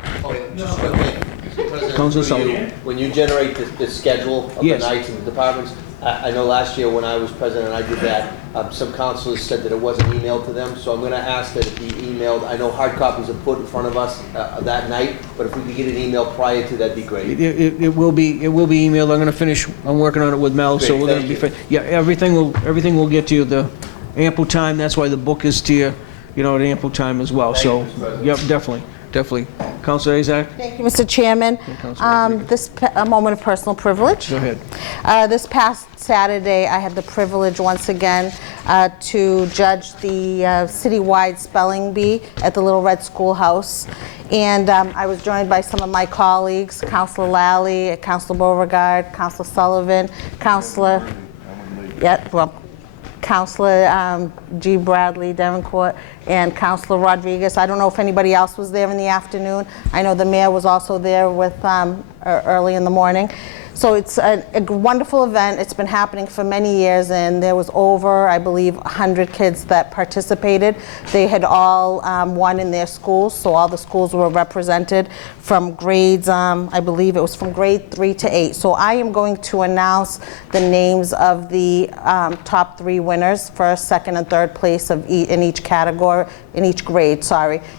Just one thing. President Councilor through you, Sullivan. when you generate the schedule of the Yes. nights and the departments, I know last year when I was president and I did that, some councilors said that it wasn't emailed to them, so I'm going to ask that it be emailed. I know hard copies are put in front of us that night, but if we could get an email prior to, that'd be great. It will be emailed. I'm going to finish, I'm working on it with Mel, so Great, we're going to be, thank yeah, everything will get to you the ample time. That's why the book is to you, at ample time as well. Thank So, you, Mr. President. yep, definitely. Councilor Azak? Thank you, Mr. Chairman. A moment of personal privilege. Go ahead. This past Saturday, I had the privilege once again to judge the citywide spelling bee at the Little Red Schoolhouse. And I was joined by some of my colleagues, Councilor Lally, Councilor Beauregard, Councilor Sullivan, Councilor G. Bradley Davenport, and Councilor Rodriguez. I don't know if anybody else was there in the afternoon. I know the mayor was also there with early in the morning. So it's a wonderful event. It's been happening for many years, and there was over, I believe, 100 kids that participated. They had all won in their schools, so all the schools were represented from grades, I believe it was from grade 3 to 8. So I am going to announce the names of the top 3 winners, first, second, and third place in each category, in each grade,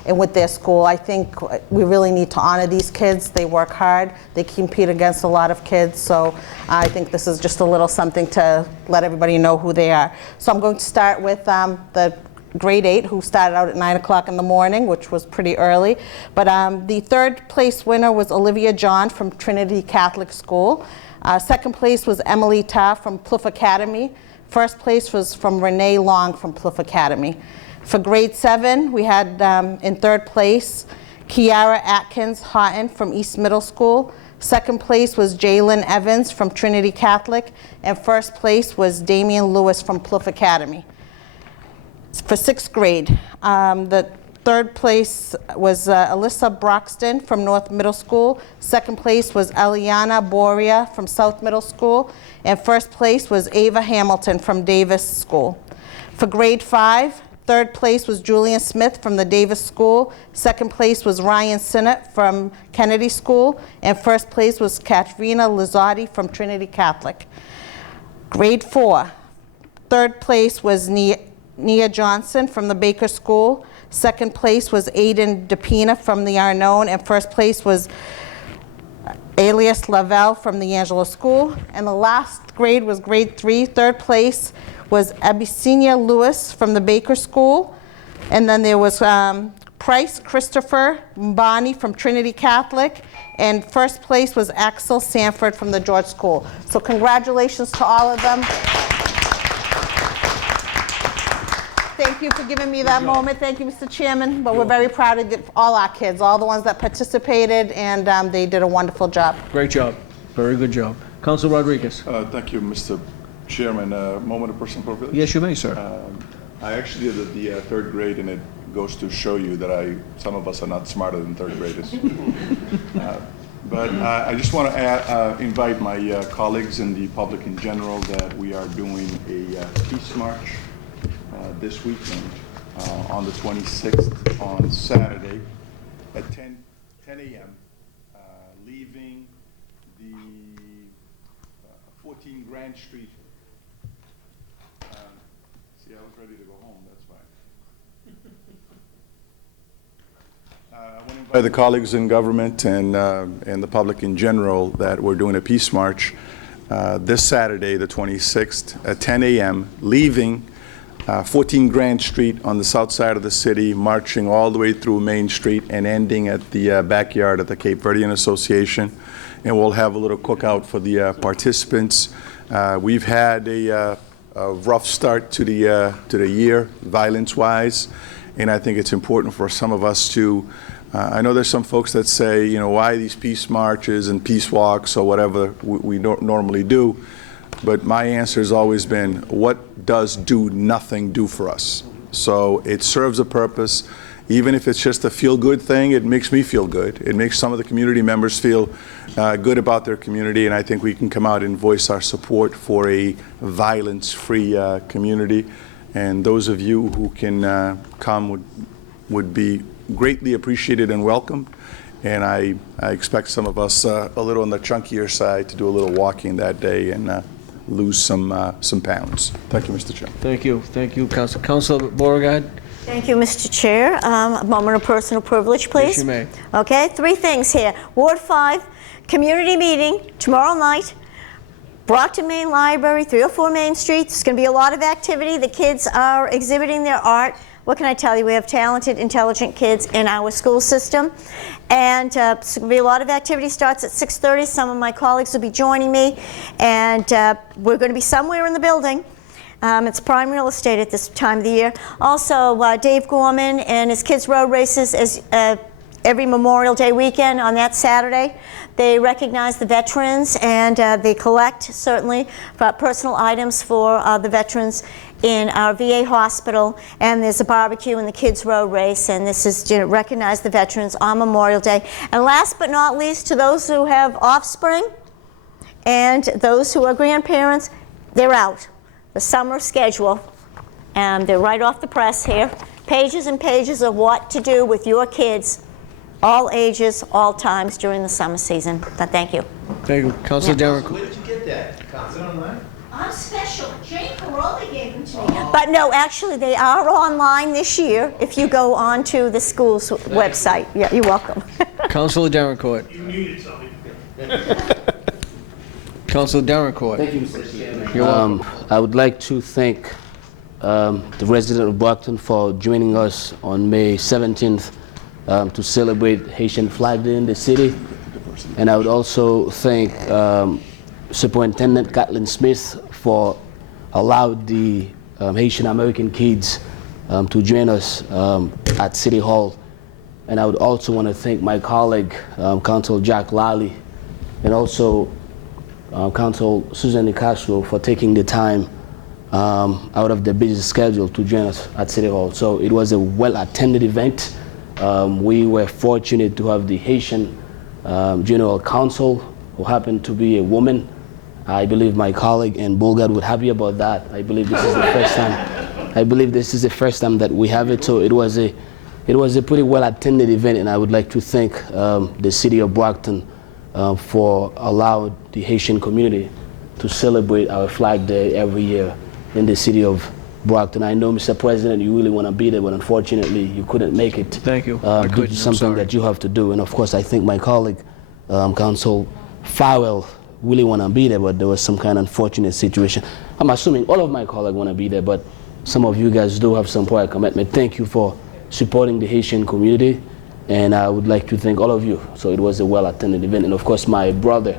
and with their school. I think we really need to honor these kids. They work hard. They compete against a lot of kids. So I think this is just a little something to let everybody know who they are. So I'm going to start with the grade 8, who started out at 9 o'clock in the morning, which was pretty early. But the third place winner was Olivia John from Trinity Catholic School. Second place was Emily Ta from Plouffe Academy. First place was from Renee Long from Plouffe Academy. For grade 7, we had in third place Kiara Atkins Houghton from East Middle School. Second place was Jalen Evans from Trinity Catholic, and first place was Damian Lewis from Plouffe Academy. For 6th grade, the third place was Alyssa Brockton from North Middle School. Second place was Eliana Boria from South Middle School, and first place was Ava Hamilton from Davis School. For grade 5, third place was Julian Smith from the Davis School. Second place was Ryan Sinnott from Kennedy School. And first place was Katrina Lizzotti from Trinity Catholic. Grade 4, third place was Nia Johnson from the Baker School. Second place was Aiden DePina from the Arnone. And first place was Alias Lavelle from the Angelo School. And the last grade was grade 3. Third place was Abyssinia Lewis from the Baker School. And then there was Price Christopher Mbani from Trinity Catholic. And first place was Axel Sanford from the George School. So congratulations to all of them. Thank you for giving me that moment. Thank you, Mr. Chairman. But we're very proud of all our kids, all the ones that participated, and they did a wonderful job. Great job. Very good job. Councilor Rodriguez. Thank you, Mr. Chairman. Moment of personal privilege? Yes, you may, sir. I actually did the 3rd grade, and it goes to show you that some of us are not smarter than 3rd graders. But I just want to invite my colleagues and the public in general that we are doing a peace march this weekend on the 26th on Saturday at 10 a.m. Leaving the 14 Grand Street. See, I was ready to go home, that's fine. I want to invite the colleagues in government and the public in general that we're doing a peace march this Saturday, the 26th, at 10 a.m., leaving 14 Grand Street on the south side of the city, marching all the way through Main Street and ending at the backyard of the Cape Verdean Association. And we'll have a little cookout for the participants. We've had a rough start to the year, violence-wise, and I think it's important for some of us to, I know there's some folks that say, why these peace marches and peace walks or whatever we normally do. But my answer has always been, what does do nothing do for us? So it serves a purpose. Even if it's just a feel-good thing, it makes me feel good. It makes some of the community members feel good about their community, and I think we can come out and voice our support for a violence-free community. And those of you who can come would be greatly appreciated and welcomed. and I expect some of us a little on the chunkier side to do a little walking that day and lose some pounds. Thank you, Mr. Chairman. Thank you, Council. Councilor Beauregard? Thank you, Mr. Chair. A moment of personal privilege, please. Yes, you may. Okay, 3 things here. Ward 5, community meeting tomorrow night. Brockton Main Library, 304 Main Street. There's going to be a lot of activity. The kids are exhibiting their art. What can I tell you? We have talented, intelligent kids in our school system. And there's going to be a lot of activity. Starts at 6:30. Some of my colleagues will be joining me. And we're going to be somewhere in the building. It's prime real estate at this time of the year. Also, Dave Gorman and his kids' road races as every Memorial Day weekend on that Saturday. They recognize the veterans and they collect, certainly, personal items for the veterans in our VA hospital. And there's a barbecue and the kids' road race, and this is to recognize the veterans on Memorial Day. And last but not least, to those who have offspring and those who are grandparents, they're out. The summer schedule, and they're right off the press here. Pages and pages of what to do with your kids, all ages, all times during the summer season. Thank you. Thank you. Councilor Derrick. Where did you get that? Councilor online? I'm special. Jane Carolla gave them to me. But no, actually, they are online this year if you go onto the school's website. Yeah, you're welcome. Councilor Derrick. You muted something. Councilor Derrick. Thank you, Mr. Chairman. You're welcome. I would like to thank the resident of Brockton for joining us on May 17th to celebrate Haitian Flag Day in the city. And I would also thank Superintendent Kathleen Smith for allowing the Haitian American kids to join us at City Hall. And I would also want to thank my colleague, Councilor Jack Lally, and also Council Susan Castro for taking the time out of their busy schedule to join us at City Hall. So it was a well-attended event. We were fortunate to have the Haitian General Counsel, who happened to be a woman. I believe my colleague and Bulgard would happy about that. I believe this is the first time. I believe this is the first time that we have it. So it was a pretty well-attended event, and I would like to thank the city of Brockton for allowing the Haitian community to celebrate our Flag Day every year in the city of Brockton. I know, Mr. President, you really want to be there, but unfortunately, you couldn't make it. Thank you. Due to something that you have to do. And of course, I think my colleague, Council Farrell, really want to be there, but there was some kind of unfortunate situation. I'm assuming all of my colleagues want to be there, but some of you guys do have some prior commitment. Thank you for supporting the Haitian community. And I would like to thank all of you. So it was a well-attended event. And of course, my brother,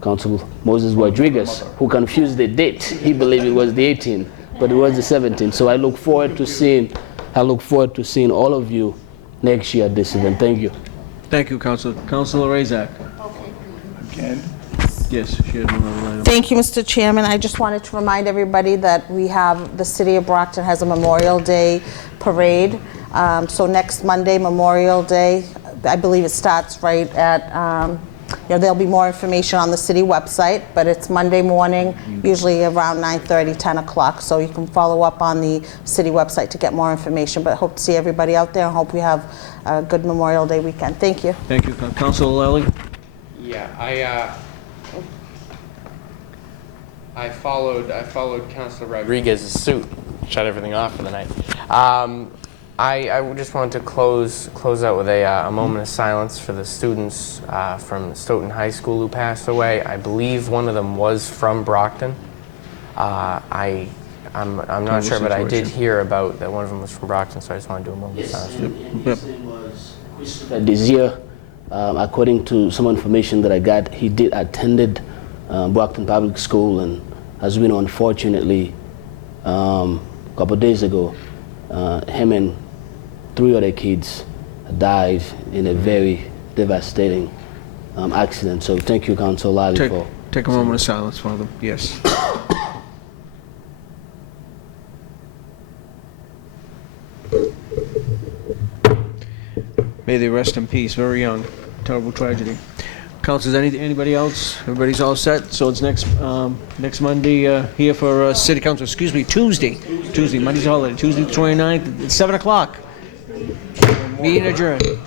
Councilor Moses Rodriguez, who confused the date. He believed it was the 18th, but it was the 17th. So I look forward to seeing all of you next year at this event. Thank you. Thank you, Councilor. Councilor Razak. Again. Yes, she had one other item. Thank you, Mr. Chairman. I just wanted to remind everybody that we have, the city of Brockton has a Memorial Day parade. So next Monday, Memorial Day, I believe it starts right at, there'll be more information on the city website, but it's Monday morning, usually around 9:30, 10 o'clock. So you can follow up on the city website to get more information. But hope to see everybody out there and hope we have a good Memorial Day weekend. Thank you. Thank you. Councilor Lally? Yeah, I followed Councilor Rodriguez's suit, shut everything off for the night. I just wanted to close out with a moment of silence for the students from Stoughton High School who passed away. I believe one of them was from Brockton. I'm not sure, but I did hear about that one of them was from Brockton, so I just wanted to do a moment of silence. And his name was Christopher Desir. According to some information that I got, he did attended Brockton Public School, and as we know, unfortunately, a couple of days ago, him and 3 other kids died in a very devastating accident. So thank you, Councilor Lally, for... Take a moment of silence for them. Yes. May they rest in peace. Very young. Terrible tragedy. Councilors, anybody else? Everybody's all set? So it's next Monday here for City Council. Excuse me, Tuesday. Monday's a holiday. Tuesday the 29th at 7 o'clock. Meeting adjourned.